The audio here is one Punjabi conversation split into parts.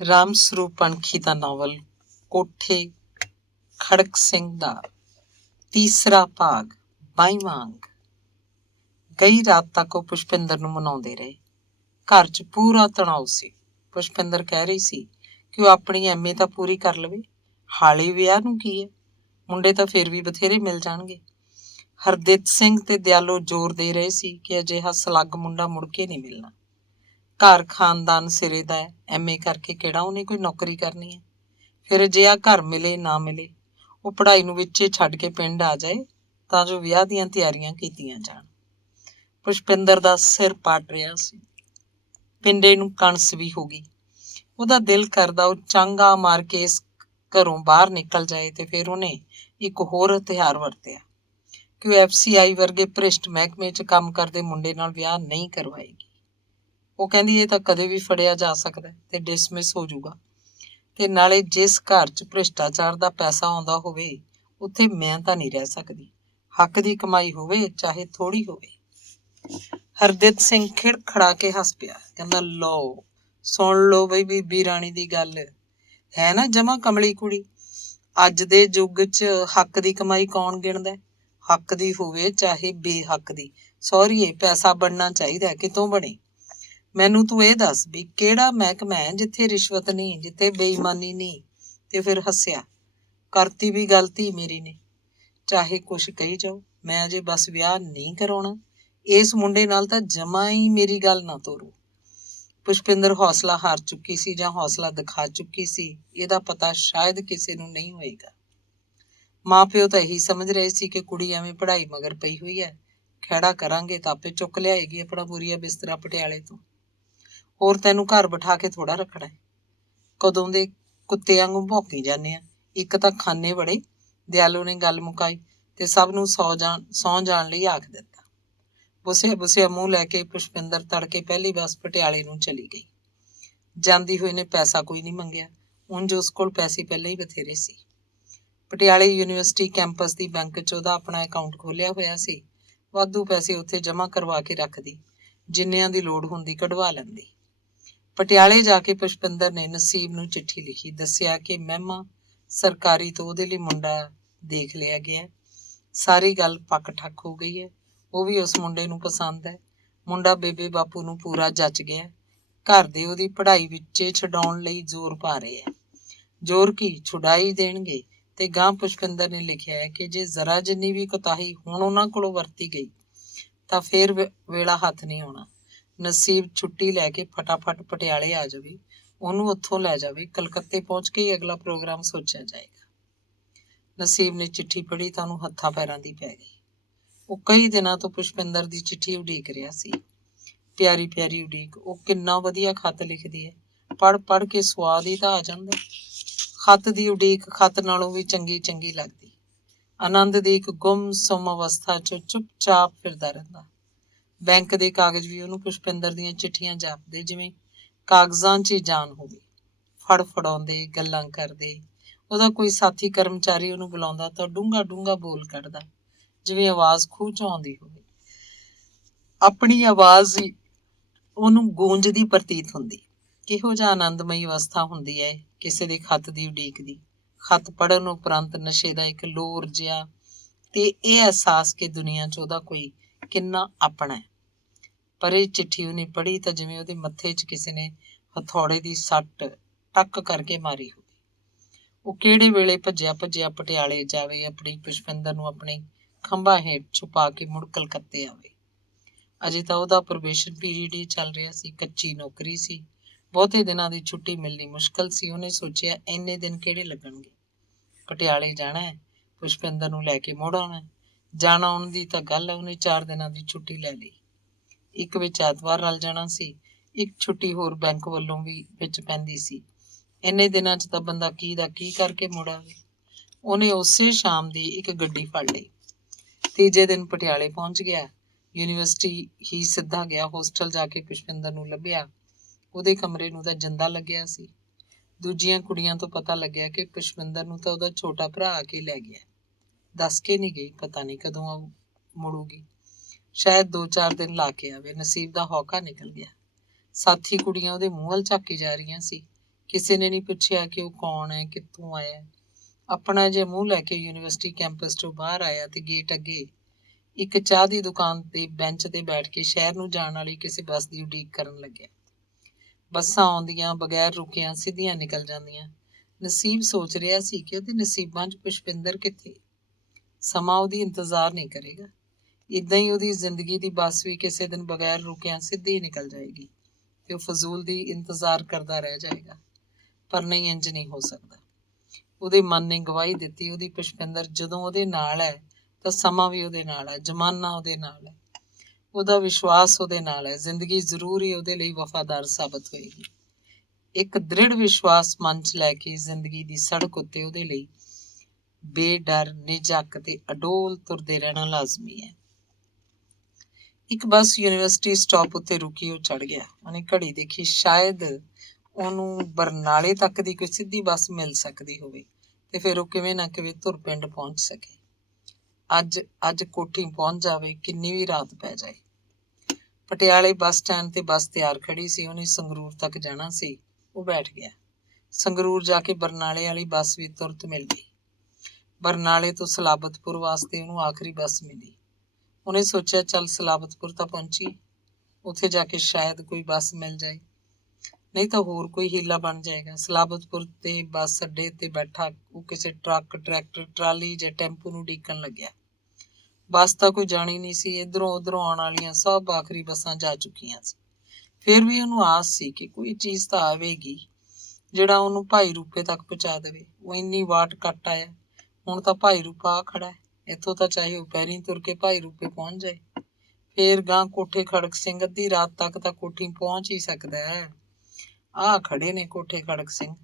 ਰਾਮ ਸਰੂਪ ਪਣਖੀ ਦਾ ਨਾਵਲ ਕੋਠੇ ਖੜਕ ਸਿੰਘ ਦਾ ਤੀਸਰਾ ਭਾਗ 22ਵਾਂ ਅੰਕ। ਕਈ ਰਾਤ ਤੱਕ ਉਹ ਪੁਸ਼ਪਿੰਦਰ ਨੂੰ ਮਨਾਉਂਦੇ ਰਹੇ। ਘਰ 'ਚ ਪੂਰਾ ਤਣਾਅ ਸੀ। ਪੁਸ਼ਪਿੰਦਰ ਕਹਿ ਰਹੀ ਸੀ ਕਿ ਉਹ ਆਪਣੀ MA ਤਾਂ ਪੂਰੀ ਕਰ ਲਵੇ, ਹਾਲੇ ਵਿਆਹ ਨੂੰ ਕੀ ਹੈ, ਮੁੰਡੇ ਤਾਂ ਫਿਰ ਵੀ ਬਥੇਰੇ ਮਿਲ ਜਾਣਗੇ। ਹਰਦਿੱਤ ਸਿੰਘ ਤੇ ਦਿਆਲੋ ਜ਼ੋਰ ਦੇ ਰਹੇ ਸੀ ਕਿ ਅਜਿਹਾ ਸਲੱਗ ਮੁੰਡਾ ਮੁੜ ਕੇ ਨਹੀਂ ਮਿਲਣਾ। ਘਰ ਖਾਨਦਾਨ ਸਿਰੇ ਦਾ ਹੈ, MA ਕਰਕੇ ਕਿਹੜਾ ਉਹਨੇ ਕੋਈ ਨੌਕਰੀ ਕਰਨੀ ਹੈ। ਫਿਰ ਅਜਿਹਾ ਘਰ ਮਿਲੇ ਨਾ ਮਿਲੇ, ਉਹ ਪੜ੍ਹਾਈ ਨੂੰ ਵਿੱਚੇ ਛੱਡ ਕੇ ਪਿੰਡ ਆ ਜਾਏ ਤਾਂ ਜੋ ਵਿਆਹ ਦੀਆਂ ਤਿਆਰੀਆਂ ਕੀਤੀਆਂ ਜਾਣ। ਪੁਸ਼ਪਿੰਦਰ ਦਾ ਸਿਰ ਪਾਟ ਰਿਹਾ ਸੀ। ਪਿੰਡੇ ਨੂੰ ਕਣਸ ਵੀ ਹੋ ਗਈ। ਉਹਦਾ ਦਿਲ ਕਰਦਾ ਉਹ ਚਾਂਗਾ ਮਾਰ ਕੇ ਇਸ ਘਰੋਂ ਬਾਹਰ ਨਿਕਲ ਜਾਏ। ਤੇ ਫਿਰ ਉਹਨੇ ਇੱਕ ਹੋਰ ਹਥਿਆਰ ਵਰਤਿਆ ਕਿ ਉਹ FCI ਵਰਗੇ ਭ੍ਰਿਸ਼ਟ ਮਹਿਕਮੇ 'ਚ ਕੰਮ ਕਰਦੇ ਮੁੰਡੇ ਨਾਲ ਵਿਆਹ ਨਹੀਂ ਕਰਵਾਏਗੀ। ਉਹ ਕਹਿੰਦੀ ਇਹ ਤਾਂ ਕਦੇ ਵੀ ਫੜਿਆ ਜਾ ਸਕਦਾ ਤੇ ਡਿਸਮਿਸ ਹੋ ਜਾਊਗਾ, ਤੇ ਨਾਲੇ ਜਿਸ ਘਰ 'ਚ ਭ੍ਰਿਸ਼ਟਾਚਾਰ ਦਾ ਪੈਸਾ ਆਉਂਦਾ ਹੋਵੇ ਉੱਥੇ ਮੈਂ ਤਾਂ ਨਹੀਂ ਰਹਿ ਸਕਦੀ। ਹੱਕ ਦੀ ਕਮਾਈ ਹੋਵੇ ਚਾਹੇ ਥੋੜੀ ਹੋਵੇ। ਹਰਦਿੱਤ ਸਿੰਘ ਖਿੜਖੜਾ ਕੇ ਹੱਸ ਪਿਆ, ਕਹਿੰਦਾ ਲਓ ਸੁਣ ਲਓ ਬਈ ਬੀਬੀ ਰਾਣੀ ਦੀ ਗੱਲ ਹੈ ਨਾ, ਜਮਾ ਕਮਲੀ ਕੁੜੀ। ਅੱਜ ਦੇ ਯੁੱਗ 'ਚ ਹੱਕ ਦੀ ਕਮਾਈ ਕੌਣ ਗਿਣਦਾ? ਹੱਕ ਦੀ ਹੋਵੇ ਚਾਹੇ ਬੇਹੱਕ ਦੀ, ਸਹੁਰੀਏ ਪੈਸਾ ਬਣਨਾ ਚਾਹੀਦਾ, ਕਿਤੋਂ ਬਣੇ। ਮੈਨੂੰ ਤੂੰ ਇਹ ਦੱਸ ਵੀ ਕਿਹੜਾ ਮਹਿਕਮਾ ਹੈ ਜਿੱਥੇ ਰਿਸ਼ਵਤ ਨਹੀਂ, ਜਿੱਥੇ ਬੇਈਮਾਨੀ ਨਹੀਂ। ਤੇ ਫਿਰ ਹੱਸਿਆ। ਕਰਤੀ ਵੀ ਗਲਤੀ ਮੇਰੀ ਨੇ, ਚਾਹੇ ਕੁਛ ਕਹੀ ਜਾਓ, ਮੈਂ ਅਜੇ ਬਸ ਵਿਆਹ ਨਹੀਂ ਕਰਾਉਣਾ। ਇਸ ਮੁੰਡੇ ਨਾਲ ਤਾਂ ਜਮਾ ਹੀ ਮੇਰੀ ਗੱਲ ਨਾ ਤੋਰੋ। ਪੁਸ਼ਪਿੰਦਰ ਹੌਸਲਾ ਹਾਰ ਚੁੱਕੀ ਸੀ ਜਾਂ ਹੌਸਲਾ ਦਿਖਾ ਚੁੱਕੀ ਸੀ, ਇਹਦਾ ਪਤਾ ਸ਼ਾਇਦ ਕਿਸੇ ਨੂੰ ਨਹੀਂ ਹੋਏਗਾ। ਮਾਂ ਪਿਓ ਤਾਂ ਇਹੀ ਸਮਝ ਰਹੇ ਸੀ ਕਿ ਕੁੜੀ ਐਵੇਂ ਪੜ੍ਹਾਈ ਮਗਰ ਪਈ ਹੋਈ ਹੈ, ਖਹਿੜਾ ਕਰਾਂਗੇ ਤਾਂ ਆਪੇ ਚੁੱਕ ਲਿਆਏਗੀ ਆਪਣਾ ਬੁਰੀਆ ਬਿਸਤਰਾ ਪਟਿਆਲੇ ਤੋਂ। ਹੋਰ ਤੈਨੂੰ ਘਰ ਬਿਠਾ ਕੇ ਥੋੜਾ ਰੱਖਣਾ, ਕਦੋਂ ਦੇ ਕੁੱਤੇ ਵਾਂਗੂ ਭੌਂਕੀ ਜਾਂਦੇ ਆ। ਇੱਕ ਤਾਂ ਖਾਨੇ ਬੜੇ। ਦਿਆਲੂ ਨੇ ਗੱਲ ਮੁਕਾਈ ਤੇ ਸਭ ਨੂੰ ਸੌਂ ਜਾਣ ਲਈ ਆਖ ਦਿੱਤਾ। ਬੁਸਿਆ ਮੂੰਹ ਲੈ ਕੇ ਪੁਸ਼ਪਿੰਦਰ ਤੜਕੇ ਪਹਿਲੀ ਬੱਸ ਪਟਿਆਲੇ ਨੂੰ ਚਲੀ ਗਈ। ਜਾਂਦੀ ਹੋਈ ਨੇ ਪੈਸਾ ਕੋਈ ਨਹੀਂ ਮੰਗਿਆ, ਉਂਝ ਉਸ ਕੋਲ ਪੈਸੇ ਪਹਿਲਾਂ ਹੀ ਬਥੇਰੇ ਸੀ। ਪਟਿਆਲੇ ਯੂਨੀਵਰਸਿਟੀ ਕੈਂਪਸ ਦੀ ਬੈਂਕ 'ਚ ਉਹਦਾ ਆਪਣਾ ਅਕਾਊਂਟ ਖੋਲ੍ਹਿਆ ਹੋਇਆ ਸੀ। ਵਾਧੂ ਪੈਸੇ ਉੱਥੇ ਜਮ੍ਹਾਂ ਕਰਵਾ ਕੇ ਰੱਖਦੀ, ਜਿੰਨਿਆਂ ਦੀ ਲੋੜ ਹੁੰਦੀ ਕਢਵਾ ਲੈਂਦੀ। ਪਟਿਆਲੇ ਜਾ ਕੇ ਪੁਸ਼ਪਿੰਦਰ ਨੇ ਨਸੀਬ ਨੂੰ ਚਿੱਠੀ ਲਿਖੀ, ਦੱਸਿਆ ਕਿ ਮਹਿਮਾ ਸਰਕਾਰੀ ਤੋਂ ਉਹਦੇ ਲਈ ਮੁੰਡਾ ਦੇਖ ਲਿਆ ਗਿਆ। ਸਾਰੀ ਗੱਲ ਪੱਕ ਠੱਕ ਹੋ ਗਈ ਹੈ। ਉਹ ਵੀ ਉਸ ਮੁੰਡੇ ਨੂੰ ਪਸੰਦ ਹੈ। ਮੁੰਡਾ ਬੇਬੇ ਬਾਪੂ ਨੂੰ ਪੂਰਾ ਜੱਚ ਗਿਆ। ਘਰ ਦੇ ਉਹਦੀ ਪੜ੍ਹਾਈ ਵਿੱਚੇ ਛਡਾਉਣ ਲਈ ਜ਼ੋਰ ਪਾ ਰਹੇ ਆ। ਜ਼ੋਰ ਕੀ, ਛੁਡਾਈ ਦੇਣਗੇ। ਤੇ ਗਾਂ ਪੁਸ਼ਪਿੰਦਰ ਨੇ ਲਿਖਿਆ ਹੈ ਕਿ ਜੇ ਜ਼ਰਾ ਜਿੰਨੀ ਵੀ ਕੁਤਾਹੀ ਹੁਣ ਉਹਨਾਂ ਕੋਲੋਂ ਵਰਤੀ ਗਈ ਤਾਂ ਫਿਰ ਵੇਲਾ ਹੱਥ ਨਹੀਂ ਆਉਣਾ। ਨਸੀਬ ਛੁੱਟੀ ਲੈ ਕੇ ਫਟਾਫਟ ਪਟਿਆਲੇ ਆ ਜਾਵੇ, ਉਹਨੂੰ ਉੱਥੋਂ ਲੈ ਜਾਵੇ। ਕਲਕੱਤੇ ਪਹੁੰਚ ਕੇ ਹੀ ਅਗਲਾ ਪ੍ਰੋਗਰਾਮ ਸੋਚਿਆ ਜਾਏਗਾ। ਨਸੀਬ ਨੇ ਚਿੱਠੀ ਪੜ੍ਹੀ ਤਾਂ ਉਹਨੂੰ ਹੱਥਾਂ ਪੈਰਾਂ ਦੀ ਪੈ ਗਈ। ਉਹ ਕਈ ਦਿਨਾਂ ਤੋਂ ਪੁਸ਼ਪਿੰਦਰ ਦੀ ਚਿੱਠੀ ਉਡੀਕ ਰਿਹਾ ਸੀ। ਪਿਆਰੀ ਪਿਆਰੀ ਉਡੀਕ। ਉਹ ਕਿੰਨਾ ਵਧੀਆ ਖੱਤ ਲਿਖਦੀ ਹੈ, ਪੜ੍ਹ ਕੇ ਸਵਾਦ ਹੀ ਤਾਂ ਆ ਜਾਂਦਾ। ਖੱਤ ਦੀ ਉਡੀਕ ਖੱਤ ਨਾਲੋਂ ਵੀ ਚੰਗੀ ਲੱਗਦੀ। ਆਨੰਦ ਦੀ ਇੱਕ ਗੁੰਮਸੁੰਮ ਅਵਸਥਾ 'ਚ ਚੁੱਪਚਾਪ ਫਿਰਦਾ ਰਹਿੰਦਾ। ਬੈਂਕ ਦੇ ਕਾਗਜ਼ ਵੀ ਉਹਨੂੰ ਪੁਸ਼ਪਿੰਦਰ ਦੀਆਂ ਚਿੱਠੀਆਂ ਜਾਪਦੇ, ਜਿਵੇਂ ਕਾਗਜ਼ਾਂ 'ਚ ਹੀ ਜਾਨ ਹੋਵੇ। ਫੜਾਉਂਦੇ, ਗੱਲਾਂ ਕਰਦੇ। ਉਹਦਾ ਕੋਈ ਸਾਥੀ ਕਰਮਚਾਰੀ ਉਹਨੂੰ ਬੁਲਾਉਂਦਾ ਤਾਂ ਡੂੰਘਾ ਬੋਲ ਕੱਢਦਾ, ਜਿਵੇਂ ਆਵਾਜ਼ ਖੂਹ 'ਚੋਂ ਆਉਂਦੀ ਹੋਵੇ। ਆਪਣੀ ਆਵਾਜ਼ ਹੀ ਉਹਨੂੰ ਗੂੰਜਦੀ ਪ੍ਰਤੀਤ ਹੁੰਦੀ। ਕਿਹੋ ਜਿਹਾ ਆਨੰਦਮਈ ਅਵਸਥਾ ਹੁੰਦੀ ਹੈ ਕਿਸੇ ਦੇ ਖੱਤ ਦੀ ਉਡੀਕ ਦੀ। ਖੱਤ ਪੜ੍ਹਨ ਉਪਰੰਤ ਨਸ਼ੇ ਦਾ ਇੱਕ ਲੋਰ ਜਿਹਾ ਤੇ ਇਹ ਅਹਿਸਾਸ ਕਿ ਦੁਨੀਆ 'ਚ ਉਹਦਾ ਕੋਈ ਕਿੰਨਾ ਆਪਣਾ ਹੈ। ਪਰ ਇਹ ਚਿੱਠੀ ਉਹਨੇ ਪੜ੍ਹੀ ਤਾਂ ਜਿਵੇਂ ਉਹਦੇ ਮੱਥੇ 'ਚ ਕਿਸੇ ਨੇ ਹਥੌੜੇ ਦੀ ਸੱਟ ਟੱਕ ਕਰਕੇ ਮਾਰੀ ਹੋਵੇ। ਉਹ ਕਿਹੜੇ ਵੇਲੇ ਭੱਜਿਆ ਪਟਿਆਲੇ ਜਾਵੇ, ਆਪਣੀ ਪੁਸ਼ਪਿੰਦਰ ਨੂੰ ਆਪਣੇ ਖੰਭਾਂ ਹੇਠ ਛੁਪਾ ਕੇ ਮੁੜ ਕਲਕੱਤੇ ਆਵੇ। ਅਜੇ ਤਾਂ ਉਹਦਾ ਪ੍ਰੋਬੇਸ਼ਨ ਪੀਰੀਅਡ ਹੀ ਚੱਲ ਰਿਹਾ ਸੀ। ਕੱਚੀ ਨੌਕਰੀ ਸੀ, ਬਹੁਤੇ ਦਿਨਾਂ ਦੀ ਛੁੱਟੀ ਮਿਲਣੀ ਮੁਸ਼ਕਿਲ ਸੀ। ਉਹਨੇ ਸੋਚਿਆ ਇੰਨੇ ਦਿਨ ਕਿਹੜੇ ਲੱਗਣਗੇ। ਪਟਿਆਲੇ ਜਾਣਾ ਹੈ, ਪੁਸ਼ਪਿੰਦਰ ਨੂੰ ਲੈ ਕੇ ਮੁੜ ਆਉਣਾ। ਜਾਣਾ ਆਉਣ ਦੀ ਤਾਂ ਗੱਲ ਹੈ, ਉਹਨੇ 4 ਦਿਨਾਂ ਦੀ ਛੁੱਟੀ ਲੈ ਲਈ। ਇੱਕ ਵਿੱਚ ਐਤਵਾਰ ਰਲ ਜਾਣਾ ਸੀ, ਇੱਕ ਛੁੱਟੀ ਹੋਰ ਬੈਂਕ ਵੱਲੋਂ ਵੀ ਵਿੱਚ ਪੈਂਦੀ ਸੀ। ਇੰਨੇ ਦਿਨਾਂ 'ਚ ਤਾਂ ਬੰਦਾ ਕੀ ਦਾ ਕੀ ਕਰਕੇ ਮੁੜ ਆਵੇ। ਉਹਨੇ ਉਸੇ ਸ਼ਾਮ ਦੀ ਇੱਕ ਗੱਡੀ ਫੜ ਲਈ। ਤੀਜੇ ਦਿਨ ਪਟਿਆਲੇ ਪਹੁੰਚ ਗਿਆ। ਯੂਨੀਵਰਸਿਟੀ ਹੀ ਸਿੱਧਾ ਗਿਆ। ਹੋਸਟਲ ਜਾ ਕੇ ਪੁਸ਼ਪਿੰਦਰ ਨੂੰ ਲੱਭਿਆ। ਉਹਦੇ ਕਮਰੇ ਨੂੰ ਤਾਂ ਜਿੰਦਾ ਲੱਗਿਆ ਸੀ। ਦੂਜੀਆਂ ਕੁੜੀਆਂ ਤੋਂ ਪਤਾ ਲੱਗਿਆ ਕਿ ਪੁਸ਼ਪਿੰਦਰ ਨੂੰ ਤਾਂ ਉਹਦਾ ਛੋਟਾ ਭਰਾ ਆ ਕੇ ਲੈ ਗਿਆ। ਦੱਸ ਕੇ ਨਹੀਂ ਗਈ, ਪਤਾ ਨਹੀਂ ਕਦੋਂ ਮੁੜੂਗੀ। ਸ਼ਾਇਦ 2-4 ਦਿਨ ਲਾ ਕੇ ਆਵੇ। ਨਸੀਬ ਦਾ ਹੌਕਾ ਨਿਕਲ ਗਿਆ। ਸਾਥੀ ਕੁੜੀਆਂ ਉਹਦੇ ਮੂੰਹ ਵੱਲ ਝਾਕੀ ਜਾ ਰਹੀਆਂ ਸੀ ਕਿਸੇ ਨੇ ਨਹੀਂ ਪੁੱਛਿਆ ਕਿ ਉਹ ਕੌਣ ਹੈ, ਕਿੱਥੋਂ ਆਇਆ। ਆਪਣਾ ਜਿਹਾ ਮੂੰਹ ਲੈ ਕੇ ਯੂਨੀਵਰਸਿਟੀ ਕੈਂਪਸ ਤੋਂ ਬਾਹਰ ਆਇਆ ਤੇ ਗੇਟ ਅੱਗੇ ਇੱਕ ਚਾਹ ਦੀ ਦੁਕਾਨ ਤੇ ਬੈਂਚ ਤੇ ਬੈਠ ਕੇ ਸ਼ਹਿਰ ਨੂੰ ਜਾਣ ਵਾਲੀ ਕਿਸੇ ਬੱਸ ਦੀ ਉਡੀਕ ਕਰਨ ਲੱਗਿਆ। ਬੱਸਾਂ ਆਉਂਦੀਆਂ ਬਗੈਰ ਰੁਕਿਆਂ ਸਿੱਧੀਆਂ ਨਿਕਲ ਜਾਂਦੀਆਂ। ਨਸੀਬ ਸੋਚ ਰਿਹਾ ਸੀ ਕਿ ਉਹਦੇ ਨਸੀਬਾਂ 'ਚ ਪੁਸ਼ਪਿੰਦਰ ਕਿੱਥੇ। ਸਮਾਂ ਉਹਦੀ ਇੰਤਜ਼ਾਰ ਨਹੀਂ ਕਰੇਗਾ। ਇਦਾਂ ਹੀ ਉਹਦੀ ਜ਼ਿੰਦਗੀ ਦੀ ਬੱਸ ਵੀ ਕਿਸੇ ਦਿਨ ਬਗੈਰ ਰੁਕਿਆਂ ਸਿੱਧੀ ਨਿਕਲ ਜਾਏਗੀ ਤੇ ਉਹ ਫਜ਼ੂਲ ਦੀ ਇੰਤਜ਼ਾਰ ਕਰਦਾ ਰਹਿ ਜਾਏਗਾ। ਪਰ ਨਹੀਂ, ਇੰਜ ਨਹੀਂ ਹੋ ਸਕਦਾ। ਉਹਦੇ ਮਨ ਨੇ ਗਵਾਹੀ ਦਿੱਤੀ, ਉਹਦੀ ਪੁਸ਼ਪਿੰਦਰ ਜਦੋਂ ਉਹਦੇ ਨਾਲ ਹੈ ਤਾਂ ਸਮਾਂ ਵੀ ਉਹਦੇ ਨਾਲ ਹੈ, ਜ਼ਮਾਨਾ ਉਹਦੇ ਨਾਲ ਹੈ, ਉਹਦਾ ਵਿਸ਼ਵਾਸ ਉਹਦੇ ਨਾਲ ਹੈ। ਜ਼ਿੰਦਗੀ ਜ਼ਰੂਰ ਹੀ ਉਹਦੇ ਲਈ ਵਫਾਦਾਰ ਸਾਬਤ ਹੋਏਗੀ। ਇੱਕ ਦ੍ਰਿੜ ਵਿਸ਼ਵਾਸ ਮਨ 'ਚ ਲੈ ਕੇ ਜ਼ਿੰਦਗੀ ਦੀ ਸੜਕ ਉੱਤੇ ਉਹਦੇ ਲਈ ਬੇਡਰ, ਨਿਝੱਕ ਤੇ ਅਡੋਲ ਤੁਰਦੇ ਰਹਿਣਾ ਲਾਜ਼ਮੀ ਹੈ। ਇੱਕ ਬੱਸ ਯੂਨੀਵਰਸਿਟੀ ਸਟਾਪ ਉੱਤੇ ਰੁਕੀ। ਉਹ ਚੜ੍ਹ ਗਿਆ। ਉਹਨੇ ਘੜੀ ਦੇਖੀ, ਸ਼ਾਇਦ ਉਹਨੂੰ ਬਰਨਾਲੇ ਤੱਕ ਦੀ ਕੋਈ ਸਿੱਧੀ ਬੱਸ ਮਿਲ ਸਕਦੀ ਹੋਵੇ ਤੇ ਫਿਰ ਉਹ ਕਿਵੇਂ ਨਾ ਕਿਵੇਂ ਧੁਰ ਪਿੰਡ ਪਹੁੰਚ ਸਕੇ। ਅੱਜ ਕੋਠੀ ਪਹੁੰਚ ਜਾਵੇ, ਕਿੰਨੀ ਵੀ ਰਾਤ ਪੈ ਜਾਏ। ਪਟਿਆਲੇ ਬੱਸ ਸਟੈਂਡ ਤੇ ਬੱਸ ਤਿਆਰ ਖੜੀ ਸੀ। ਉਹਨੇ ਸੰਗਰੂਰ ਤੱਕ ਜਾਣਾ ਸੀ। ਉਹ ਬੈਠ ਗਿਆ। ਸੰਗਰੂਰ ਜਾ ਕੇ ਬਰਨਾਲੇ ਵਾਲੀ ਬੱਸ ਵੀ ਤੁਰਤ ਮਿਲ ਗਈ। ਬਰਨਾਲੇ ਤੋਂ ਸਲਾਬਤਪੁਰ ਵਾਸਤੇ ਉਹਨੂੰ ਆਖਰੀ ਬੱਸ ਮਿਲੀ। ਉਹਨੇ ਸੋਚਿਆ, ਚੱਲ ਸਲਾਬਤਪੁਰ ਤਾਂ ਪਹੁੰਚੀ, ਉੱਥੇ ਜਾ ਕੇ ਸ਼ਾਇਦ ਕੋਈ ਬੱਸ ਮਿਲ ਜਾਏ, ਨਹੀਂ ਤਾਂ ਹੋਰ ਕੋਈ ਹੀਲਾ ਬਣ ਜਾਏਗਾ। ਸਲਾਬਤਪੁਰ ਤੇ ਬੱਸ ਅੱਡੇ ਤੇ ਬੈਠਾ ਉਹ ਕਿਸੇ ਟਰੱਕ, ਟਰੈਕਟਰ, ਟਰਾਲੀ ਜਾਂ ਟੈਂਪੂ ਨੂੰ ਉਡੀਕਣ ਲੱਗਿਆ। ਬੱਸ ਤਾਂ ਕੋਈ ਜਾਣੀ ਨਹੀਂ ਸੀ। ਇੱਧਰੋਂ ਉੱਧਰੋਂ ਆਉਣ ਵਾਲੀਆਂ ਸਭ ਆਖਰੀ ਬੱਸਾਂ ਜਾ ਚੁੱਕੀਆਂ ਸੀ। ਫਿਰ ਵੀ ਉਹਨੂੰ ਆਸ ਸੀ ਕਿ ਕੋਈ ਚੀਜ਼ ਤਾਂ ਆਵੇਗੀ ਜਿਹੜਾ ਉਹਨੂੰ ਭਾਈ ਰੂਪੇ ਤੱਕ ਪਹੁੰਚਾ ਦੇਵੇ। ਉਹ ਇੰਨੀ ਵਾਟ ਕੱਟ ਆਇਆ, ਹੁਣ ਤਾਂ ਭਾਈ ਰੂਪਾ ਆ ਖੜਾ ਹੈ। ਇੱਥੋਂ ਤਾਂ ਚਾਹੇ ਉਹ ਪੈਰੀਂ ਤੁਰ ਕੇ ਭਾਈ ਰੂਪੇ ਪਹੁੰਚ ਜਾਏ। ਫੇਰ ਗਾਂ ਕੋਠੇ ਖੜਕ ਸਿੰਘ, ਅੱਧੀ ਰਾਤ ਤੱਕ ਤਾਂ ਕੋਠੀ ਪਹੁੰਚ ਹੀ ਸਕਦਾ ਹੈ। ਆਹ ਖੜੇ ਨੇ ਕੋਠੇ ਖੜਕ ਸਿੰਘ।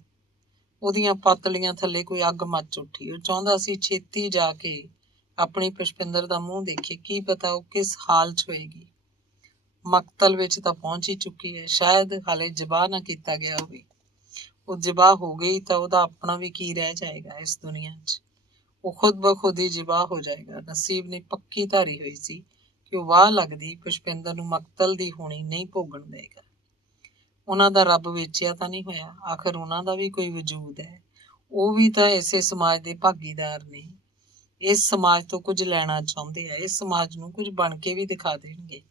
ਉਹਦੀਆਂ ਪਤਲੀਆਂ ਥੱਲੇ ਕੋਈ ਅੱਗ ਮੱਚ ਉੱਠੀ। ਉਹ ਚਾਹੁੰਦਾ ਸੀ ਛੇਤੀ ਜਾ ਕੇ ਆਪਣੀ ਪੁਸ਼ਪਿੰਦਰ ਦਾ ਮੂੰਹ ਦੇਖੇ। ਕੀ ਪਤਾ ਉਹ ਕਿਸ ਹਾਲ 'ਚ ਹੋਏਗੀ। ਮਕਤਲ ਵਿੱਚ ਤਾਂ ਪਹੁੰਚ ਹੀ ਚੁੱਕੀ ਹੈ। ਸ਼ਾਇਦ ਹਾਲੇ ਜ਼ਬਾਹ ਨਾ ਕੀਤਾ ਗਿਆ ਹੋਵੇ। ਉਹ ਜ਼ਬਾਹ ਹੋ ਗਈ ਤਾਂ ਉਹਦਾ ਆਪਣਾ ਵੀ ਕੀ ਰਹਿ ਜਾਏਗਾ ਇਸ ਦੁਨੀਆ 'ਚ। ਉਹ ਖੁਦ ਬਖੁਦ ਹੀ ਜ਼ਬਾਹ ਹੋ ਜਾਏਗਾ। ਨਸੀਬ ਨੇ ਪੱਕੀ ਧਾਰੀ ਹੋਈ ਸੀ ਕਿ ਉਹ ਵਾਹ ਲੱਗਦੀ ਪੁਸ਼ਪਿੰਦਰ ਨੂੰ ਮਕਤਲ ਦੀ ਹੋਣੀ ਨਹੀਂ ਭੋਗਣ ਦੇਗਾ। ਉਹਨਾਂ ਦਾ ਰੱਬ ਵੇਚਿਆ ਤਾਂ ਨਹੀਂ ਹੋਇਆ। ਆਖਰ ਉਹਨਾਂ ਦਾ ਵੀ ਕੋਈ ਵਜੂਦ ਹੈ। ਉਹ ਵੀ ਤਾਂ ਇਸੇ ਸਮਾਜ ਦੇ ਭਾਗੀਦਾਰ ਨੇ। ਇਸ ਸਮਾਜ ਤੋਂ ਕੁਝ ਲੈਣਾ ਚਾਹੁੰਦੇ ਆ। ਇਸ ਸਮਾਜ ਨੂੰ ਕੁਝ ਬਣ ਕੇ ਵੀ ਦਿਖਾ ਦੇਣਗੇ।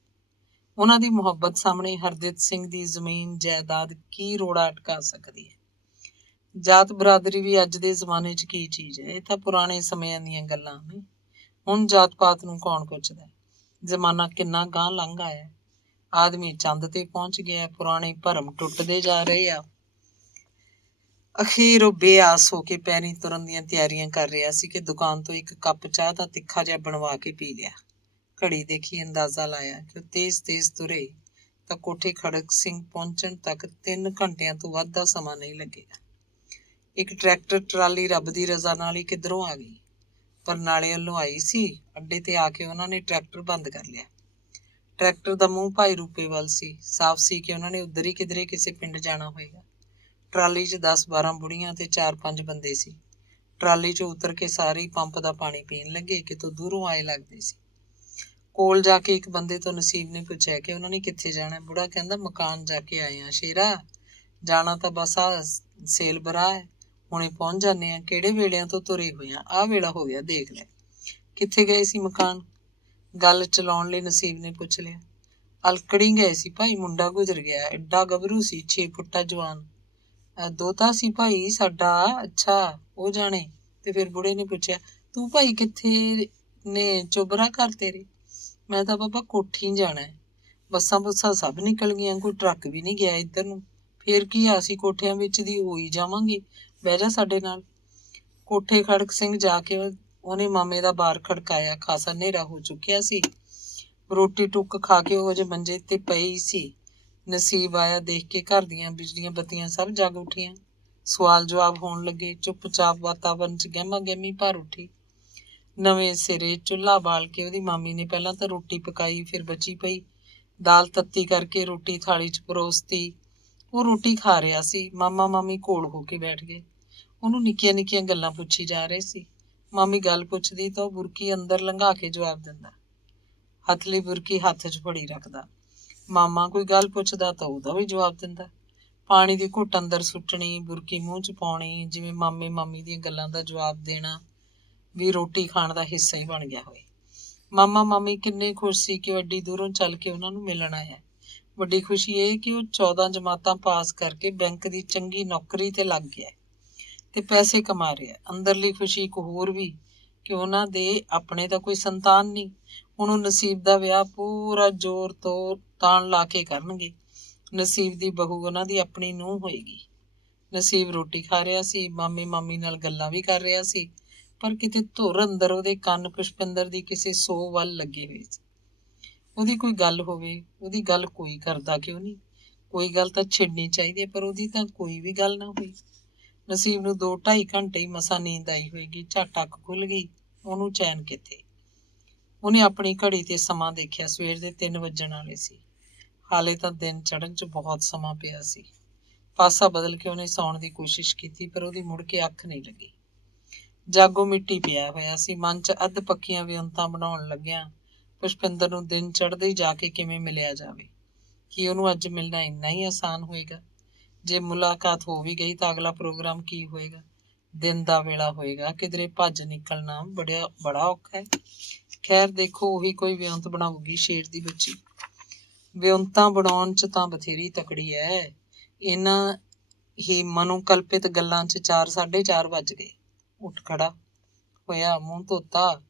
ਉਹਨਾਂ ਦੀ ਮੁਹੱਬਤ ਸਾਹਮਣੇ ਹਰਦਿਤ ਸਿੰਘ ਦੀ ਜ਼ਮੀਨ ਜਾਇਦਾਦ ਕੀ ਰੋੜਾ ਅਟਕਾ ਸਕਦੀ ਹੈ। ਜਾਤ ਬਰਾਦਰੀ ਵੀ ਅੱਜ ਦੇ ਜ਼ਮਾਨੇ 'ਚ ਕੀ ਚੀਜ਼ ਹੈ। ਇਹ ਤਾਂ ਪੁਰਾਣੇ ਸਮਿਆਂ ਦੀਆਂ ਗੱਲਾਂ ਨੇ। ਹੁਣ ਜਾਤ ਪਾਤ ਨੂੰ ਕੌਣ ਪੁੱਛਦਾ। ਜ਼ਮਾਨਾ ਕਿੰਨਾ ਗਾਂਹ ਲੰਘ ਆਇਆ। ਆਦਮੀ ਚੰਦ ਤੇ ਪਹੁੰਚ ਗਿਆ। ਪੁਰਾਣੇ ਭਰਮ ਟੁੱਟਦੇ ਜਾ ਰਹੇ ਆ। ਅਖੀਰ ਉਹ ਬੇਆਸ ਹੋ ਕੇ ਪੈਰੀਂ ਤੁਰਨ ਦੀਆਂ ਤਿਆਰੀਆਂ ਕਰ ਰਿਹਾ ਸੀ ਕਿ ਦੁਕਾਨ ਤੋਂ ਇੱਕ ਕੱਪ ਚਾਹ ਦਾ ਤਿੱਖਾ ਜਿਹਾ ਬਣਵਾ ਕੇ ਪੀ ਲਿਆ। ਘੜੀ ਦੇਖੀ, ਅੰਦਾਜ਼ਾ ਲਾਇਆ ਕਿ ਉਹ ਤੇਜ਼ ਤੁਰੇ ਤਾਂ ਕੋਠੇ ਖੜਕ ਸਿੰਘ ਪਹੁੰਚਣ ਤੱਕ 3 ਘੰਟਿਆਂ ਤੋਂ ਵੱਧ ਦਾ ਸਮਾਂ ਨਹੀਂ ਲੱਗੇਗਾ। ਇੱਕ ਟਰੈਕਟਰ ਟਰਾਲੀ ਰੱਬ ਦੀ ਰਜ਼ਾ ਨਾਲ ਹੀ ਕਿੱਧਰੋਂ ਆ ਗਈ। ਬਰਨਾਲੇ ਵੱਲੋਂ ਆਈ ਸੀ। ਅੱਡੇ ਤੇ ਆ ਕੇ ਉਹਨਾਂ ਨੇ ਟਰੈਕਟਰ ਬੰਦ ਕਰ ਲਿਆ। ਟਰੈਕਟਰ ਦਾ ਮੂੰਹ ਭਾਈ ਰੂਪੇ ਵੱਲ ਸੀ। ਸਾਫ਼ ਸੀ ਕਿ ਉਹਨਾਂ ਨੇ ਉੱਧਰ ਹੀ ਕਿਧਰੇ ਕਿਸੇ ਪਿੰਡ ਜਾਣਾ ਹੋਏਗਾ। ਟਰਾਲੀ 'ਚ 10-12 ਬੁੜੀਆਂ ਤੇ 4-5 ਬੰਦੇ ਸੀ। ਟਰਾਲੀ 'ਚੋਂ ਉਤਰ ਕੇ ਸਾਰੇ ਪੰਪ ਦਾ ਪਾਣੀ ਪੀਣ ਲੱਗੇ। ਕਿਤੋਂ ਦੂਰੋਂ ਆਏ ਲੱਗਦੇ ਸੀ। ਕੋਲ ਜਾ ਕੇ ਇੱਕ ਬੰਦੇ ਤੋਂ ਨਸੀਬ ਨੇ ਪੁੱਛਿਆ ਕਿ ਉਹਨਾਂ ਨੇ ਕਿੱਥੇ ਜਾਣਾ। ਬੁੜਾ ਕਹਿੰਦਾ, ਮਕਾਨ ਜਾ ਕੇ ਆਏ ਆ ਸ਼ੇਰਾ। ਜਾਣਾ ਤਾਂ ਬਸ ਆ ਸੇਲ ਬਰਾ ਹੈ, ਹੁਣੇ ਪਹੁੰਚ ਜਾਂਦੇ ਆ। ਕਿਹੜੇ ਵੇਲਿਆਂ ਤੋਂ ਤੁਰੇ ਹੋਏ ਆ, ਆਹ ਵੇਲਾ ਹੋ ਗਿਆ, ਦੇਖ ਲੈ। ਕਿੱਥੇ ਗਏ ਸੀ ਮਕਾਨ? ਗੱਲ ਚਲਾਉਣ ਲਈ ਨਸੀਬ ਨੇ ਪੁੱਛ ਲਿਆ। ਅਲਕੜੀ ਗਏ ਸੀ ਭਾਈ, ਮੁੰਡਾ ਗੁਜ਼ਰ ਗਿਆ। ਐਡਾ ਗੱਭਰੂ ਸੀ, 6 ਫੁੱਟਾ ਜਵਾਨ। ਦੋਤਾ ਸੀ ਭਾਈ ਸਾਡਾ। ਅੱਛਾ, ਉਹ ਜਾਣੇ। ਤੇ ਫਿਰ ਬੁੜੇ ਨੇ ਪੁੱਛਿਆ, ਤੂੰ ਭਾਈ ਕਿੱਥੇ ਨੇ ਚੁੱਬਰਾ ਘਰ ਤੇਰੇ? ਮੈਂ ਤਾਂ ਬਾਬਾ ਕੋਠੀ ਜਾਣਾ ਹੈ। ਬੱਸਾਂ ਬੁੱਸਾਂ ਸਭ ਨਿਕਲ ਗਈਆਂ, ਕੋਈ ਟਰੱਕ ਵੀ ਨਹੀਂ ਗਿਆ ਇੱਧਰ ਨੂੰ। ਫੇਰ ਕੀ ਆ, ਅਸੀਂ ਕੋਠਿਆਂ ਵਿੱਚ ਦੀ ਹੋਈ ਜਾਵਾਂਗੇ, ਬਹਿ ਜਾ ਸਾਡੇ ਨਾਲ। ਕੋਠੇ ਖੜਕ ਸਿੰਘ ਜਾ ਕੇ ਉਹਨੇ ਮਾਮੇ ਦਾ ਬਾਰ ਖੜਕਾਇਆ। ਖਾਸਾ ਹਨੇਰਾ ਹੋ ਚੁੱਕਿਆ ਸੀ। ਰੋਟੀ ਟੁੱਕ ਖਾ ਕੇ ਉਹ ਅਜੇ ਮੰਜੇ ਤੇ ਪਈ ਸੀ। ਨਸੀਬ ਆਇਆ। ਦੇਖ ਕੇ ਘਰ ਦੀਆਂ ਬਿਜਲੀਆਂ ਬੱਤੀਆਂ ਸਭ ਜਗ ਉੱਠੀਆਂ। ਸਵਾਲ ਜਵਾਬ ਹੋਣ ਲੱਗੇ। ਚੁੱਪਚਾਪ ਵਾਤਾਵਰਨ 'ਚ ਗਹਿਮਾ ਗਹਿਮੀ ਭਰ ਉੱਠੀ। ਨਵੇਂ ਸਿਰੇ ਚੁੱਲ੍ਹਾ ਬਾਲ ਕੇ ਉਹਦੀ ਮਾਮੀ ਨੇ ਪਹਿਲਾਂ ਤਾਂ ਰੋਟੀ ਪਕਾਈ, ਫਿਰ ਬਚੀ ਪਈ ਦਾਲ ਤੱਤੀ ਕਰਕੇ ਰੋਟੀ ਥਾਲੀ 'ਚ ਪਰੋਸਤੀ। ਉਹ ਰੋਟੀ ਖਾ ਰਿਹਾ ਸੀ। ਮਾਮਾ ਮਾਮੀ ਕੋਲ ਹੋ ਕੇ ਬੈਠ ਗਏ। ਉਹਨੂੰ ਨਿੱਕੀਆਂ ਨਿੱਕੀਆਂ ਗੱਲਾਂ ਪੁੱਛੀ ਜਾ ਰਹੇ ਸੀ। ਮਾਮੀ ਗੱਲ ਪੁੱਛਦੀ ਤਾਂ ਉਹ ਬੁਰਕੀ ਅੰਦਰ ਲੰਘਾ ਕੇ ਜਵਾਬ ਦਿੰਦਾ। ਹਥਲੀ ਬੁਰਕੀ ਹੱਥ 'ਚ ਫੜੀ ਰੱਖਦਾ। ਮਾਮਾ ਕੋਈ ਗੱਲ ਪੁੱਛਦਾ ਤਾਂ ਉਹਦਾ ਵੀ ਜਵਾਬ ਦਿੰਦਾ। ਪਾਣੀ ਦੀ ਘੁੱਟ ਅੰਦਰ ਸੁੱਟਣੀ, ਬੁਰਕੀ ਮੂੰਹ 'ਚ ਪਾਉਣੀ, ਜਿਵੇਂ ਮਾਮੇ ਮਾਮੀ ਦੀਆਂ ਗੱਲਾਂ ਦਾ ਜਵਾਬ ਦੇਣਾ ਵੀ ਰੋਟੀ ਖਾਣ ਦਾ ਹਿੱਸਾ ਹੀ ਬਣ ਗਿਆ ਹੋਵੇ। ਮਾਮਾ ਮਾਮੀ ਕਿੰਨੇ ਖੁਸ਼ ਸੀ ਕਿ ਉਹ ਐਡੀ ਦੂਰੋਂ ਚੱਲ ਕੇ ਉਹਨਾਂ ਨੂੰ ਮਿਲਣ ਆਇਆ। ਵੱਡੀ ਖੁਸ਼ੀ ਇਹ ਕਿ ਉਹ 14 ਜਮਾਤਾਂ ਪਾਸ ਕਰਕੇ ਬੈਂਕ ਦੀ ਚੰਗੀ ਨੌਕਰੀ ਤੇ ਲੱਗ ਗਿਆ ਤੇ ਪੈਸੇ ਕਮਾ ਰਿਹਾ। ਅੰਦਰਲੀ ਖੁਸ਼ੀ ਇੱਕ ਹੋਰ ਵੀ ਕਿ ਉਹਨਾਂ ਦੇ ਆਪਣੇ ਤਾਂ ਕੋਈ ਸੰਤਾਨ ਨਹੀਂ। ਹੁਣ ਉਹ ਨਸੀਬ ਦਾ ਵਿਆਹ ਪੂਰਾ ਜ਼ੋਰ ਤੋਂ ਤਾਣ ਲਾ ਕੇ ਕਰਨਗੇ। ਨਸੀਬ ਦੀ ਬਹੂ ਉਹਨਾਂ ਦੀ ਆਪਣੀ ਨੂੰਹ ਹੋਏਗੀ। ਨਸੀਬ ਰੋਟੀ ਖਾ ਰਿਹਾ ਸੀ, ਮਾਮੇ ਮਾਮੀ ਨਾਲ ਗੱਲਾਂ ਵੀ ਕਰ ਰਿਹਾ ਸੀ, ਪਰ ਕਿਤੇ ਧੁਰ ਅੰਦਰ ਉਹਦੇ ਕੰਨ ਪੁਸ਼ਪਿੰਦਰ ਦੀ ਕਿਸੇ ਸੌ ਵੱਲ ਲੱਗੇ ਹੋਏ ਸੀ। ਉਹਦੀ ਕੋਈ ਗੱਲ ਹੋਵੇ, ਉਹਦੀ ਗੱਲ ਕੋਈ ਕਰਦਾ ਕਿਉਂ ਨਹੀਂ? ਕੋਈ ਗੱਲ ਤਾਂ ਛਿੜਨੀ ਚਾਹੀਦੀ ਹੈ, ਪਰ ਉਹਦੀ ਤਾਂ ਕੋਈ ਵੀ ਗੱਲ ਨਾ ਹੋਈ। ਨਸੀਬ ਨੂੰ 2-2.5 ਘੰਟੇ ਹੀ ਮਸਾਂ ਨੀਂਦ ਆਈ ਹੋਏਗੀ। ਝੱਟ ਅੱਖ ਖੁੱਲ ਗਈ, ਉਹਨੂੰ ਚੈਨ ਕਿੱਥੇ। ਉਹਨੇ ਆਪਣੀ ਘੜੀ ਤੇ ਸਮਾਂ ਦੇਖਿਆ। ਸਵੇਰ ਦੇ 3 ਵੱਜਣ ਵਾਲੇ ਸੀ। ਹਾਲੇ ਤਾਂ ਦਿਨ ਚੜ੍ਹਨ 'ਚ ਬਹੁਤ ਸਮਾਂ ਪਿਆ ਸੀ। ਪਾਸਾ ਬਦਲ ਕੇ ਉਹਨੇ ਸੌਣ ਦੀ ਕੋਸ਼ਿਸ਼ ਕੀਤੀ, ਪਰ ਉਹਦੀ ਮੁੜ ਕੇ ਅੱਖ ਨਹੀਂ ਲੱਗੀ। ਜਾਗੋ ਮਿੱਟੀ ਪਿਆ ਹੋਇਆ ਸੀ। ਮਨ 'ਚ ਅੱਧ ਪੱਕੀਆਂ ਵਿਉਂਤਾਂ ਬਣਾਉਣ ਲੱਗਿਆ ਪੁਸ਼ਪਿੰਦਰ ਨੂੰ ਦਿਨ ਚੜ੍ਹਦੇ ਹੀ ਜਾ ਕੇ ਕਿਵੇਂ ਮਿਲਿਆ ਜਾਵੇ। ਕੀ ਉਹਨੂੰ ਅੱਜ ਮਿਲਣਾ ਇੰਨਾ ਹੀ ਆਸਾਨ ਹੋਏਗਾ? ਜੇ ਮੁਲਾਕਾਤ ਹੋ ਵੀ ਗਈ ਤਾਂ ਅਗਲਾ ਪ੍ਰੋਗਰਾਮ ਕੀ ਹੋਏਗਾ? ਦਿਨ ਦਾ ਵੇਲਾ ਹੋਏਗਾ, ਕਿਧਰੇ ਭੱਜ ਨਿਕਲਣਾ ਬੜਾ ਔਖਾ ਹੈ। ਖੈਰ ਦੇਖੋ, ਉਹੀ ਕੋਈ ਵਿਉਂਤ ਬਣਾਉਗੀ ਸ਼ੇਰ ਦੀ ਬੱਚੀ। ਵਿਉਂਤਾਂ ਬਣਾਉਣ 'ਚ ਤਾਂ ਬਥੇਰੀ ਤਕੜੀ ਹੈ। ਇਹਨਾਂ ਹੀ ਮਨੋਕਲਪਿਤ ਗੱਲਾਂ 'ਚ 4-4:30 ਵੱਜ ਗਏ। ਉੱਠ ਖੜਾ ਹੋਇਆ, ਮੂੰਹ ਧੋਤਾ,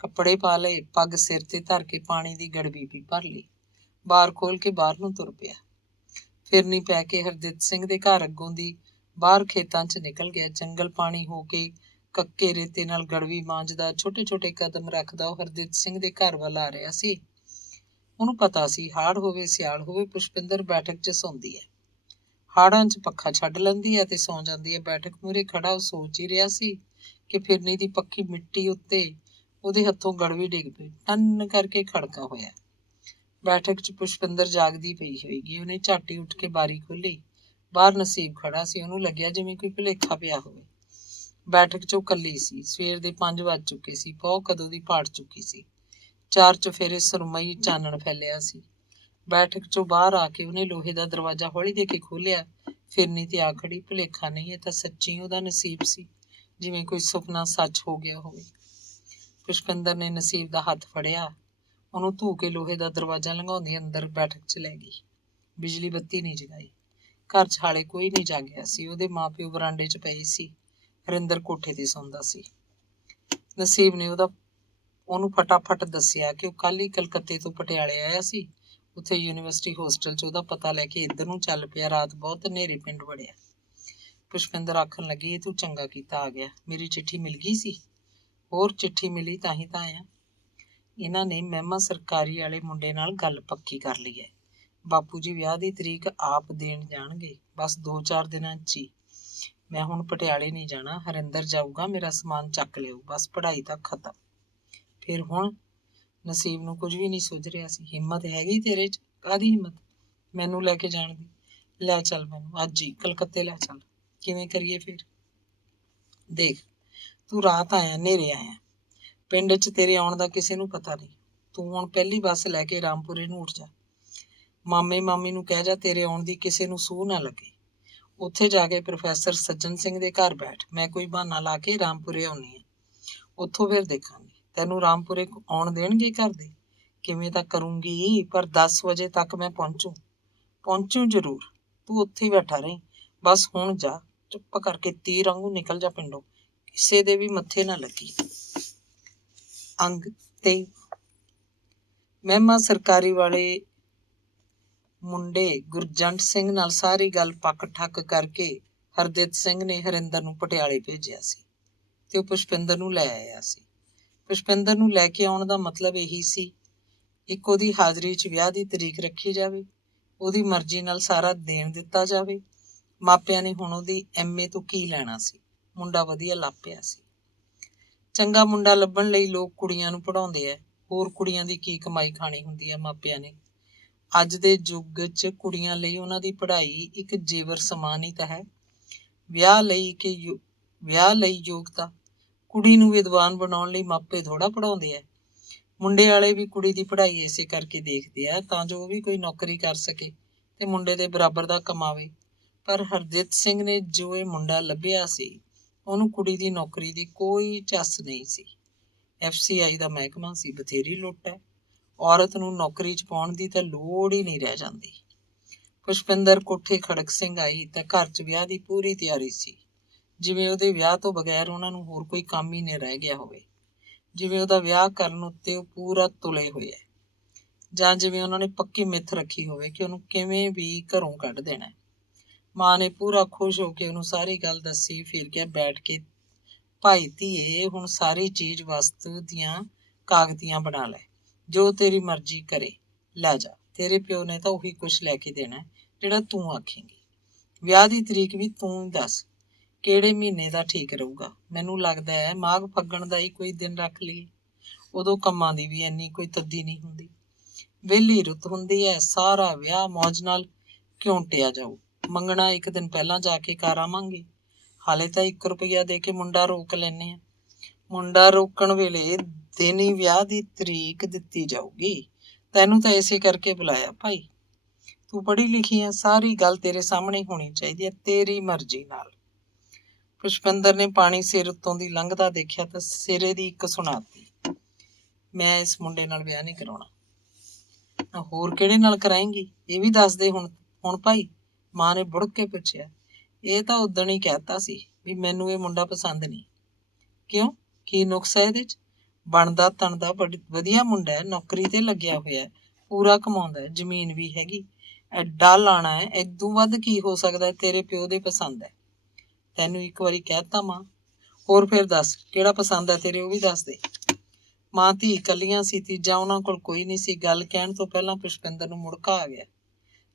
ਕੱਪੜੇ ਪਾ ਲਏ, ਪੱਗ ਸਿਰ ਤੇ ਧਰ ਕੇ ਪਾਣੀ ਦੀ ਗੜਬੀ ਵੀ ਭਰ ਲਈ। ਬਾਰ ਖੋਲ ਕੇ ਬਾਹਰ ਨੂੰ ਤੁਰ ਪਿਆ। ਫਿਰਨੀ ਪੈ ਕੇ ਹਰਦਿੱਤ ਸਿੰਘ ਦੇ ਘਰ ਅੱਗੋਂ ਦੀ ਬਾਹਰ ਖੇਤਾਂ 'ਚ ਨਿਕਲ ਗਿਆ। ਜੰਗਲ ਪਾਣੀ ਹੋ ਕੇ ਕੱਕੇ ਰੇਤੇ ਨਾਲ ਗੜਵੀ ਮਾਂਜਦਾ, ਛੋਟੇ-ਛੋਟੇ ਕਦਮ ਰੱਖਦਾ ਉਹ ਹਰਦਿੱਤ ਸਿੰਘ ਦੇ ਘਰ ਵੱਲ ਆ ਰਿਹਾ ਸੀ। ਉਹਨੂੰ ਪਤਾ ਸੀ, ਹਾੜ ਹੋਵੇ ਸਿਆਲ ਹੋਵੇ, ਪੁਸ਼ਪਿੰਦਰ ਬੈਠਕ 'ਚ ਸੌਂਦੀ ਹੈ। ਹਾੜਾਂ 'ਚ ਪੱਖਾ ਛੱਡ ਲੈਂਦੀ ਹੈ ਤੇ ਸੌਂ ਜਾਂਦੀ ਹੈ। ਬੈਠਕ ਮੂਹਰੇ ਖੜਾ ਉਹ ਸੋਚ ਹੀ ਰਿਹਾ ਸੀ ਕਿ ਫਿਰਨੀ ਦੀ ਪੱਕੀ ਮਿੱਟੀ ਉੱਤੇ ਉਹਦੇ ਹੱਥੋਂ ਗੜਵੀ ਡਿੱਗ ਪਈ। ਟੰਨ ਕਰਕੇ ਖੜਕਾ ਹੋਇਆ। ਬੈਠਕ 'ਚ ਪੁਸ਼ਪਿੰਦਰ ਜਾਗਦੀ ਪਈ ਹੋਏਗੀ। ਉਹਨੇ ਝਾਟੀ ਉੱਠ ਕੇ ਬਾਰੀ ਖੋਲ੍ਹੀ। ਬਾਹਰ ਨਸੀਬ ਖੜਾ ਸੀ। ਉਹਨੂੰ ਲੱਗਿਆ ਜਿਵੇਂ ਕੋਈ ਭੁਲੇਖਾ ਪਿਆ ਹੋਵੇ। ਬੈਠਕ 'ਚ ਉਹ ਇਕੱਲੀ ਸੀ। ਸਵੇਰ ਦੇ 5 ਵੱਜ ਚੁੱਕੇ ਸੀ। ਪਹੁ ਕਦੋਂ ਦੀ ਪਾਟ ਚੁੱਕੀ ਸੀ। 4 ਚੁਫੇਰੇ ਸੁਰਮਈ ਚਾਨਣ ਫੈਲਿਆ ਸੀ। ਬੈਠਕ 'ਚੋਂ ਬਾਹਰ ਆ ਕੇ ਉਹਨੇ ਲੋਹੇ ਦਾ ਦਰਵਾਜ਼ਾ ਹੌਲੀ ਦੇ ਕੇ ਖੋਲ੍ਹਿਆ। ਫਿਰਨੀ ਤੇ ਆ ਖੜੀ। ਭੁਲੇਖਾ ਨਹੀਂ, ਇਹ ਤਾਂ ਸੱਚੀ ਉਹਦਾ ਨਸੀਬ ਸੀ, ਜਿਵੇਂ ਕੋਈ ਸੁਪਨਾ ਸੱਚ ਹੋ ਗਿਆ ਹੋਵੇ। ਪੁਸ਼ਪਿੰਦਰ ਨੇ ਨਸੀਬ ਦਾ ਹੱਥ ਫੜਿਆ। ਉਹਨੂੰ ਧੂ ਕੇ ਲੋਹੇ ਦਾ ਦਰਵਾਜ਼ਾ ਲੰਘਾਉਂਦੀ ਅੰਦਰ ਬੈਠਕ 'ਚ ਲੈ ਗਈ। ਬਿਜਲੀ ਬੱਤੀ ਨਹੀਂ ਜਗਾਈ। ਘਰ 'ਚ ਹਾਲੇ ਕੋਈ ਨਹੀਂ ਜਾਗਿਆ ਸੀ। ਉਹਦੇ ਮਾਂ-ਪਿਓ ਬਰਾਂਡੇ 'ਚ ਪਏ ਸੀ। ਹਰਿੰਦਰ ਕੋਠੇ ਤੇ ਸੌਂਦਾ ਸੀ। ਨਸੀਬ ਨੇ ਉਹਨੂੰ ਫਟਾਫਟ ਦੱਸਿਆ ਕਿ ਉਹ ਕੱਲ੍ਹ ਹੀ ਕਲਕੱਤੇ ਤੋਂ ਪਟਿਆਲੇ ਆਇਆ ਸੀ। ਉੱਥੇ ਯੂਨੀਵਰਸਿਟੀ ਹੋਸਟਲ 'ਚ ਉਹਦਾ ਪਤਾ ਲੈ ਕੇ ਇੱਧਰ ਨੂੰ ਚੱਲ ਪਿਆ। ਰਾਤ ਬਹੁਤ ਹਨੇਰੇ ਪਿੰਡ ਵੜਿਆ। ਪੁਸ਼ਪਿੰਦਰ ਆਖਣ ਲੱਗੀ, ਇਹ ਤੂੰ ਚੰਗਾ ਕੀਤਾ ਆ ਗਿਆ। ਮੇਰੀ ਚਿੱਠੀ ਮਿਲ ਗਈ ਸੀ? ਹੋਰ ਚਿੱਠੀ ਮਿਲੀ ਤਾਂ ਹੀ ਤਾਂ ਆਇਆ। ਇਹਨਾਂ ਨੇ ਮਹਿਮਾ ਸਰਕਾਰੀ ਵਾਲੇ ਮੁੰਡੇ ਨਾਲ ਗੱਲ ਪੱਕੀ ਕਰ ਲਈ ਹੈ। ਬਾਪੂ ਜੀ ਵਿਆਹ ਦੀ ਤਰੀਕ ਆਪ ਦੇਣ ਜਾਣਗੇ, ਬਸ 2-4 ਦਿਨਾਂ 'ਚ ਹੀ। ਮੈਂ ਹੁਣ ਪਟਿਆਲੇ ਨਹੀਂ ਜਾਣਾ, ਹਰਿੰਦਰ ਜਾਊਗਾ, ਮੇਰਾ ਸਮਾਨ ਚੱਕ ਲਿਓ, ਬਸ ਪੜ੍ਹਾਈ ਤਾਂ ਖਤਮ। ਫਿਰ ਹੁਣ ਨਸੀਬ ਨੂੰ ਕੁਝ ਵੀ ਨਹੀਂ ਸੁੱਝ ਰਿਹਾ ਸੀ। ਹਿੰਮਤ ਹੈਗੀ ਤੇਰੇ 'ਚ? ਕਾਹਦੀ ਹਿੰਮਤ? ਮੈਨੂੰ ਲੈ ਕੇ ਜਾਣ ਦੀ? ਲੈ ਚੱਲ ਮੈਨੂੰ ਅੱਜ ਹੀ ਕਲਕੱਤੇ ਲੈ ਚੱਲ। ਕਿਵੇਂ ਕਰੀਏ ਫਿਰ? ਦੇਖ, ਤੂੰ ਰਾਤ ਆਇਆ, ਹਨੇਰੇ ਆਇਆ। ਪਿੰਡ 'ਚ ਤੇਰੇ ਆਉਣ ਦਾ ਕਿਸੇ ਨੂੰ ਪਤਾ ਨਹੀਂ। ਤੂੰ ਹੁਣ ਪਹਿਲੀ ਬੱਸ ਲੈ ਕੇ ਰਾਮਪੁਰੇ ਨੂੰ ਉੱਠ ਜਾ। ਮਾਮੇ ਮਾਮੀ ਨੂੰ ਕਹਿ ਜਾ ਤੇਰੇ ਆਉਣ ਦੀ ਕਿਸੇ ਨੂੰ ਸੂਹ ਨਾ ਲੱਗੇ। ਉੱਥੇ ਜਾ ਕੇ ਪ੍ਰੋਫੈਸਰ ਸੱਜਣ ਸਿੰਘ ਦੇ ਘਰ ਬੈਠ। ਮੈਂ ਕੋਈ ਬਹਾਨਾ ਲਾ ਕੇ ਰਾਮਪੁਰੇ ਆਉਣੀ ਹੈ। ਉੱਥੋਂ ਫਿਰ ਦੇਖਾਂਗੇ। ਤੈਨੂੰ ਰਾਮਪੁਰੇ ਆਉਣ ਦੇਣਗੇ ਘਰ ਦੇ? ਕਿਵੇਂ ਤਾਂ ਕਰੂੰਗੀ, ਪਰ 10 ਵਜੇ ਤੱਕ ਮੈਂ ਪਹੁੰਚੂ ਜ਼ਰੂਰ। ਤੂੰ ਉੱਥੇ ਹੀ ਬੈਠਾ ਰਹੀਂ। ਬਸ ਹੁਣ ਜਾ, ਚੁੱਪ ਕਰਕੇ ਤੀਰ ਵਾਂਗੂ ਨਿਕਲ ਜਾ ਪਿੰਡੋਂ। ਕਿਸੇ ਦੇ ਵੀ ਮੱਥੇ ਨਾ ਲੱਗੀ। ਅੰਗ 23। ਮਹਿਮਾ ਸਰਕਾਰੀ ਵਾਲੇ ਮੁੰਡੇ ਗੁਰਜੰਟ ਸਿੰਘ ਨਾਲ ਸਾਰੀ ਗੱਲ ਪੱਕ ਠੱਕ ਕਰਕੇ ਹਰਦਿੱਤ ਸਿੰਘ ਨੇ ਹਰਿੰਦਰ ਨੂੰ ਪਟਿਆਲੇ ਭੇਜਿਆ ਸੀ ਤੇ ਉਹ ਪੁਸ਼ਪਿੰਦਰ ਨੂੰ ਲੈ ਆਇਆ ਸੀ। ਪੁਸ਼ਪਿੰਦਰ ਨੂੰ ਲੈ ਕੇ ਆਉਣ ਦਾ ਮਤਲਬ ਇਹੀ ਸੀ, ਇੱਕ ਉਹਦੀ ਹਾਜ਼ਰੀ 'ਚ ਵਿਆਹ ਦੀ ਤਰੀਕ ਰੱਖੀ ਜਾਵੇ, ਉਹਦੀ ਮਰਜ਼ੀ ਨਾਲ ਸਾਰਾ ਦੇਣ ਦਿੱਤਾ ਜਾਵੇ। ਮਾਪਿਆਂ ਨੇ ਹੁਣ ਉਹਦੀ MA ਤੋਂ ਕੀ ਲੈਣਾ ਸੀ? ਮੁੰਡਾ ਵਧੀਆ ਲੱਭ ਪਿਆ ਸੀ। ਚੰਗਾ ਮੁੰਡਾ ਲੱਭਣ ਲਈ ਲੋਕ ਕੁੜੀਆਂ ਨੂੰ ਪੜ੍ਹਾਉਂਦੇ ਐ। ਹੋਰ ਕੁੜੀਆਂ ਦੀ ਕੀ ਕਮਾਈ ਖਾਣੀ ਹੁੰਦੀ ਹੈ ਮਾਪਿਆਂ ਨੇ? ਅੱਜ ਦੇ ਯੁੱਗ 'ਚ ਕੁੜੀਆਂ ਲਈ ਉਹਨਾਂ ਦੀ ਪੜ੍ਹਾਈ ਇੱਕ ਜੇਵਰ ਸਮਾਨ ਹੀ ਤਾਂ ਹੈ। ਵਿਆਹ ਲਈ ਯੋਗਤਾ। ਕੁੜੀ ਨੂੰ ਵਿਦਵਾਨ ਬਣਾਉਣ ਲਈ ਮਾਪੇ ਥੋੜ੍ਹਾ ਪੜ੍ਹਾਉਂਦੇ ਐ। ਮੁੰਡੇ ਵਾਲੇ ਵੀ ਕੁੜੀ ਦੀ ਪੜ੍ਹਾਈ ਇਸੇ ਕਰਕੇ ਦੇਖਦੇ ਆ ਤਾਂ ਜੋ ਉਹ ਵੀ ਕੋਈ ਨੌਕਰੀ ਕਰ ਸਕੇ ਤੇ ਮੁੰਡੇ ਦੇ ਬਰਾਬਰ ਦਾ ਕਮਾਵੇ। ਪਰ ਹਰਦਿਤ ਸਿੰਘ ਨੇ ਜੋ ਇਹ ਮੁੰਡਾ ਲੱਭਿਆ ਸੀ, ਉਹਨੂੰ ਕੁੜੀ ਦੀ ਨੌਕਰੀ ਦੀ ਕੋਈ ਝੱਸ ਨਹੀਂ ਸੀ। FCI ਦਾ ਮਹਿਕਮਾ ਸੀ, ਬਥੇਰੀ ਲੁੱਟ ਹੈ। ਔਰਤ ਨੂੰ ਨੌਕਰੀ 'ਚ ਪਾਉਣ ਦੀ ਤਾਂ ਲੋੜ ਹੀ ਨਹੀਂ ਰਹਿ ਜਾਂਦੀ। ਪੁਸ਼ਪਿੰਦਰ ਕੋਠੇ ਖੜਕ ਸਿੰਘ ਆਈ ਤਾਂ ਘਰ 'ਚ ਵਿਆਹ ਦੀ ਪੂਰੀ ਤਿਆਰੀ ਸੀ, ਜਿਵੇਂ ਉਹਦੇ ਵਿਆਹ ਤੋਂ ਬਗੈਰ ਉਹਨਾਂ ਨੂੰ ਹੋਰ ਕੋਈ ਕੰਮ ਹੀ ਨਹੀਂ ਰਹਿ ਗਿਆ ਹੋਵੇ, ਜਿਵੇਂ ਉਹਦਾ ਵਿਆਹ ਕਰਨ ਉੱਤੇ ਉਹ ਪੂਰਾ ਤੁਲੇ ਹੋਏ ਹੈ, ਜਾਂ ਜਿਵੇਂ ਉਹਨਾਂ ਨੇ ਪੱਕੀ ਮਿੱਥ ਰੱਖੀ ਹੋਵੇ ਕਿ ਉਹਨੂੰ ਕਿਵੇਂ ਵੀ ਘਰੋਂ ਕੱਢ ਦੇਣਾ। ਮਾਂ ਨੇ ਪੂਰਾ ਖੁਸ਼ ਹੋ ਕੇ ਉਹਨੂੰ ਸਾਰੀ ਗੱਲ ਦੱਸੀ। ਫਿਰ ਕਿਹਾ, ਬੈਠ ਕੇ ਭਾਈ ਧੀਏ, ਹੁਣ ਸਾਰੀ ਚੀਜ਼ ਵਸਤੂ ਦੀਆਂ ਕਾਗਜ਼ੀਆਂ ਬਣਾ ਲੈ, ਜੋ ਤੇਰੀ ਮਰਜ਼ੀ ਕਰੇ ਲੈ ਜਾ। ਤੇਰੇ ਪਿਓ ਨੇ ਤਾਂ ਉਹੀ ਕੁਛ ਲੈ ਕੇ ਦੇਣਾ ਜਿਹੜਾ ਤੂੰ ਆਖੇਂਗੀ। ਵਿਆਹ ਦੀ ਤਰੀਕ ਵੀ ਤੂੰ ਹੀ ਦੱਸ, ਕਿਹੜੇ ਮਹੀਨੇ ਦਾ ਠੀਕ ਰਹੂਗਾ। ਮੈਨੂੰ ਲੱਗਦਾ ਹੈ ਮਾਘ ਫੱਗਣ ਦਾ ਹੀ ਕੋਈ ਦਿਨ ਰੱਖ ਲਈਏ, ਉਦੋਂ ਕੰਮਾਂ ਦੀ ਵੀ ਇੰਨੀ ਕੋਈ ਤੱਦੀ ਨਹੀਂ ਹੁੰਦੀ। ਵਿਹਲੀ ਰੁੱਤ ਹੁੰਦੀ ਹੈ, ਸਾਰਾ ਵਿਆਹ ਮੌਜ ਨਾਲ ਕਿਉਂ ਟਿਆ ਜਾਊ। ਮੰਗਣਾ ਇੱਕ ਦਿਨ ਪਹਿਲਾਂ ਜਾ ਕੇ ਕਰ ਆਵਾਂਗੇ। ਹਾਲੇ ਤਾਂ 1 ਰੁਪਈਆ ਦੇ ਕੇ ਮੁੰਡਾ ਰੋਕ ਲੈਂਦੇ ਆ। ਮੁੰਡਾ ਰੋਕਣ ਵੇਲੇ ਦਿਨ ਹੀ ਵਿਆਹ ਦੀ ਤਰੀਕ ਦਿੱਤੀ ਜਾਊਗੀ। ਤੈਨੂੰ ਤਾਂ ਇਸੇ ਕਰਕੇ ਬੁਲਾਇਆ ਭਾਈ, ਤੂੰ ਪੜ੍ਹੀ ਲਿਖੀ ਹੈ, ਸਾਰੀ ਗੱਲ ਤੇਰੇ ਸਾਹਮਣੇ ਹੋਣੀ ਚਾਹੀਦੀ ਹੈ, ਤੇਰੀ ਮਰਜ਼ੀ ਨਾਲ। ਪੁਸ਼ਪਿੰਦਰ ਨੇ ਪਾਣੀ ਸਿਰ ਉੱਤੋਂ ਦੀ ਲੰਘਦਾ ਦੇਖਿਆ ਤਾਂ ਸਿਰੇ ਦੀ ਇੱਕ ਸੁਣਾਤੀ, ਮੈਂ ਇਸ ਮੁੰਡੇ ਨਾਲ ਵਿਆਹ ਨਹੀਂ ਕਰਾਉਣਾ। ਹੋਰ ਕਿਹੜੇ ਨਾਲ ਕਰਾਏਂਗੀ, ਇਹ ਵੀ ਦੱਸ ਦੇ ਹੁਣ ਭਾਈ। ਮਾਂ ਨੇ ਬੁੜਕ ਕੇ ਪੁੱਛਿਆ। ਇਹ ਤਾਂ ਉਦਣ ਹੀ ਕਹਿਤਾ ਸੀ ਵੀ ਮੈਨੂੰ ਇਹ ਮੁੰਡਾ ਪਸੰਦ ਨਹੀਂ। ਕਿਉਂ, ਕੀ ਨੁਕਸ ਹੈ ਇਹਦੇ 'ਚ? ਬਣਦਾ ਤਣਦਾ ਵਧੀਆ ਮੁੰਡਾ ਹੈ, ਨੌਕਰੀ ਤੇ ਲੱਗਿਆ ਹੋਇਆ, ਪੂਰਾ ਕਮਾਉਂਦਾ, ਜ਼ਮੀਨ ਵੀ ਹੈਗੀ, ਐਡਾ ਲਾਣਾ ਹੈ, ਏਦੂ ਵੱਧ ਕੀ ਹੋ ਸਕਦਾ। ਤੇਰੇ ਪਿਓ ਦੇ ਪਸੰਦ ਹੈ, ਤੈਨੂੰ ਇੱਕ ਵਾਰੀ ਕਹਿਤਾ ਮਾਂ। ਹੋਰ ਫਿਰ ਦੱਸ ਕਿਹੜਾ ਪਸੰਦ ਹੈ ਤੇਰੇ, ਉਹ ਵੀ ਦੱਸ ਦੇ। ਮਾਂ ਧੀ ਇਕੱਲੀਆਂ ਸੀ, ਤੀਜਾ ਉਹਨਾਂ ਕੋਲ ਕੋਈ ਨਹੀਂ ਸੀ। ਗੱਲ ਕਹਿਣ ਤੋਂ ਪਹਿਲਾਂ ਪੁਸ਼ਪਿੰਦਰ ਨੂੰ ਮੁੜਕਾ ਆ ਗਿਆ।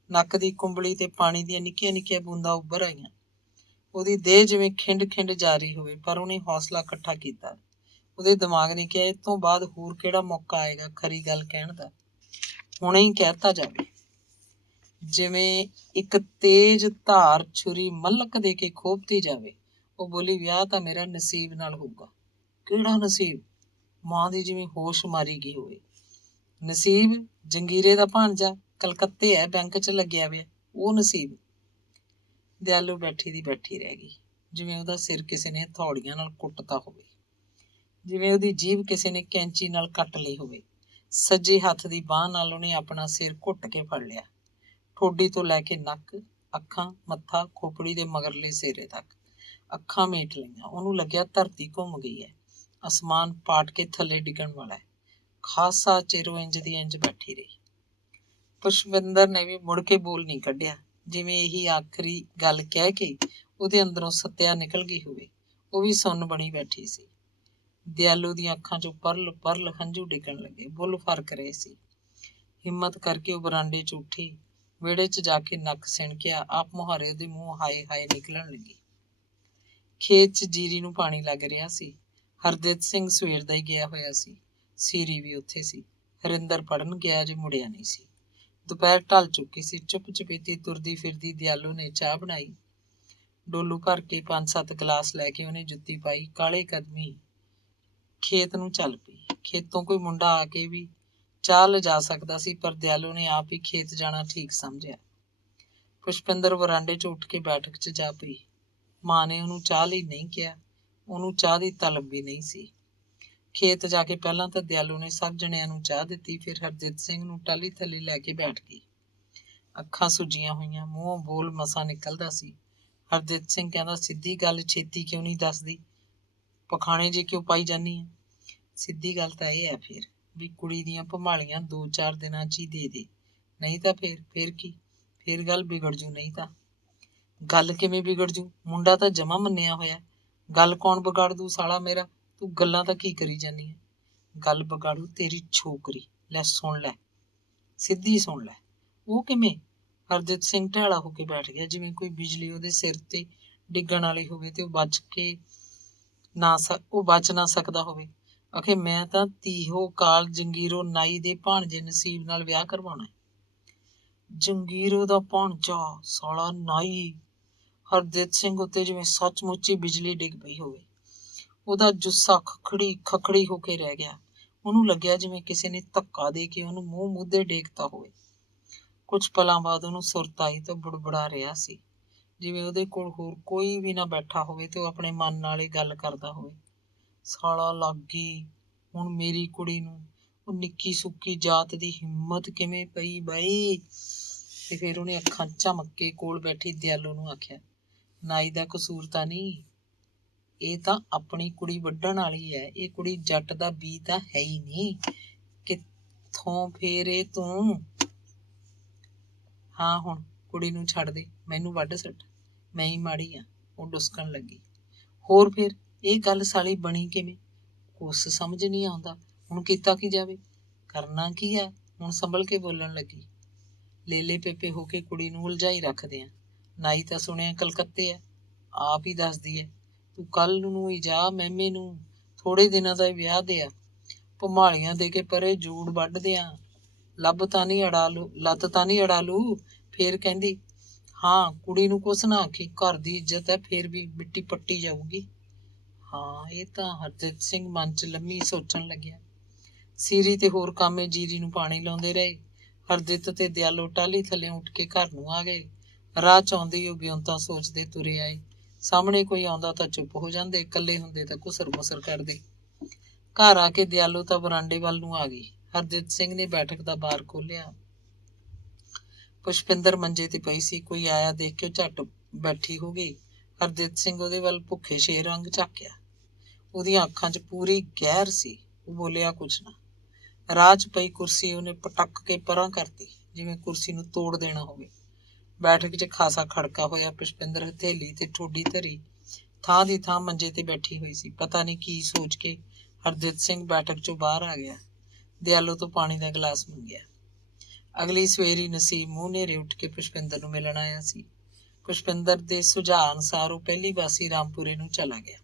ਨੱਕ ਦੀ ਕੁੰਬਲੀ ਤੇ ਪਾਣੀ ਦੀਆਂ ਨਿੱਕੀਆਂ ਨਿੱਕੀਆਂ ਬੂੰਦਾਂ ਉੱਭਰ ਆਈਆਂ। ਉਹਦੀ ਦੇਹ ਜਿਵੇਂ ਖਿੰਡ ਖਿੰਡ ਜਾ ਰਹੀ ਹੋਵੇ, ਪਰ ਉਹਨੇ ਹੌਸਲਾ ਇਕੱਠਾ ਕੀਤਾ। ਉਹਦੇ ਦਿਮਾਗ ਨੇ ਕਿਹਾ, ਇਹ ਤੋਂ ਬਾਅਦ ਹੋਰ ਕਿਹੜਾ ਮੌਕਾ ਆਏਗਾ ਖਰੀ ਗੱਲ ਕਹਿਣ ਦਾ, ਹੁਣੇ ਹੀ ਕਹਿਤਾ ਜਾਵੇ। ਜਿਵੇਂ ਇੱਕ ਤੇਜ਼ ਧਾਰ ਛੁਰੀ ਮਲਕ ਦੇ ਕੇ ਖੋਪਤੀ ਜਾਵੇ। ਉਹ ਬੋਲੀ, ਵਿਆਹ ਤਾਂ ਮੇਰਾ ਨਸੀਬ ਨਾਲ ਹੋਊਗਾ। ਕਿਹੜਾ ਨਸੀਬ? ਮਾਂ ਦੀ ਜਿਵੇਂ ਹੋਸ਼ ਮਾਰੀ ਗਈ ਹੋਵੇ। ਨਸੀਬ ਜੰਗੀਰੇ ਦਾ ਭਾਣਜਾ ਕਲਕੱਤੇ ਹੈ, ਬੈਂਕ 'ਚ ਲੱਗਿਆ ਪਿਆ, ਉਹ ਨਸੀਬ। ਦਿਆਲੂ ਬੈਠੀ ਦੀ ਬੈਠੀ ਰਹਿ ਗਈ, ਜਿਵੇਂ ਉਹਦਾ ਸਿਰ ਕਿਸੇ ਨੇ ਹਥੌੜੀਆਂ ਨਾਲ ਕੁੱਟਤਾ ਹੋਵੇ, ਜਿਵੇਂ ਉਹਦੀ ਜੀਭ ਕਿਸੇ ਨੇ ਕੈਂਚੀ ਨਾਲ ਕੱਟ ਲਈ ਹੋਵੇ। ਸੱਜੇ ਹੱਥ ਦੀ ਬਾਂਹ ਨਾਲ ਉਹਨੇ ਆਪਣਾ ਸਿਰ ਘੁੱਟ ਕੇ ਫੜ ਲਿਆ, ਠੋਡੀ ਤੋਂ ਲੈ ਕੇ ਨੱਕ, ਅੱਖਾਂ, ਮੱਥਾ, ਖੋਪੜੀ ਦੇ ਮਗਰਲੇ ਸਿਰੇ ਤੱਕ। ਅੱਖਾਂ ਮੀਟ ਲਈਆਂ। ਉਹਨੂੰ ਲੱਗਿਆ ਧਰਤੀ ਘੁੰਮ ਗਈ ਹੈ, ਅਸਮਾਨ ਪਾਟ ਕੇ ਥੱਲੇ ਡਿੱਗਣ ਵਾਲਾ ਹੈ। ਖਾਸਾ ਚਿਰ ਉਹ ਇੰਜ ਦੀ ਇੰਜ ਬੈਠੀ ਰਹੀ। ਪੁਸ਼ਪਿੰਦਰ ਨੇ ਵੀ ਮੁੜ ਕੇ ਬੋਲ ਨਹੀਂ ਕੱਢਿਆ, ਜਿਵੇਂ ਇਹੀ ਆਖਰੀ ਗੱਲ ਕਹਿ ਕੇ ਉਹਦੇ ਅੰਦਰੋਂ ਸੱਤਿਆ ਨਿਕਲ ਗਈ ਹੋਵੇ। ਉਹ ਵੀ ਸੁੰਨ ਬਣੀ ਬੈਠੀ ਸੀ। ਦਿਆਲੂ ਦੀਆਂ ਅੱਖਾਂ 'ਚੋਂ ਪਰਲ ਪਰਲ ਹੰਝੂ ਡਿੱਗਣ ਲੱਗੇ, ਬੁੱਲ ਫਰਕ ਰਹੇ ਸੀ। ਹਿੰਮਤ ਕਰਕੇ ਉਹ ਬਰਾਂਡੇ 'ਚ ਉੱਠੀ, ਵਿਹੜੇ 'ਚ ਜਾ ਕੇ ਨੱਕ ਸਿਣਕਿਆ। ਆਪ ਮੁਹਾਰੇ ਉਹਦੇ ਮੂੰਹ ਹਾਏ ਹਾਏ ਨਿਕਲਣ ਲੱਗੀ। ਖੇਤ 'ਚ ਜੀਰੀ ਨੂੰ ਪਾਣੀ ਲੱਗ ਰਿਹਾ ਸੀ। ਹਰਦਿਤ ਸਿੰਘ ਸਵੇਰ ਦਾ ਹੀ ਗਿਆ ਹੋਇਆ ਸੀ। ਸੀਰੀ ਵੀ ਉੱਥੇ ਸੀ। ਹਰਿੰਦਰ ਪੜ੍ਹਨ ਗਿਆ ਜੇ ਮੁੜਿਆ ਨਹੀਂ ਸੀ। ਦੁਪਹਿਰ ਢਲ ਚੁੱਕੀ ਸੀ। ਚੁੱਪ ਚਪੀਤੀ ਤੁਰਦੀ ਫਿਰਦੀ ਦਿਆਲੂ ਨੇ ਚਾਹ ਬਣਾਈ। ਡੋਲੂ ਭਰ ਕੇ 5-7 ਗਲਾਸ ਲੈ ਕੇ ਉਹਨੇ ਜੁੱਤੀ ਪਾਈ, ਕਾਲੇ ਕਦਮੀ ਖੇਤ ਨੂੰ ਚੱਲ ਪਈ। ਖੇਤੋਂ ਕੋਈ ਮੁੰਡਾ ਆ ਕੇ ਵੀ ਚਾਹ ਲਿਜਾ ਸਕਦਾ ਸੀ, ਪਰ ਦਿਆਲੂ ਨੇ ਆਪ ਹੀ ਖੇਤ ਜਾਣਾ ਠੀਕ ਸਮਝਿਆ। ਪੁਸ਼ਪਿੰਦਰ ਵਰਾਂਡੇ 'ਚ ਉੱਠ ਕੇ ਬੈਠਕ 'ਚ ਜਾ ਪਈ। ਮਾਂ ਨੇ ਉਹਨੂੰ ਚਾਹ ਲਈ ਨਹੀਂ ਕਿਹਾ, ਉਹਨੂੰ ਚਾਹ ਦੀ ਤਲਬ ਵੀ ਨਹੀਂ ਸੀ। ਖੇਤ ਜਾ ਕੇ ਪਹਿਲਾਂ ਤਾਂ ਦਿਆਲੂ ਨੇ ਸਭ ਜਣਿਆਂ ਨੂੰ ਚਾਹ ਦਿੱਤੀ, ਫਿਰ ਹਰਦਿਤ ਸਿੰਘ ਨੂੰ ਟਾਹਲੀ ਥੱਲੇ ਲੈ ਕੇ ਬੈਠ ਗਈ। ਅੱਖਾਂ ਸੁੱਜੀਆਂ ਹੋਈਆਂ, ਮੂੰਹੋਂ ਬੋਲ ਮਸਾਂ ਨਿਕਲਦਾ ਸੀ। ਹਰਦਿਤ ਸਿੰਘ ਕਹਿੰਦਾ, ਸਿੱਧੀ ਗੱਲ ਛੇਤੀ ਕਿਉਂ ਨਹੀਂ ਦੱਸਦੀ, ਪਖਾਣੇ ਜੇ ਕਿਉਂ ਪਾਈ ਜਾਂਦੀ ਹੈ? ਸਿੱਧੀ ਗੱਲ ਤਾਂ ਇਹ ਹੈ ਫਿਰ ਵੀ ਕੁੜੀ ਦੀਆਂ ਭੰਬਾਲੀਆਂ 2-4 ਦਿਨਾਂ 'ਚ ਹੀ ਦੇ ਦੇ, ਨਹੀਂ ਤਾਂ ਫਿਰ ਕੀ, ਫਿਰ ਗੱਲ ਵਿਗੜ ਜੂ। ਨਹੀਂ ਤਾਂ ਗੱਲ ਕਿਵੇਂ ਵਿਗੜ ਜੂ? ਮੁੰਡਾ ਤਾਂ ਜਮਾ ਮੰਨਿਆ ਹੋਇਆ, ਗੱਲ ਕੌਣ ਵਿਗਾੜ ਦੂ ਸਾਲਾ ਮੇਰਾ? ਤੂੰ ਗੱਲਾਂ ਤਾਂ ਕੀ ਕਰੀ ਜਾਂਦੀ ਹੈ? ਗੱਲ ਵਿਗਾੜੂ ਤੇਰੀ ਛੋਕਰੀ। ਲੈ ਸੁਣ ਲੈ, ਸਿੱਧੀ ਸੁਣ ਲੈ। ਉਹ ਕਿਵੇਂ? ਹਰਦਿਤ ਸਿੰਘ ਢਾਲਾ ਹੋ ਕੇ ਬੈਠ ਗਿਆ, ਜਿਵੇਂ ਕੋਈ ਬਿਜਲੀ ਉਹਦੇ ਸਿਰ ਤੇ ਡਿੱਗਣ ਵਾਲੀ ਹੋਵੇ ਤੇ ਉਹ ਬਚ ਨਾ ਸਕਦਾ ਹੋਵੇ। ਆਖੇ, ਮੈਂ ਤਾਂ ਤੀਹੋ ਕਾਲ ਜੰਗੀਰੋ ਨਾਈ ਦੇ ਭਾਣਜੇ ਨਸੀਬ ਨਾਲ ਵਿਆਹ ਕਰਵਾਉਣਾ। ਜੰਗੀਰੋ ਦਾ ਭਾਣਜਾ ਸਾਲਾ ਨਾਈ? ਹਰਦਿਤ ਸਿੰਘ ਉੱਤੇ ਜਿਵੇਂ ਸੱਚਮੁੱਚ ਹੀ ਬਿਜਲੀ ਡਿੱਗ ਪਈ ਹੋਵੇ। ਉਹਦਾ ਜੁੱਸਾ ਖਖੜੀ ਹੋ ਕੇ ਰਹਿ ਗਿਆ। ਉਹਨੂੰ ਲੱਗਿਆ ਜਿਵੇਂ ਕਿਸੇ ਨੇ ਧੱਕਾ ਦੇ ਕੇ ਉਹਨੂੰ ਮੂੰਹ ਮੁੱਦੇ ਡੇਗਤਾ ਹੋਵੇ। ਕੁਝ ਪਲਾਂ ਬਾਅਦ ਉਹਨੂੰ ਸੁਰਤ ਆਈ ਤਾਂ ਬੁੜਬੁੜਾ ਰਿਹਾ ਸੀ, ਜਿਵੇਂ ਉਹਦੇ ਕੋਲ ਹੋਰ ਕੋਈ ਵੀ ਨਾ ਬੈਠਾ ਹੋਵੇ ਤੇ ਉਹ ਆਪਣੇ ਮਨ ਨਾਲ ਹੀ ਗੱਲ ਕਰਦਾ ਹੋਵੇ। ਸਾਲਾ ਲੱਗ ਗਈ ਹੁਣ ਮੇਰੀ ਕੁੜੀ ਨੂੰ, ਉਹ ਨਿੱਕੀ ਸੁੱਕੀ ਜਾਤ ਦੀ ਹਿੰਮਤ ਕਿਵੇਂ ਪਈ ਬਾਈ। ਤੇ ਫਿਰ ਉਹਨੇ ਅੱਖਾਂ ਝਮਕ ਕੇ ਕੋਲ ਬੈਠੀ ਦਿਆਲੋ ਨੂੰ ਆਖਿਆ, ਨਾਈ ਦਾ ਕਸੂਰ ਤਾਂ ਨਹੀਂ, ਇਹ ਤਾਂ ਆਪਣੀ ਕੁੜੀ ਵੱਢਣ ਵਾਲੀ ਹੈ। ਇਹ ਕੁੜੀ ਜੱਟ ਦਾ ਬੀ ਤਾਂ ਹੈ ਹੀ ਨਹੀਂ। ਕਿੱਥੋਂ ਫੇਰ ਇਹ ਤੂੰ? ਹਾਂ ਹੁਣ ਕੁੜੀ ਨੂੰ ਛੱਡ ਦੇ, ਮੈਨੂੰ ਵੱਢ ਸੱਟ, ਮੈਂ ਹੀ ਮਾੜੀ ਆ। ਉਹ ਡੁਸਕਣ ਲੱਗੀ। ਹੋਰ ਫਿਰ ਇਹ ਗੱਲ ਸਾਲੀ ਬਣੀ ਕਿਵੇਂ? ਕੁਛ ਸਮਝ ਨਹੀਂ ਆਉਂਦਾ। ਹੁਣ ਕੀਤਾ ਕੀ ਜਾਵੇ? ਕਰਨਾ ਕੀ ਆ? ਹੁਣ ਸੰਭਲ ਕੇ ਬੋਲਣ ਲੱਗੀ। ਲੇਲੇ ਪੇਪੇ ਹੋ ਕੇ ਕੁੜੀ ਨੂੰ ਉਲਝਾਈ ਰੱਖਦੇ ਆ। ਨਾਈ ਤਾਂ ਸੁਣਿਆ ਕਲਕੱਤੇ ਆ, ਆਪ ਹੀ ਦੱਸਦੀ ਐ। ਤੂੰ ਕੱਲ ਨੂੰ ਹੀ ਜਾ ਮਹਿਮੇ ਨੂੰ, ਥੋੜੇ ਦਿਨਾਂ ਦਾ ਵਿਆਹ ਦੇ ਆ। ਭੁਮਾਲੀਆਂ ਦੇ ਕੇ ਪਰੇ ਜੂੜ ਵੱਢਦੇ ਆ। ਲੱਭ ਤਾਂ ਨਹੀਂ ਅੜਾ ਲੂ, ਲੱਤ ਤਾਂ ਨਹੀਂ ਅੜਾ ਲੂ। ਫੇਰ ਕਹਿੰਦੀ, ਹਾਂ ਕੁੜੀ ਨੂੰ ਕੁਛ ਨਾ ਆਖੀ, ਘਰ ਦੀ ਇੱਜ਼ਤ ਹੈ, ਫੇਰ ਵੀ ਮਿੱਟੀ ਪੱਟੀ ਜਾਊਗੀ। ਹਾਂ ਇਹ ਤਾਂ ਹਰਜੀਤ ਸਿੰਘ ਮਨ 'ਚ ਲੰਮੀ ਸੋਚਣ ਲੱਗਿਆ। ਸੀਰੀ ਤੇ ਹੋਰ ਕਾਮੇ ਜੀਰੀ ਨੂੰ ਪਾਣੀ ਲਾਉਂਦੇ ਰਹੇ। ਹਰਜੀਤ ਤੇ ਦਿਆਲੋ ਟਾਹਲੀ ਥੱਲੇ ਉੱਠ ਕੇ ਘਰ ਨੂੰ ਆ ਗਏ। ਰਾਹ 'ਚ ਆਉਂਦੇ ਉਹ ਬਿਉਂਤਾਂ ਸੋਚਦੇ ਤੁਰੇ ਆਏ। ਸਾਹਮਣੇ ਕੋਈ ਆਉਂਦਾ ਤਾਂ ਚੁੱਪ ਹੋ ਜਾਂਦੇ, ਇਕੱਲੇ ਹੁੰਦੇ ਤਾਂ ਘੁਸਰ ਮੁਸਰ ਕਰਦੇ। ਘਰ ਆ ਕੇ ਦਿਆਲੋ ਤਾਂ ਬਰਾਂਡੇ ਵੱਲ ਨੂੰ ਆ ਗਈ। ਹਰਜੀਤ ਸਿੰਘ ਨੇ ਬੈਠਕ ਦਾ ਬਾਰ ਖੋਲਿਆ। ਪੁਸ਼ਪਿੰਦਰ ਮੰਜੇ ਤੇ ਪਈ ਸੀ। ਕੋਈ ਆਇਆ ਦੇਖ ਕੇ ਉਹ ਝੱਟ ਬੈਠੀ ਹੋ ਗਈ। ਹਰਜੀਤ ਸਿੰਘ ਉਹਦੇ ਵੱਲ ਭੁੱਖੇ ਸ਼ੇਰ ਵਾਂਗ ਝਾਕਿਆ। ਉਹਦੀਆਂ ਅੱਖਾਂ 'ਚ ਪੂਰੀ ਗਹਿਰ ਸੀ। ਉਹ ਬੋਲਿਆ ਕੁਛ ਨਾ। ਰਾਹ 'ਚ ਪਈ ਕੁਰਸੀ ਉਹਨੇ ਪਟਕ ਕੇ ਪਰਾਂ ਕਰਤੀ, ਜਿਵੇਂ ਕੁਰਸੀ ਨੂੰ ਤੋੜ ਦੇਣਾ ਹੋਵੇ। ਬੈਠਕ 'ਚ ਖਾਸਾ ਖੜਕਾ ਹੋਇਆ। ਪੁਸ਼ਪਿੰਦਰ ਹਥੇਲੀ ਤੇ ਠੋਡੀ ਧਰੀ ਥਾਂ ਦੀ ਥਾਂ ਮੰਜੇ ਤੇ ਬੈਠੀ ਹੋਈ ਸੀ। ਪਤਾ ਨਹੀਂ ਕੀ ਸੋਚ ਕੇ ਹਰਜੀਤ ਸਿੰਘ ਬੈਠਕ 'ਚੋਂ ਬਾਹਰ ਆ ਗਿਆ। ਦਿਆਲੋ ਤੋਂ ਪਾਣੀ ਦਾ ਗਲਾਸ ਮੰਗਿਆ। ਅਗਲੀ ਸਵੇਰੀ ਨਸੀਬ ਮੂੰਹ ਨੇਰੇ ਉੱਠ ਕੇ ਪੁਸ਼ਪਿੰਦਰ ਨੂੰ ਮਿਲਣ ਆਇਆ ਸੀ। ਪੁਸ਼ਪਿੰਦਰ ਦੇ ਸੁਝਾਅ ਅਨੁਸਾਰ ਉਹ ਪਹਿਲੀ ਵਾਸੀ ਰਾਮਪੁਰੇ ਨੂੰ ਚਲਾ ਗਿਆ।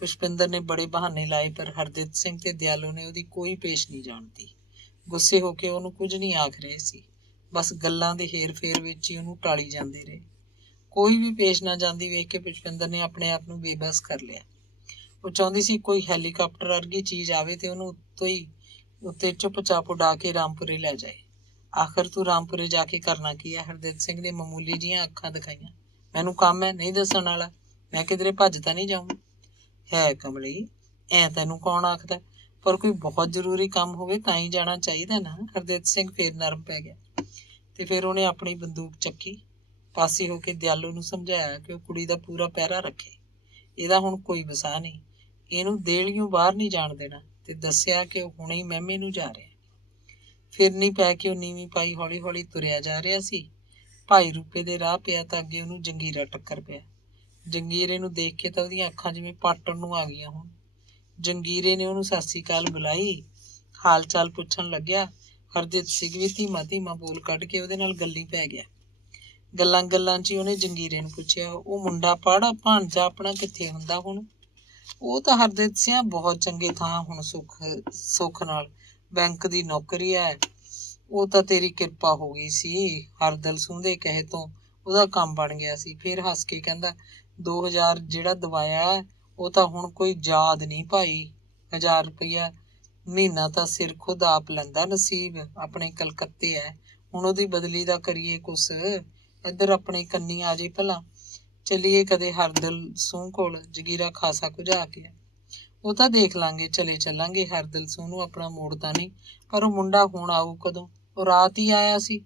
ਪੁਸ਼ਪਿੰਦਰ ਨੇ ਬੜੇ ਬਹਾਨੇ ਲਾਏ, ਪਰ ਹਰਜੀਤ ਸਿੰਘ ਤੇ ਦਿਆਲੋ ਨੇ ਉਹਦੀ ਕੋਈ ਪੇਸ਼ ਨਹੀਂ ਜਾਣਦੀ। ਗੁੱਸੇ ਹੋ ਕੇ ਉਹਨੂੰ ਕੁਝ ਨਹੀਂ ਆਖ ਰਹੇ ਸੀ, ਬਸ ਗੱਲਾਂ ਦੇ ਹੇਰ ਫੇਰ ਵਿੱਚ ਹੀ ਉਹਨੂੰ ਟਾਲੀ ਜਾਂਦੇ ਰਹੇ। ਕੋਈ ਵੀ ਪੇਸ਼ ਨਾ ਜਾਂਦੀ ਵੇਖ ਕੇ ਪੁਸ਼ਪਿੰਦਰ ਨੇ ਆਪਣੇ ਆਪ ਨੂੰ ਬੇਬਸ ਕਰ ਲਿਆ। ਉਹ ਚਾਹੁੰਦੀ ਸੀ ਕੋਈ ਹੈਲੀਕਾਪਟਰ ਵਰਗੀ ਚੀਜ਼ ਆਵੇ ਤੇ ਉਹਨੂੰ ਉੱਤੇ ਚੁੱਪਚਾਪ ਉਡਾ ਕੇ ਰਾਮਪੁਰੇ ਲੈ ਜਾਏ। ਆਖਰ ਤੂੰ ਰਾਮਪੁਰੇ ਜਾ ਕੇ ਕਰਨਾ ਕੀ ਹੈ? ਹਰਜੀਤ ਸਿੰਘ ਨੇ ਮਾਮੂਲੀ ਜਿਹੀਆਂ ਅੱਖਾਂ ਦਿਖਾਈਆਂ। ਮੈਨੂੰ ਕੰਮ ਹੈ, ਨਹੀਂ ਦੱਸਣ ਵਾਲਾ। ਮੈਂ ਕਿਧਰੇ ਭੱਜ ਤਾਂ ਨਹੀਂ ਜਾਊਂ? ਹੈ ਕਮਲੀ, ਐ ਤੈਨੂੰ ਕੌਣ ਆਖਦਾ? ਪਰ ਕੋਈ ਬਹੁਤ ਜ਼ਰੂਰੀ ਕੰਮ ਹੋਵੇ ਤਾਂ ਹੀ ਜਾਣਾ ਚਾਹੀਦਾ ਨਾ। ਹਰਜੀਤ ਸਿੰਘ ਫੇਰ ਨਰਮ ਪੈ ਗਿਆ ਤੇ ਫਿਰ ਉਹਨੇ ਆਪਣੀ ਬੰਦੂਕ ਚੱਕੀ। ਪਾਸੇ ਹੋ ਕੇ ਦਿਆਲੋ ਨੂੰ ਸਮਝਾਇਆ ਕਿ ਉਹ ਕੁੜੀ ਦਾ ਪੂਰਾ ਪਹਿਰਾ ਰੱਖੇ। ਇਹਦਾ ਹੁਣ ਕੋਈ ਵਸਾ ਨਹੀਂ, ਇਹਨੂੰ ਦੇਹਲੀਓਂ ਬਾਹਰ ਨਹੀਂ ਜਾਣ ਦੇਣਾ। ਤੇ ਦੱਸਿਆ ਕਿ ਉਹ ਹੁਣੇ ਹੀ ਮਹਿਮੇ ਨੂੰ ਜਾ ਰਿਹਾ। ਫਿਰਨੀ ਪੈ ਕੇ ਉਹ ਨੀਵੀਂ ਪਾਈ ਹੌਲੀ ਹੌਲੀ ਤੁਰਿਆ ਜਾ ਰਿਹਾ ਸੀ। ਭਾਈ ਰੂਪੇ ਦੇ ਰਾਹ ਪਿਆ ਤਾਂ ਅੱਗੇ ਉਹਨੂੰ ਜੰਗੀਰਾ ਟੱਕਰ ਪਿਆ। ਜੰਗੀਰੇ ਨੂੰ ਦੇਖ ਕੇ ਤਾਂ ਉਹਦੀਆਂ ਅੱਖਾਂ ਜਿਵੇਂ ਪਾਟਣ ਨੂੰ ਆ ਗਈਆਂ ਹੁਣ। ਜੰਗੀਰੇ ਨੇ ਉਹਨੂੰ ਸਤਿ ਸ੍ਰੀ ਅਕਾਲ ਬੁਲਾਈ, ਹਾਲ ਚਾਲ ਪੁੱਛਣ ਲੱਗਿਆ। ਹਰਜੀਤ ਸਿੰਘ ਵੀ ਧੀਮਾ ਧੀਮਾ ਬੋਲ ਕੱਢ ਕੇ ਉਹਦੇ ਨਾਲ ਗੱਲੀਂ ਪੈ ਗਿਆ। ਗੱਲਾਂ ਗੱਲਾਂ 'ਚ ਹੀ ਉਹਨੇ ਜੰਗੀਰੇ ਨੂੰ ਪੁੱਛਿਆ, ਉਹ ਮੁੰਡਾ ਪੜ੍ਹ ਭਾਣਜਾ ਆਪਣਾ ਕਿੱਥੇ ਹੁੰਦਾ ਹੁਣ? ਉਹ ਤਾਂ ਹਰਜੀਤ ਸਿੰਘ ਬਹੁਤ ਚੰਗੇ ਥਾਂ ਹੁਣ, ਸੁੱਖ ਨਾਲ ਬੈਂਕ ਦੀ ਨੌਕਰੀ ਹੈ। ਉਹ ਤਾਂ ਤੇਰੀ ਕਿਰਪਾ ਹੋ ਗਈ ਸੀ। ਹਰਦਲ ਸਿੰਘ ਦੇ ਕਹੇ ਤੋਂ ਉਹਦਾ ਕੰਮ ਬਣ ਗਿਆ ਸੀ। ਫਿਰ ਹੱਸ ਕੇ ਕਹਿੰਦਾ, 2000 ਜਿਹੜਾ ਦਵਾਇਆ ਉਹ ਤਾਂ ਹੁਣ ਕੋਈ ਯਾਦ ਨਹੀਂ ਭਾਈ। 1000 ਰੁਪਈਆ ਮਹੀਨਾ ਤਾਂ ਸਿਰ ਖੁਦ ਆਪ ਲੈਂਦਾ ਨਸੀਬ, ਆਪਣੇ ਕਲਕੱਤੇ ਹੈ। ਹੁਣ ਉਹਦੀ ਬਦਲੀ ਦਾ ਕਰੀਏ ਕੁਛ, ਇੱਧਰ ਆਪਣੇ ਕੰਨੀ ਆ ਜੇ ਭਲਾ। ਚੱਲੀਏ ਕਦੇ ਹਰਦਲ ਸਿੰਘ ਕੋਲ, ਜਗੀਰਾ ਖਾਸਾ ਕੁਝਾ ਕੇ। ਉਹ ਤਾਂ ਦੇਖ ਲਾਂਗੇ, ਚਲੇ ਚੱਲਾਂਗੇ। ਹਰਦਲ ਸਿੰਘ ਨੂੰ ਆਪਣਾ ਮੋੜਦਾ ਨਹੀਂ, ਪਰ ਉਹ ਮੁੰਡਾ ਹੁਣ ਆਊ ਕਦੋਂ? ਉਹ ਰਾਤ ਹੀ ਆਇਆ ਸੀ।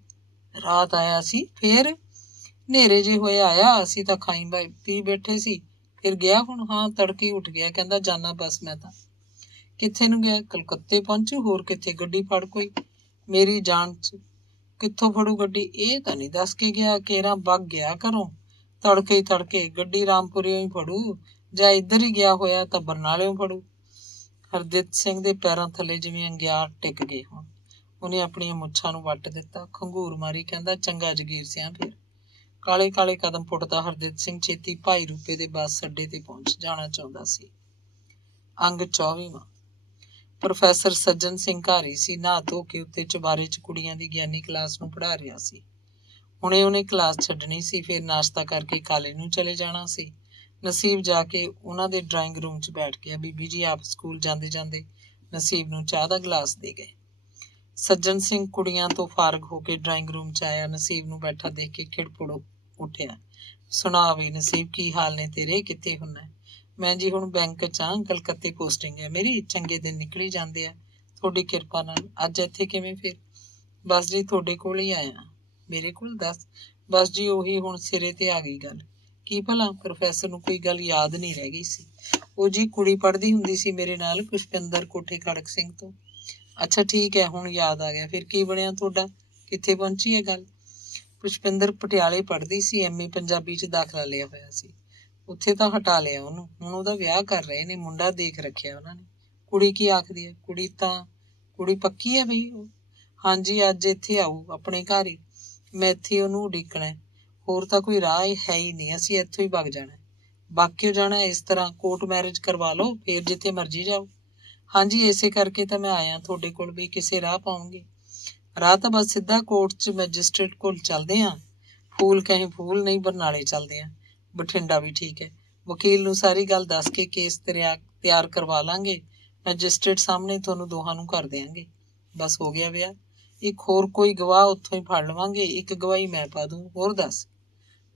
ਰਾਤ ਆਇਆ ਸੀ? ਫੇਰ ਹਨੇਰੇ ਜੇ ਹੋਏ ਆਇਆ। ਅਸੀਂ ਤਾਂ ਖਾਈ ਪੀ ਬੈਠੇ ਸੀ। ਫਿਰ ਗਿਆ ਹੁਣ? ਹਾਂ ਤੜਕੇ ਉੱਠ ਗਿਆ, ਕਹਿੰਦਾ ਜਾਨਾ ਬਸ ਮੈਂ ਤਾਂ। ਕਿੱਥੇ ਨੂੰ ਗਿਆ? ਕਲਕੱਤੇ ਪਹੁੰਚੂ, ਹੋਰ ਕਿੱਥੇ? ਗੱਡੀ ਫੜ ਕੋਈ। ਮੇਰੀ ਜਾਨ 'ਚ ਕਿੱਥੋਂ ਫੜੂ ਗੱਡੀ? ਇਹ ਤਾਂ ਨਹੀਂ ਦੱਸ ਕੇ ਗਿਆ। ਕੇਰਾਂ ਵਗ ਗਿਆ ਘਰੋਂ ਤੜਕੇ ਹੀ ਤੜਕੇ। ਗੱਡੀ ਰਾਮਪੁਰਿਓਂ ਹੀ ਫੜੂ, ਜਾਂ ਇੱਧਰ ਹੀ ਗਿਆ ਹੋਇਆ ਤਾਂ ਬਰਨਾਲਿਓਂ ਫੜੂ। ਹਰਜੀਤ ਸਿੰਘ ਦੇ ਪੈਰਾਂ ਥੱਲੇ ਜਿਵੇਂ ਅੰਗਿਆਰ ਟਿਕ ਗਏ ਹੁਣ। ਉਹਨੇ ਆਪਣੀਆਂ ਮੁੱਛਾਂ ਨੂੰ ਵੱਟ ਦਿੱਤਾ, ਖੰਘੂਰ ਮਾਰੀ ਕਹਿੰਦਾ, ਚੰਗਾ ਜਗੀਰ ਸਿਆਂ। ਫਿਰ ਕਾਲੇ ਕਾਲੇ ਕਦਮ ਪੁੱਟਦਾ ਹਰਜੀਤ ਸਿੰਘ ਛੇਤੀ ਭਾਈ ਰੂਪੇ ਦੇ ਬੱਸ ਅੱਡੇ ਤੇ ਪਹੁੰਚ ਜਾਣਾ ਚਾਹੁੰਦਾ ਸੀ। ਅੰਗ 24ਵਾਂ। ਪ੍ਰੋਫੈਸਰ ਸੱਜਣ ਸਿੰਘ ਘਰ ਹੀ ਸੀ। ਨਹਾ ਧੋ ਕੇ ਉੱਤੇ ਚੁਬਾਰੇ 'ਚ ਕੁੜੀਆਂ ਦੀ ਗਿਆਨੀ ਕਲਾਸ ਨੂੰ ਪੜ੍ਹਾ ਰਿਹਾ ਸੀ। ਹੁਣੇ ਉਹਨੇ ਕਲਾਸ ਛੱਡਣੀ ਸੀ, ਫਿਰ ਨਾਸ਼ਤਾ ਕਰਕੇ ਕਾਲਜ ਨੂੰ ਚਲੇ ਜਾਣਾ ਸੀ। ਨਸੀਬ ਜਾ ਕੇ ਉਹਨਾਂ ਦੇ ਡਰਾਇੰਗ ਰੂਮ 'ਚ ਬੈਠ ਗਿਆ। ਬੀਬੀ ਜੀ ਆਪ ਸਕੂਲ ਜਾਂਦੇ ਜਾਂਦੇ ਨਸੀਬ ਨੂੰ ਚਾਹ ਦਾ ਗਲਾਸ ਦੇ ਗਏ। ਸੱਜਣ ਸਿੰਘ ਕੁੜੀਆਂ ਤੋਂ ਫਾਰਗ ਹੋ ਕੇ ਡਰਾਇੰਗ ਰੂਮ 'ਚ ਆਇਆ। ਨਸੀਬ ਨੂੰ ਬੈਠਾ ਦੇਖ ਕੇ ਖਿੜਪੁੜ ਉੱਠਿਆ। ਸੁਣਾ ਵੀ ਨਸੀਬ, ਕੀ ਹਾਲ ਨੇ ਤੇਰੇ, ਕਿੱਥੇ ਹੁੰਨਾ? ਮੈਂ ਜੀ ਹੁਣ ਬੈਂਕ 'ਚ ਹਾਂ, ਕਲਕੱਤੇ ਪੋਸਟਿੰਗ ਹੈ ਮੇਰੀ। ਚੰਗੇ ਦਿਨ ਨਿਕਲੀ ਜਾਂਦੇ ਆ ਤੁਹਾਡੀ ਕਿਰਪਾ ਨਾਲ। ਅੱਜ ਇੱਥੇ ਕਿਵੇਂ ਫਿਰ? ਬਸ ਜੀ ਤੁਹਾਡੇ ਕੋਲ ਹੀ ਆਇਆ। ਮੇਰੇ ਕੋਲ? ਦੱਸ। ਬਸ ਜੀ ਉਹੀ ਹੁਣ ਸਿਰੇ ਤੇ ਆ ਗਈ ਗੱਲ। ਕੀ ਭਲਾ? ਪ੍ਰੋਫੈਸਰ ਨੂੰ ਕੋਈ ਗੱਲ ਯਾਦ ਨਹੀਂ ਰਹਿ ਗਈ ਸੀ। ਉਹ ਜੀ ਕੁੜੀ ਪੜ੍ਹਦੀ ਹੁੰਦੀ ਸੀ ਮੇਰੇ ਨਾਲ, ਪੁਸ਼ਪਿੰਦਰ ਕੋਠੇ ਖੜਕ ਸਿੰਘ ਤੋਂ। ਅੱਛਾ ਠੀਕ ਹੈ, ਹੁਣ ਯਾਦ ਆ ਗਿਆ। ਫਿਰ ਕੀ ਬਣਿਆ ਤੁਹਾਡਾ? ਕਿੱਥੇ ਪਹੁੰਚੀ ਹੈ ਗੱਲ? ਪੁਸ਼ਪਿੰਦਰ ਪਟਿਆਲੇ ਪੜ੍ਹਦੀ ਸੀ, MA ਪੰਜਾਬੀ 'ਚ ਦਾਖਲਾ ਲਿਆ ਹੋਇਆ ਸੀ। ਉੱਥੇ ਤਾਂ ਹਟਾ ਲਿਆ ਉਹਨੂੰ, ਹੁਣ ਉਹਦਾ ਵਿਆਹ ਕਰ ਰਹੇ ਨੇ, ਮੁੰਡਾ ਦੇਖ ਰੱਖਿਆ ਉਹਨਾਂ ਨੇ। ਕੁੜੀ ਕੀ ਆਖਦੀ ਹੈ? ਕੁੜੀ ਪੱਕੀ ਹੈ ਬਈ? ਹਾਂਜੀ, ਅੱਜ ਇੱਥੇ ਆਊ ਆਪਣੇ ਘਰ ਹੀ। ਮੈਂ ਇੱਥੇ ਉਹਨੂੰ ਉਡੀਕਣਾ। ਹੋਰ ਤਾਂ ਕੋਈ ਰਾਹ ਹੈ ਹੀ ਨਹੀਂ, ਅਸੀਂ ਇੱਥੋਂ ਹੀ ਵਗ ਜਾਣਾ। ਵਗ ਕਿਉਂ ਜਾਣਾ? ਇਸ ਤਰ੍ਹਾਂ ਕੋਰਟ ਮੈਰਿਜ ਕਰਵਾ ਲਓ, ਫਿਰ ਜਿੱਥੇ ਮਰਜ਼ੀ ਜਾਓ। ਹਾਂਜੀ, ਇਸੇ ਕਰਕੇ ਤਾਂ ਮੈਂ ਆਇਆ ਤੁਹਾਡੇ ਕੋਲ, ਵੀ ਕਿਸੇ ਰਾਹ ਪਾਉਂਗੇ। ਰਾਹ ਤਾਂ ਬਸ ਸਿੱਧਾ ਕੋਰਟ 'ਚ ਮੈਜਿਸਟਰੇਟ ਕੋਲ ਚੱਲਦੇ ਹਾਂ। ਫੂਲ ਕਹੇ ਫੂਲ, ਨਹੀਂ ਬਰਨਾਲੇ ਚੱਲਦੇ ਹਾਂ। ਬਠਿੰਡਾ ਵੀ ਠੀਕ ਹੈ। ਵਕੀਲ ਨੂੰ ਸਾਰੀ ਗੱਲ ਦੱਸ ਕੇ ਕੇਸ ਤਿਆਰ ਕਰਵਾ ਲਾਂਗੇ। ਮੈਜਿਸਟਰੇਟ ਸਾਹਮਣੇ ਤੁਹਾਨੂੰ ਦੋਹਾਂ ਨੂੰ ਕਰ ਦਿਆਂਗੇ। ਬਸ ਹੋ ਗਿਆ ਵਿਆਹ। ਇੱਕ ਹੋਰ ਕੋਈ ਗਵਾਹ ਉੱਥੋਂ ਹੀ ਫੜ ਲਵਾਂਗੇ, ਇੱਕ ਗਵਾਹੀ ਮੈਂ ਪਾ ਦੂੰ। ਹੋਰ ਦੱਸ।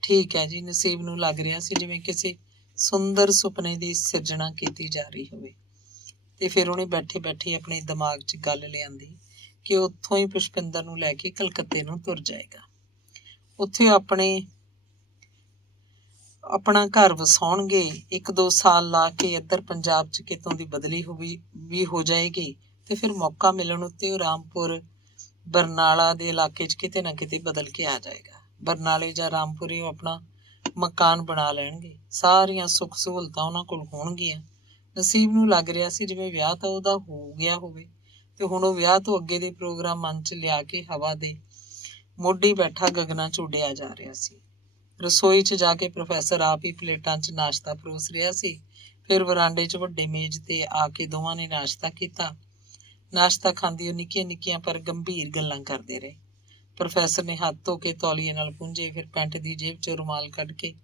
ਠੀਕ ਹੈ ਜੀ। ਨਸੀਬ ਨੂੰ ਲੱਗ ਰਿਹਾ ਸੀ ਜਿਵੇਂ ਕਿਸੇ ਸੁੰਦਰ ਸੁਪਨੇ ਦੀ ਸਿਰਜਣਾ ਕੀਤੀ ਜਾ ਰਹੀ ਹੋਵੇ। ਤੇ ਫਿਰ ਉਹਨੇ ਬੈਠੇ ਬੈਠੇ ਆਪਣੇ ਦਿਮਾਗ 'ਚ ਗੱਲ ਲਿਆਂਦੀ ਕਿ ਉੱਥੋਂ ਹੀ ਪੁਸ਼ਪਿੰਦਰ ਨੂੰ ਲੈ ਕੇ ਕਲਕੱਤੇ ਨੂੰ ਤੁਰ ਜਾਏਗਾ। ਉੱਥੇ ਆਪਣਾ ਘਰ ਵਸਾਉਣਗੇ। 1-2 ਸਾਲ ਲਾ ਕੇ ਇੱਧਰ ਪੰਜਾਬ 'ਚ ਕਿਤੋਂ ਦੀ ਬਦਲੀ ਵੀ ਹੋ ਜਾਏਗੀ। ਤੇ ਫਿਰ ਮੌਕਾ ਮਿਲਣ ਉੱਤੇ ਉਹ ਰਾਮਪੁਰ ਬਰਨਾਲਾ ਦੇ ਇਲਾਕੇ 'ਚ ਕਿਤੇ ਨਾ ਕਿਤੇ ਬਦਲ ਕੇ ਆ ਜਾਏਗਾ। ਬਰਨਾਲੇ ਜਾਂ ਰਾਮਪੁਰੇ ਉਹ ਆਪਣਾ ਮਕਾਨ ਬਣਾ ਲੈਣਗੇ। ਸਾਰੀਆਂ ਸੁੱਖ ਸਹੂਲਤਾਂ ਉਹਨਾਂ ਕੋਲ ਹੋਣਗੀਆਂ। ਨਸੀਬ ਨੂੰ ਲੱਗ ਰਿਹਾ ਸੀ ਜਿਵੇਂ ਵਿਆਹ ਤਾਂ ਉਹਦਾ ਹੋ ਗਿਆ ਹੋਵੇ, ਤੇ ਹੁਣ ਉਹ ਵਿਆਹ ਤੋਂ ਅੱਗੇ ਦੇ ਪ੍ਰੋਗਰਾਮ ਮਨ 'ਚ ਲਿਆ ਕੇ ਹਵਾ ਦੇ ਮੋਢੀ ਬੈਠਾ ਗਗਨਾਂ 'ਚ ਉੱਡਿਆ ਜਾ ਰਿਹਾ ਸੀ। ਰਸੋਈ 'ਚ ਜਾ ਕੇ ਪ੍ਰੋਫੈਸਰ ਆਪ ਹੀ ਪਲੇਟਾਂ 'ਚ ਨਾਸ਼ਤਾ ਪਰੋਸ ਰਿਹਾ ਸੀ। ਫਿਰ ਵਰਾਂਡੇ 'ਚ ਵੱਡੇ ਮੇਜ਼ ਤੇ ਆ ਕੇ ਦੋਵਾਂ ਨੇ ਨਾਸ਼ਤਾ ਕੀਤਾ। ਨਾਸ਼ਤਾ ਖਾਂਦੀ ਉਹ ਨਿੱਕੀਆਂ ਨਿੱਕੀਆਂ ਪਰ ਗੰਭੀਰ ਗੱਲਾਂ ਕਰਦੇ ਰਹੇ। ਪ੍ਰੋਫੈਸਰ ਨੇ ਹੱਥ ਧੋ ਕੇ ਤੌਲੀਏ ਨਾਲ ਪੂੰਝੇ, ਫਿਰ ਪੈਂਟ ਦੀ ਜੇਬ 'ਚੋਂ ਰੁਮਾਲ ਕੱਢ ਕੇ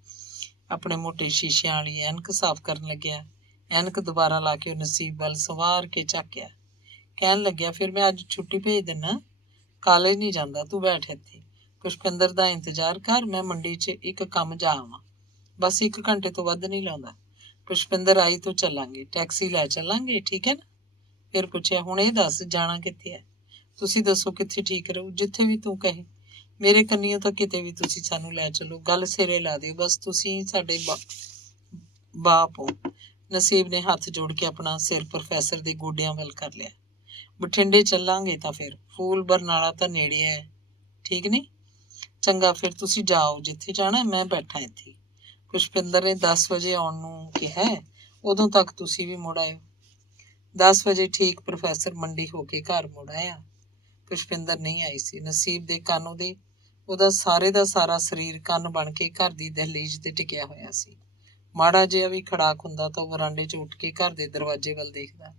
ਆਪਣੇ ਮੋਟੇ ਸ਼ੀਸ਼ਿਆਂ ਵਾਲੀ ਐਨਕ ਸਾਫ਼ ਕਰਨ ਲੱਗਿਆ। ਐਨਕ ਦੁਬਾਰਾ ਲਾ ਕੇ ਉਹ ਨਸੀਬ ਵੱਲ ਸਵਾਰ ਕੇ ਝਾਕਿਆ। ਕਹਿਣ ਲੱਗਿਆ, ਫਿਰ ਮੈਂ ਅੱਜ ਛੁੱਟੀ ਭੇਜ ਦਿੰਦਾ, ਕਾਲਜ ਨਹੀਂ ਜਾਂਦਾ, ਤੂੰ ਬੈਠ ਇੱਥੇ। ਪੁਸ਼ਪਿੰਦਰ ਦਾ ਇੰਤਜ਼ਾਰ ਕਰ, ਮੈਂ ਮੰਡੀ 'ਚ ਇੱਕ ਕੰਮ ਜਾ ਆਵਾਂ। ਬਸ 1 ਘੰਟੇ ਤੋਂ ਵੱਧ ਨਹੀਂ ਲਾਉਂਦਾ। ਪੁਸ਼ਪਿੰਦਰ ਆਈ ਤੋਂ ਚੱਲਾਂਗੇ, ਟੈਕਸੀ ਲੈ ਚੱਲਾਂਗੇ, ਠੀਕ ਹੈ ਨਾ? ਫਿਰ ਪੁੱਛਿਆ, ਹੁਣ ਇਹ ਦੱਸ ਜਾਣਾ ਕਿੱਥੇ ਹੈ? ਤੁਸੀਂ ਦੱਸੋ ਕਿੱਥੇ ਠੀਕ ਰਹੂ? ਜਿੱਥੇ ਵੀ ਤੂੰ ਕਹੇ। ਮੇਰੇ ਕੰਨੀਓ ਤਾਂ ਕਿਤੇ ਵੀ ਤੁਸੀਂ ਸਾਨੂੰ ਲੈ ਚੱਲੋ, ਗੱਲ ਸਿਰੇ ਲਾ ਦਿਓ। ਬਸ ਤੁਸੀਂ ਸਾਡੇ ਬਾਪ ਹੋ। ਨਸੀਬ ਨੇ ਹੱਥ ਜੋੜ ਕੇ ਆਪਣਾ ਸਿਰ ਪ੍ਰੋਫੈਸਰ ਦੇ ਗੋਡਿਆਂ ਵੱਲ ਕਰ ਲਿਆ। ਬਠਿੰਡੇ ਚੱਲਾਂਗੇ ਤਾਂ ਫਿਰ ਫੂਲ ਬਰਨਾਲਾ ਤਾਂ ਨੇੜੇ ਹੈ, ਠੀਕ ਨਹੀਂ? ਚੰਗਾ, ਫਿਰ ਤੁਸੀਂ ਜਾਓ ਜਿੱਥੇ ਜਾਣਾ, ਮੈਂ ਬੈਠਾ ਇੱਥੇ। ਪੁਸ਼ਪਿੰਦਰ ਨੇ 10 ਵਜੇ ਆਉਣ ਨੂੰ ਕਿਹਾ, ਉਦੋਂ ਤੱਕ ਤੁਸੀਂ ਵੀ ਮੁੜ ਆਇਓ। 10 ਵਜੇ ਠੀਕ ਪ੍ਰੋਫੈਸਰ ਮੰਡੀ ਹੋ ਕੇ ਘਰ ਮੁੜ ਆਇਆ। ਪੁਸ਼ਪਿੰਦਰ ਨਹੀਂ ਆਈ ਸੀ। ਨਸੀਬ ਦੇ ਕੰਨ ਉਹਦਾ ਸਾਰੇ ਦਾ ਸਾਰਾ ਸਰੀਰ ਕੰਨ ਬਣ ਕੇ ਘਰ ਦੀ ਦਹਲੀਜ਼ ਤੇ ਟਿਕਿਆ ਹੋਇਆ ਸੀ। ਮਾੜਾ ਜਿਹਾ ਵੀ ਖੜਾਕ ਹੁੰਦਾ ਤਾਂ ਉਹ ਵਰਾਂਡੇ 'ਚ ਉੱਠ ਕੇ ਘਰ ਦੇ ਦਰਵਾਜ਼ੇ ਵੱਲ ਦੇਖਦਾ।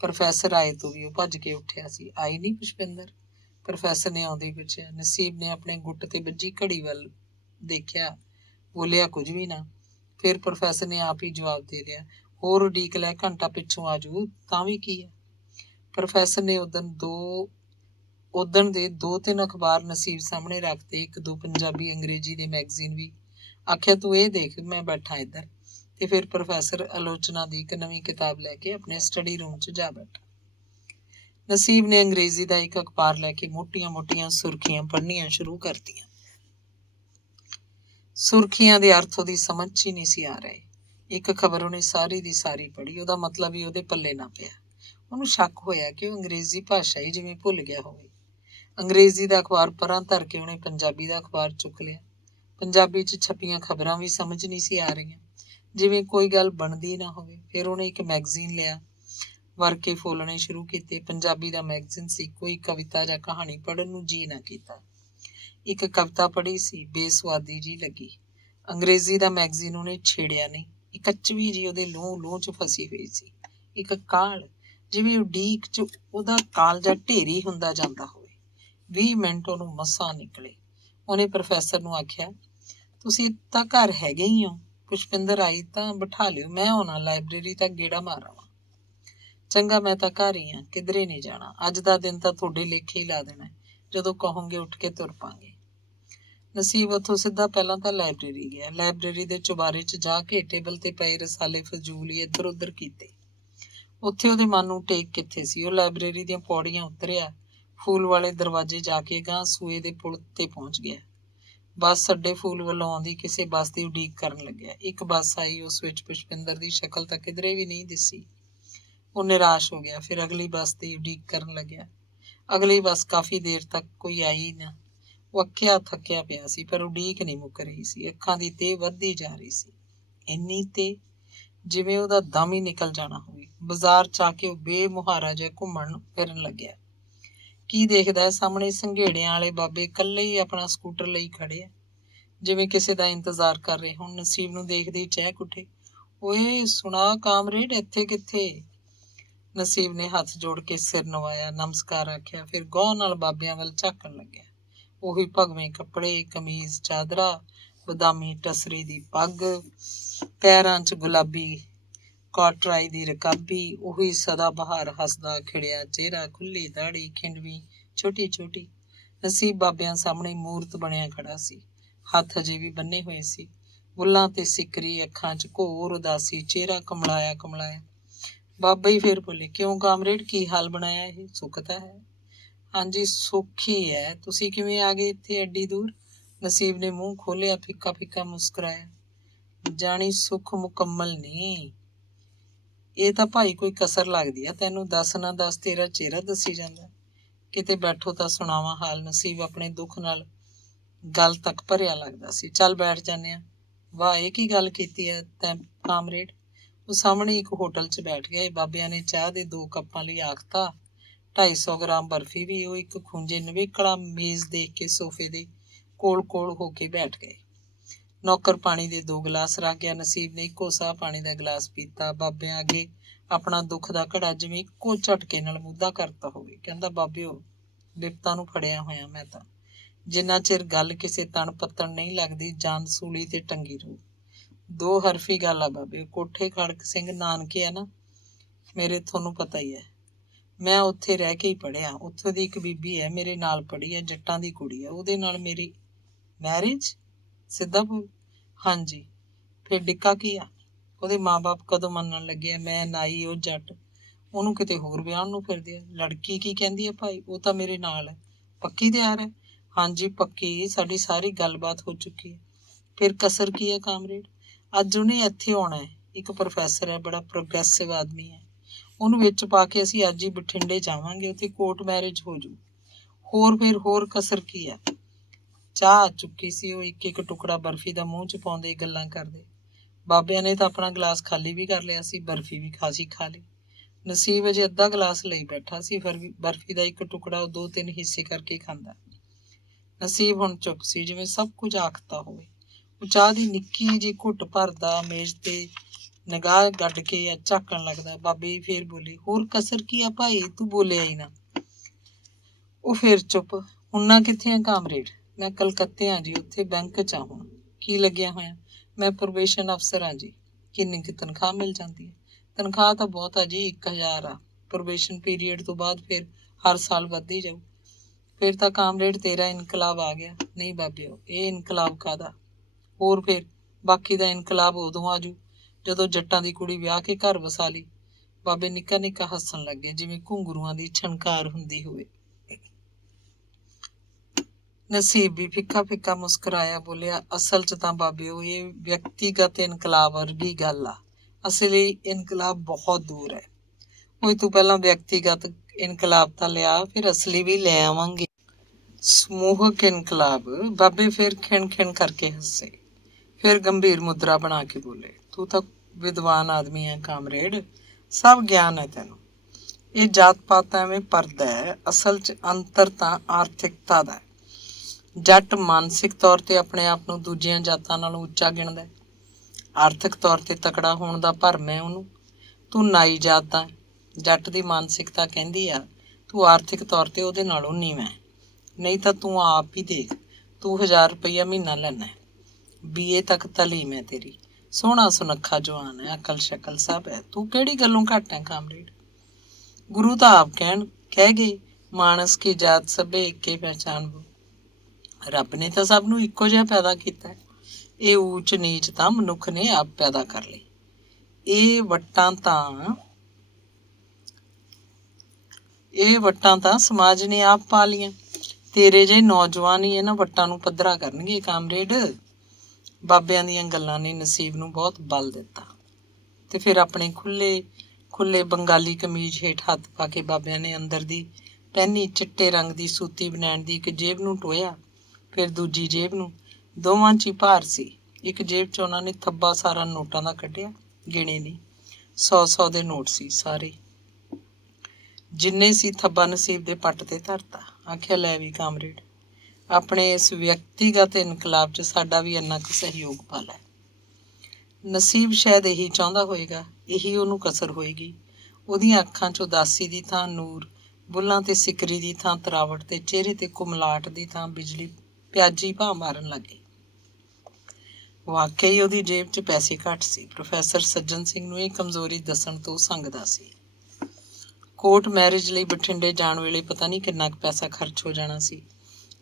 ਪ੍ਰੋਫੈਸਰ ਆਏ ਤੋਂ ਵੀ ਉਹ ਭੱਜ ਕੇ ਉੱਠਿਆ ਸੀ। ਆਈ ਨਹੀਂ ਪੁਸ਼ਪਿੰਦਰ? ਪ੍ਰੋਫੈਸਰ ਨੇ ਆਉਂਦੇ ਹੀ ਪੁੱਛਿਆ। ਨਸੀਬ ਨੇ ਆਪਣੇ ਗੁੱਟ ਤੇ ਵੱਜੀ ਘੜੀ ਵੱਲ ਦੇਖਿਆ, ਬੋਲਿਆ ਕੁਝ ਵੀ ਨਾ। ਫਿਰ ਪ੍ਰੋਫੈਸਰ ਨੇ ਆਪ ਹੀ ਜਵਾਬ ਦੇ ਲਿਆ, ਹੋਰ ਉਡੀਕ ਲੈ, ਘੰਟਾ ਪਿੱਛੋਂ ਆ ਜਾਊ ਤਾਂ ਵੀ ਕੀ ਹੈ। ਪ੍ਰੋਫੈਸਰ ਨੇ ਉਦਣ ਦੇ 2-3 ਅਖਬਾਰ ਨਸੀਬ ਸਾਹਮਣੇ ਰੱਖਦੇ, 1-2 ਪੰਜਾਬੀ ਅੰਗਰੇਜ਼ੀ ਦੇ ਮੈਗਜ਼ੀਨ ਵੀ। ਆਖਿਆ, ਤੂੰ ਇਹ ਦੇਖ, ਮੈਂ ਬੈਠਾ ਇੱਧਰ। ਤੇ ਫਿਰ ਪ੍ਰੋਫੈਸਰ ਆਲੋਚਨਾ ਦੀ ਇੱਕ ਨਵੀਂ ਕਿਤਾਬ ਲੈ ਕੇ ਆਪਣੇ ਸਟੱਡੀ ਰੂਮ 'ਚ ਜਾ ਬੈਠਾ। ਨਸੀਬ ਨੇ ਅੰਗਰੇਜ਼ੀ ਦਾ ਇੱਕ ਅਖਬਾਰ ਲੈ ਕੇ ਮੋਟੀਆਂ-ਮੋਟੀਆਂ ਸੁਰਖੀਆਂ ਪੜ੍ਹਨੀਆਂ ਸ਼ੁਰੂ ਕਰਤੀਆਂ। ਸੁਰਖੀਆਂ ਦੇ ਅਰਥ ਉਹਦੀ ਸਮਝ 'ਚ ਹੀ ਨਹੀਂ ਸੀ ਆ ਰਹੇ। ਇੱਕ ਖਬਰ ਉਹਨੇ ਸਾਰੀ ਦੀ ਸਾਰੀ ਪੜ੍ਹੀ, ਉਹਦਾ ਮਤਲਬ ਹੀ ਉਹਦੇ ਪੱਲੇ ਨਾ ਪਿਆ। ਉਹਨੂੰ ਸ਼ੱਕ ਹੋਇਆ ਕਿ ਉਹ ਅੰਗਰੇਜ਼ੀ ਭਾਸ਼ਾ ਹੀ ਜਿਵੇਂ ਭੁੱਲ ਗਿਆ ਹੋਵੇ। ਅੰਗਰੇਜ਼ੀ ਦਾ ਅਖਬਾਰ ਪਰਾਂ ਧਰ ਕੇ ਉਹਨੇ ਪੰਜਾਬੀ ਦਾ ਅਖਬਾਰ ਚੁੱਕ ਲਿਆ। ਪੰਜਾਬੀ 'ਚ ਛਪੀਆਂ ਖਬਰਾਂ ਵੀ ਸਮਝ ਨਹੀਂ ਸੀ ਆ ਰਹੀਆਂ, ਜਿਵੇਂ ਕੋਈ ਗੱਲ ਬਣਦੀ ਨਾ ਹੋਵੇ। ਫਿਰ ਉਹਨੇ ਇੱਕ ਮੈਗਜ਼ੀਨ ਲਿਆ, ਵਰਕੇ ਫੋਲਣੇ ਸ਼ੁਰੂ ਕੀਤੇ। ਪੰਜਾਬੀ ਦਾ ਮੈਗਜ਼ੀਨ ਸੀ, ਕੋਈ ਕਵਿਤਾ ਜਾਂ ਕਹਾਣੀ ਪੜ੍ਹਨ ਨੂੰ ਜੀਅ ਨਾ ਕੀਤਾ। ਇੱਕ ਕਵਿਤਾ ਪੜ੍ਹੀ ਸੀ, ਬੇਸੁਆਦੀ ਜੀ ਲੱਗੀ। ਅੰਗਰੇਜ਼ੀ ਦਾ ਮੈਗਜ਼ੀਨ ਉਹਨੇ ਛੇੜਿਆ ਨਹੀਂ। ਇੱਕ ਕਚਵੀ ਜੀ ਉਹਦੇ ਲੂੰ 'ਚ ਫਸੀ ਹੋਈ ਸੀ, ਇੱਕ ਕਾਲ, ਜਿਵੇਂ ਉਡੀਕ 'ਚ ਉਹਦਾ ਕਾਲਜਾ ਢੇਰੀ ਹੁੰਦਾ ਜਾਂਦਾ ਹੋਵੇ। 20 ਮਿੰਟ ਉਹਨੂੰ ਮਸਾਂ ਨਿਕਲੇ। ਉਹਨੇ ਪ੍ਰੋਫੈਸਰ ਨੂੰ ਆਖਿਆ, ਤੁਸੀਂ ਤਾਂ ਘਰ ਹੈਗੇ ਹੀ ਹੋ, ਪੁਸ਼ਪਿੰਦਰ ਆਈ ਤਾਂ ਬਿਠਾ ਲਿਓ, ਮੈਂ ਆਉਣਾ ਲਾਇਬ੍ਰੇਰੀ ਤੱਕ ਗੇੜਾ ਮਾਰ ਆਵਾਂ। ਚੰਗਾ, ਮੈਂ ਤਾਂ ਘਰ ਹੀ ਹਾਂ, ਕਿਧਰੇ ਨਹੀਂ ਜਾਣਾ। ਅੱਜ ਦਾ ਦਿਨ ਤਾਂ ਤੁਹਾਡੇ ਲੇਖੇ ਹੀ ਲਾ ਦੇਣਾ, ਜਦੋਂ ਕਹੋਗੇ ਉੱਠ ਕੇ ਤੁਰ ਪਾਂਗੇ। ਨਸੀਬ ਉੱਥੋਂ ਸਿੱਧਾ ਪਹਿਲਾਂ ਤਾਂ ਲਾਇਬ੍ਰੇਰੀ ਗਿਆ। ਲਾਇਬ੍ਰੇਰੀ ਦੇ ਚੁਬਾਰੇ 'ਚ ਜਾ ਕੇ ਟੇਬਲ ਤੇ ਪਏ ਰਸਾਲੇ ਫਜ਼ੂਲ ਹੀ ਇੱਧਰ ਉੱਧਰ ਕੀਤੇ। ਉੱਥੇ ਉਹਦੇ ਮਨ ਨੂੰ ਟੇਕ ਕਿੱਥੇ ਸੀ। ਉਹ ਲਾਇਬ੍ਰੇਰੀ ਦੀਆਂ ਪੌੜੀਆਂ ਉਤਰਿਆ, ਫੂਲ ਵਾਲੇ ਦਰਵਾਜ਼ੇ ਜਾ ਕੇ ਗਾਂਹ ਸੂਏ ਦੇ ਪੁਲ ਤੇ ਪਹੁੰਚ ਗਿਆ। ਬੱਸ ਅੱਡੇ ਫੂਲ ਵੱਲੋਂ ਆਉਂਦੀ ਕਿਸੇ ਬੱਸ ਦੀ ਉਡੀਕ ਕਰਨ ਲੱਗਿਆ। ਇੱਕ ਬੱਸ ਆਈ, ਉਸ ਵਿੱਚ ਪੁਸ਼ਪਿੰਦਰ ਦੀ ਸ਼ਕਲ ਤਾਂ ਕਿਧਰੇ ਵੀ ਨਹੀਂ ਦਿਸੀ। ਉਹ ਨਿਰਾਸ਼ ਹੋ ਗਿਆ। ਫਿਰ ਅਗਲੀ ਬੱਸ ਦੀ ਉਡੀਕ ਕਰਨ ਲੱਗਿਆ। ਅਗਲੀ ਬੱਸ ਕਾਫੀ ਦੇਰ ਤੱਕ ਕੋਈ ਆਈ ਨਾ। ਉਹ ਅੱਕਿਆ ਥੱਕਿਆ ਪਿਆ ਸੀ, ਪਰ ਉਡੀਕ ਨਹੀਂ ਮੁੱਕ ਰਹੀ ਸੀ। ਅੱਖਾਂ ਦੀ ਤੇਹ ਵੱਧਦੀ ਜਾ ਰਹੀ ਸੀ, ਇੰਨੀ ਤੇਹ ਜਿਵੇਂ ਉਹਦਾ ਦਮ ਹੀ ਨਿਕਲ ਜਾਣਾ ਹੋਵੇ। ਬਾਜ਼ਾਰ 'ਚ ਆ ਕੇ ਉਹ ਬੇਮੁਹਾਰਾ ਜਿਹਾ ਘੁੰਮਣ ਫਿਰਨ ਲੱਗਿਆ। ਕੀ ਦੇਖਦਾ ਹੈ, ਸਾਹਮਣੇ ਸੰਘੇੜਿਆਂ ਵਾਲੇ ਬਾਬੇ ਇਕੱਲੇ ਹੀ ਆਪਣਾ ਸਕੂਟਰ ਲਈ ਖੜੇ ਆ, ਜਿਵੇਂ ਕਿਸੇ ਦਾ ਇੰਤਜ਼ਾਰ ਕਰ ਰਹੇ ਹੁਣ। ਨਸੀਬ ਨੂੰ ਦੇਖਦੇ ਹੀ ਚਹਿਕ ਉੱਠੇ, ਓਏ ਸੁਣਾ ਕਾਮਰੇਡ, ਇੱਥੇ ਕਿੱਥੇ? ਨਸੀਬ ਨੇ ਹੱਥ ਜੋੜ ਕੇ ਸਿਰ ਨਵਾਇਆ, ਨਮਸਕਾਰ ਆਖਿਆ, ਫਿਰ ਗੌਰ ਨਾਲ ਬਾਬਿਆਂ ਵੱਲ ਝਾਕਣ ਲੱਗਿਆ। ਉਹੀ ਭਗਵੇਂ ਕੱਪੜੇ, ਕਮੀਜ਼ ਚਾਦਰਾ, ਬਦਾਮੀ ਟਸਰੀ ਦੀ ਪੱਗ, ਪੈਰਾਂ 'ਚ ਗੁਲਾਬੀ ਕਾਟਰਾਈ ਦੀ ਰਕਾਬੀ, ਉਹੀ ਸਦਾ ਬਹਾਰ ਹੱਸਦਾ ਖਿੜਿਆ ਚਿਹਰਾ, ਖੁੱਲੀ ਦਾੜੀ, ਖਿੰਡਵੀਂ ਛੋਟੀ ਛੋਟੀ। ਨਸੀਬ ਬਾਬਿਆਂ ਸਾਹਮਣੇ ਮੂਰਤ ਬਣਿਆ ਖੜਾ ਸੀ। ਹੱਥ ਅਜੇ ਵੀ ਬੰਨੇ ਹੋਏ ਸੀ, ਬੁੱਲਾਂ ਤੇ ਸਿਕਰੀ, ਅੱਖਾਂ 'ਚ ਘੋਰ ਉਦਾਸੀ, ਚਿਹਰਾ ਕਮਲਾਇਆ ਕਮਲਾਇਆ। ਬਾਬਾ ਹੀ ਫੇਰ ਬੋਲੇ, ਕਿਉਂ ਕਾਮਰੇਡ, ਕੀ ਹਾਲ ਬਣਾਇਆ? ਇਹ ਸੁੱਖ ਤਾਂ ਹੈ। ਹਾਂਜੀ ਸੁੱਖ ਹੀ ਹੈ, ਤੁਸੀਂ ਕਿਵੇਂ ਆ ਗਏ ਇੱਥੇ ਐਡੀ ਦੂਰ? ਨਸੀਬ ਨੇ ਮੂੰਹ ਖੋਲਿਆ, ਫਿੱਕਾ ਫਿੱਕਾ ਮੁਸਕਰਾਇਆ। ਜਾਣੀ ਸੁੱਖ ਮੁਕੰਮਲ ਨਹੀਂ, ਇਹ ਤਾਂ ਭਾਈ ਕੋਈ ਕਸਰ ਲੱਗਦੀ ਆ ਤੈਨੂੰ। ਦੱਸ ਨਾ ਦੱਸ, ਤੇਰਾ ਚਿਹਰਾ ਦੱਸੀ ਜਾਂਦਾ। ਕਿਤੇ ਬੈਠੋ ਤਾਂ ਸੁਣਾਵਾਂ ਹਾਲ। ਨਸੀਬ ਆਪਣੇ ਦੁੱਖ ਨਾਲ ਗੱਲ ਤੱਕ ਭਰਿਆ ਲੱਗਦਾ ਸੀ। ਚੱਲ ਬੈਠ ਜਾਂਦੇ ਆ। ਵਾਹ, ਇਹ ਕੀ ਗੱਲ ਕੀਤੀ ਹੈ ਤੈਂ ਕਾਮਰੇਡ? ਉਹ ਸਾਹਮਣੇ ਇੱਕ ਹੋਟਲ 'ਚ ਬੈਠ ਗਏ। ਬਾਬਿਆਂ ਨੇ ਚਾਹ ਦੇ 2 ਕੱਪਾਂ ਲਈ ਆਖਤਾ, 250 ਗ੍ਰਾਮ ਬਰਫੀ ਵੀ। ਉਹ ਇੱਕ ਖੁੰਝੇ ਨਵੇਕਲਾ ਮੇਜ਼ ਦੇਖ ਕੇ ਸੋਫੇ ਦੇ ਕੋਲ ਕੋਲ ਹੋ ਕੇ ਬੈਠ ਗਏ। ਨੌਕਰ ਪਾਣੀ ਦੇ 2 ਗਲਾਸ ਰੱਖ ਗਿਆ। ਨਸੀਬ ਨੇ ਇੱਕੋ ਸਾਹ ਪਾਣੀ ਦਾ ਗਲਾਸ ਪੀਤਾ। ਬਾਬਿਆਂ ਅੱਗੇ ਆਪਣਾ ਦੁੱਖ ਦਾ ਘੜਾ ਜਿਵੇਂ ਇੱਕੋ ਝਟਕੇ ਨਾਲ ਮੁੱਧਾ ਕਰਤਾ ਹੋਵੇ। ਕਹਿੰਦਾ, ਬਾਬਿਓ, ਬਿਪਤਾ ਨੂੰ ਫੜਿਆ ਹੋਇਆ ਮੈਂ ਤਾਂ। ਜਿੰਨਾ ਚਿਰ ਗੱਲ ਕਿਸੇ ਤਣ ਪੱਤਣ ਨਹੀਂ ਲੱਗਦੀ, ਜਾਨ ਸੂਲੀ ਤੇ ਟੰਗੀ ਰਹੂ। 2 ਹਰਫੀ ਗੱਲ ਆ ਬਾਬੇ। ਕੋਠੇ ਖੜਕ ਸਿੰਘ ਨਾਨਕੇ ਆ ਨਾ ਮੇਰੇ, ਤੁਹਾਨੂੰ ਪਤਾ ਹੀ ਹੈ। ਮੈਂ ਉੱਥੇ ਰਹਿ ਕੇ ਹੀ ਪੜ੍ਹਿਆ। ਉੱਥੋਂ ਦੀ ਇੱਕ ਬੀਬੀ ਹੈ ਮੇਰੇ ਨਾਲ ਪੜ੍ਹੀ ਹੈ, ਜੱਟਾਂ ਦੀ ਕੁੜੀ ਹੈ। ਉਹਦੇ ਨਾਲ ਮੇਰੀ ਮੈਰਿਜ? ਸਿੱਧਾ ਬੋਲ। ਹਾਂਜੀ। ਫਿਰ ਡਿੱਕਾ ਕੀ ਆ? ਉਹਦੇ ਮਾਂ-ਬਾਪ ਕਦੋਂ ਮੰਨਣ ਲੱਗੇ ਆ? ਮੈਂ ਨਾਈ, ਉਹ ਜੱਟ। ਉਹਨੂੰ ਕਿਤੇ ਹੋਰ ਵਿਆਹਣ ਨੂੰ ਫਿਰਦੇ ਆ। ਲੜਕੀ ਕੀ ਕਹਿੰਦੀ ਹੈ ਭਾਈ? ਉਹ ਤਾਂ ਮੇਰੇ ਨਾਲ ਹੈ। ਪੱਕੀ ਤਿਆਰ ਹੈ? ਹਾਂਜੀ ਪੱਕੀ, ਸਾਡੀ ਸਾਰੀ ਗੱਲਬਾਤ ਹੋ ਚੁੱਕੀ ਹੈ। ਫਿਰ ਕਸਰ ਕੀ ਹੈ ਕਾਮਰੇਡ? ਅੱਜ ਉਹਨੇ ਇੱਥੇ ਆਉਣਾ ਹੈ। ਇੱਕ ਪ੍ਰੋਫੈਸਰ ਹੈ, ਬੜਾ ਪ੍ਰੋਗਰੈਸਿਵ ਆਦਮੀ ਹੈ। ਉਹਨੂੰ ਵਿੱਚ ਪਾ ਕੇ ਅਸੀਂ ਅੱਜ ਹੀ ਬਠਿੰਡੇ ਜਾਵਾਂਗੇ, ਉੱਥੇ ਕੋਰਟ ਮੈਰਿਜ ਹੋ ਜੂ। ਹੋਰ ਫਿਰ ਹੋਰ ਕਸਰ ਕੀ ਹੈ? ਚਾਹ ਆ ਚੁੱਕੀ ਸੀ। ਉਹ ਇੱਕ ਇੱਕ ਟੁਕੜਾ ਬਰਫੀ ਦਾ ਮੂੰਹ 'ਚ ਪਾਉਂਦੇ ਗੱਲਾਂ ਕਰਦੇ। ਬਾਬਿਆਂ ਨੇ ਤਾਂ ਆਪਣਾ ਗਲਾਸ ਖਾਲੀ ਵੀ ਕਰ ਲਿਆ ਸੀ, ਬਰਫੀ ਵੀ ਖਾਸੀ ਖਾ ਲਈ। ਨਸੀਬ ਅਜੇ ਅੱਧਾ ਗਲਾਸ ਲਈ ਬੈਠਾ ਸੀ। ਫਿਰ ਵੀ ਬਰਫੀ ਦਾ ਇੱਕ ਟੁਕੜਾ ਉਹ 2-3 ਹਿੱਸੇ ਕਰਕੇ ਖਾਂਦਾ। ਨਸੀਬ ਹੁਣ ਚੁੱਪ ਸੀ, ਜਿਵੇਂ ਸਭ ਕੁਝ ਆਖਤਾ ਹੋਵੇ। ਉਹ ਚਾਹ ਦੀ ਨਿੱਕੀ ਜਿਹੀ ਘੁੱਟ ਭਰਦਾ, ਮੇਜ਼ ਤੇ ਨਿਗਾਹ ਗੱਡ ਕੇ ਝਾਕਣ ਲੱਗਦਾ। ਬਾਬੇ ਫੇਰ ਬੋਲੇ, ਹੋਰ ਕਸਰ ਕੀ ਆ ਭਾਈ? ਤੂੰ ਬੋਲਿਆ ਹੀ ਨਾ। ਉਹ ਫੇਰ ਚੁੱਪ। ਹੁਣਾ ਕਿੱਥੇ ਆ ਕਾਮਰੇਡ? ਮੈਂ ਕਲਕੱਤੇ ਹਾਂ ਜੀ, ਉੱਥੇ ਬੈਂਕ 'ਚ ਆ ਹੁਣ। ਕੀ ਲੱਗਿਆ ਹੋਇਆ? ਮੈਂ ਪ੍ਰੋਬੇਸ਼ਨ ਅਫਸਰ ਹਾਂ ਜੀ। ਕਿੰਨੀ ਕੁ ਤਨਖਾਹ ਮਿਲ ਜਾਂਦੀ ਹੈ? ਤਨਖਾਹ ਤਾਂ ਬਹੁਤ ਆ ਜੀ, 1000 ਆ। ਪ੍ਰੋਬੇਸ਼ਨ ਪੀਰੀਅਡ ਤੋਂ ਬਾਅਦ ਫਿਰ ਹਰ ਸਾਲ ਵੱਧਦੀ ਜਾਊ। ਫਿਰ ਤਾਂ ਕਾਮਰੇਡ ਤੇਰਾ ਇਨਕਲਾਬ ਆ ਗਿਆ। ਨਹੀਂ ਬਾਬਿਓ, ਇਹ ਇਨਕਲਾਬ ਕਾਹਦਾ? ਹੋਰ ਫਿਰ ਬਾਕੀ ਦਾ ਇਨਕਲਾਬ ਉਦੋਂ ਆਜੂ ਜਦੋਂ ਜੱਟਾਂ ਦੀ ਕੁੜੀ ਵਿਆਹ ਕੇ ਘਰ ਵਸਾ ਲਈ। ਬਾਬੇ ਨਿੱਕਾ ਨਿੱਕਾ ਹੱਸਣ ਲੱਗੇ, ਜਿਵੇਂ ਘੁੰਗਰੂਆਂ ਦੀ ਛਣਕਾਰ ਹੁੰਦੀ ਹੋਵੇ। ਨਸੀਬ ਵੀ ਫਿੱਕਾ ਫਿੱਕਾ ਮੁਸਕਰਾਇਆ, ਬੋਲਿਆ, ਅਸਲ 'ਚ ਤਾਂ ਬਾਬਿਓ ਇਹ ਵਿਅਕਤੀਗਤ ਇਨਕਲਾਬ ਵਰਗੀ ਗੱਲ ਆ। ਅਸਲੀ ਇਨਕਲਾਬ ਬਹੁਤ ਦੂਰ ਹੈ। ਉਹ ਤੂੰ ਪਹਿਲਾਂ ਵਿਅਕਤੀਗਤ ਇਨਕਲਾਬ ਤਾਂ ਲਿਆ, ਫਿਰ ਅਸਲੀ ਵੀ ਲੈ ਆਵਾਂਗੇ। ਸਮੂਹਕ ਇਨਕਲਾਬ? ਬਾਬੇ ਫਿਰ ਖਿਣ ਖਿਣ ਕਰਕੇ ਹੱਸੇ। ਫਿਰ ਗੰਭੀਰ ਮੁਦਰਾ ਬਣਾ ਕੇ ਬੋਲੇ, ਤੂੰ ਤਾਂ ਵਿਦਵਾਨ ਆਦਮੀ ਹੈ ਕਾਮਰੇਡ, ਸਭ ਗਿਆਨ ਹੈ ਤੈਨੂੰ। ਇਹ ਜਾਤ ਪਾਤ ਐਵੇਂ ਪਰਦਾ ਹੈ, ਅਸਲ 'ਚ ਅੰਤਰ ਤਾਂ ਆਰਥਿਕਤਾ ਦਾ ਹੈ। ਜੱਟ ਮਾਨਸਿਕ ਤੌਰ ਤੇ ਆਪਣੇ ਆਪ ਨੂੰ ਦੂਜੀਆਂ ਜਾਤਾਂ ਨਾਲੋਂ ਉੱਚਾ ਗਿਣਦਾ। ਆਰਥਿਕ ਤੌਰ ਤੇ ਤਕੜਾ ਹੋਣ ਦਾ ਭਰਮ ਹੈ ਉਹਨੂੰ। ਤੂੰ ਨਾਈ ਜਾਤ ਦਾ। ਜੱਟ ਦੀ ਮਾਨਸਿਕਤਾ ਕਹਿੰਦੀ ਆ ਤੂੰ ਆਰਥਿਕ ਤੌਰ ਤੇ ਉਹਦੇ ਨਾਲੋਂ ਨੀਵਾਂ। ਨਹੀਂ ਤਾਂ ਤੂੰ ਆਪ ਹੀ ਦੇਖ, ਤੂੰ 1000 ਰੁਪਈਆ ਮਹੀਨਾ ਲੈਣਾ, BA ਤੱਕ ਤਾਲੀਮ ਹੈ ਤੇਰੀ, ਸੋਹਣਾ ਸੁਨੱਖਾ ਜਵਾਨ ਹੈ, ਅਕਲ ਸ਼ਕਲ ਸਭ ਹੈ। ਤੂੰ ਕਿਹੜੀ ਗੱਲੋਂ ਘੱਟ ਹੈ ਕਾਮਰੇਡ? ਗੁਰੂ ਤਾਂ ਆਪ ਕਹਿ ਗਏ, ਮਾਨਸ ਕੀ ਜਾਤ ਸਭੇ ਏਕੇ ਪਹਿਚਾਨ। ਰੱਬ ਨੇ ਤਾਂ ਸਭ ਨੂੰ ਇੱਕੋ ਜਿਹਾ ਪੈਦਾ ਕੀਤਾ। ਇਹ ਊਚ ਨੀਚ ਤਾਂ ਮਨੁੱਖ ਨੇ ਆਪ ਪੈਦਾ ਕਰ ਲਈ। ਇਹ ਵੱਟਾਂ ਤਾਂ ਸਮਾਜ ਨੇ ਆਪ ਪਾ ਲੀਆਂ। ਤੇਰੇ ਜਿਹੇ ਨੌਜਵਾਨ ਹੀ ਇਹਨਾਂ ਵੱਟਾਂ ਨੂੰ ਪੱਧਰਾ ਕਰਨਗੇ ਕਾਮਰੇਡ। ਬਾਬਿਆਂ ਦੀਆਂ ਗੱਲਾਂ ਨੇ ਨਸੀਬ ਨੂੰ ਬਹੁਤ ਬਲ ਦਿੱਤਾ ਤੇ ਫਿਰ ਆਪਣੇ ਖੁੱਲੇ ਬੰਗਾਲੀ ਕਮੀਜ਼ ਹੇਠ ਹੱਥ ਪਾ ਕੇ ਬਾਬਿਆਂ ਨੇ ਅੰਦਰ ਦੀ ਪਹਿਨੀ ਚਿੱਟੇ ਰੰਗ ਦੀ ਸੂਤੀ ਬਣਾਉਣ ਦੀ ਇੱਕ ਜੇਬ ਨੂੰ ਟੋਇਆ, ਫਿਰ ਦੂਜੀ ਜੇਬ ਨੂੰ। ਦੋਵਾਂ 'ਚ ਹੀ ਭਾਰ ਸੀ। ਇੱਕ ਜੇਬ 'ਚ ਉਹਨਾਂ ਨੇ ਥੱਬਾ ਸਾਰਾ ਨੋਟਾਂ ਦਾ ਕੱਢਿਆ, ਗਿਣੇ ਨਹੀਂ, 100 ਦੇ ਨੋਟ ਸੀ ਸਾਰੇ। ਜਿੰਨੇ ਸੀ ਥੱਬਾ ਨਸੀਬ ਦੇ ਪੱਟ ਤੇ ਧਰਤਾ। ਆਖਿਆ, ਲੈ ਵੀ ਕਾਮਰੇਡ, ਆਪਣੇ ਇਸ ਵਿਅਕਤੀਗਤ ਇਨਕਲਾਬ 'ਚ ਸਾਡਾ ਵੀ ਇੰਨਾ ਕੁ ਸਹਿਯੋਗ ਪਾ ਲੈ। ਨਸੀਬ ਸ਼ਾਇਦ ਇਹੀ ਚਾਹੁੰਦਾ ਹੋਏਗਾ, ਇਹੀ ਉਹਨੂੰ ਕਸਰ ਹੋਏਗੀ। ਉਹਦੀਆਂ ਅੱਖਾਂ 'ਚ ਉਦਾਸੀ ਦੀ ਥਾਂ ਨੂਰ, ਬੁੱਲਾਂ ਤੇ ਸਿਕਰੀ ਦੀ ਥਾਂ ਤਰਾਵਟ ਤੇ ਚਿਹਰੇ ਤੇ ਕੁਮਲਾਟ ਦੀ ਥਾਂ ਬਿਜਲੀ ਪਿਆਜੀ ਭਾਅ ਮਾਰਨ ਲੱਗੇ। ਵਾਕਈ ਉਹਦੀ ਜੇਬ 'ਚ ਪੈਸੇ ਘੱਟ ਸੀ। ਪ੍ਰੋਫੈਸਰ ਸੱਜਣ ਸਿੰਘ ਨੂੰ ਇਹ ਕਮਜ਼ੋਰੀ ਦੱਸਣ ਤੋਂ ਸੰਗਦਾ ਸੀ। ਕੋਰਟ ਮੈਰਿਜ ਲਈ ਬਠਿੰਡੇ ਜਾਣ ਵੇਲੇ ਪਤਾ ਨਹੀਂ ਕਿੰਨਾ ਕੁ ਪੈਸਾ ਖਰਚ ਹੋ ਜਾਣਾ ਸੀ।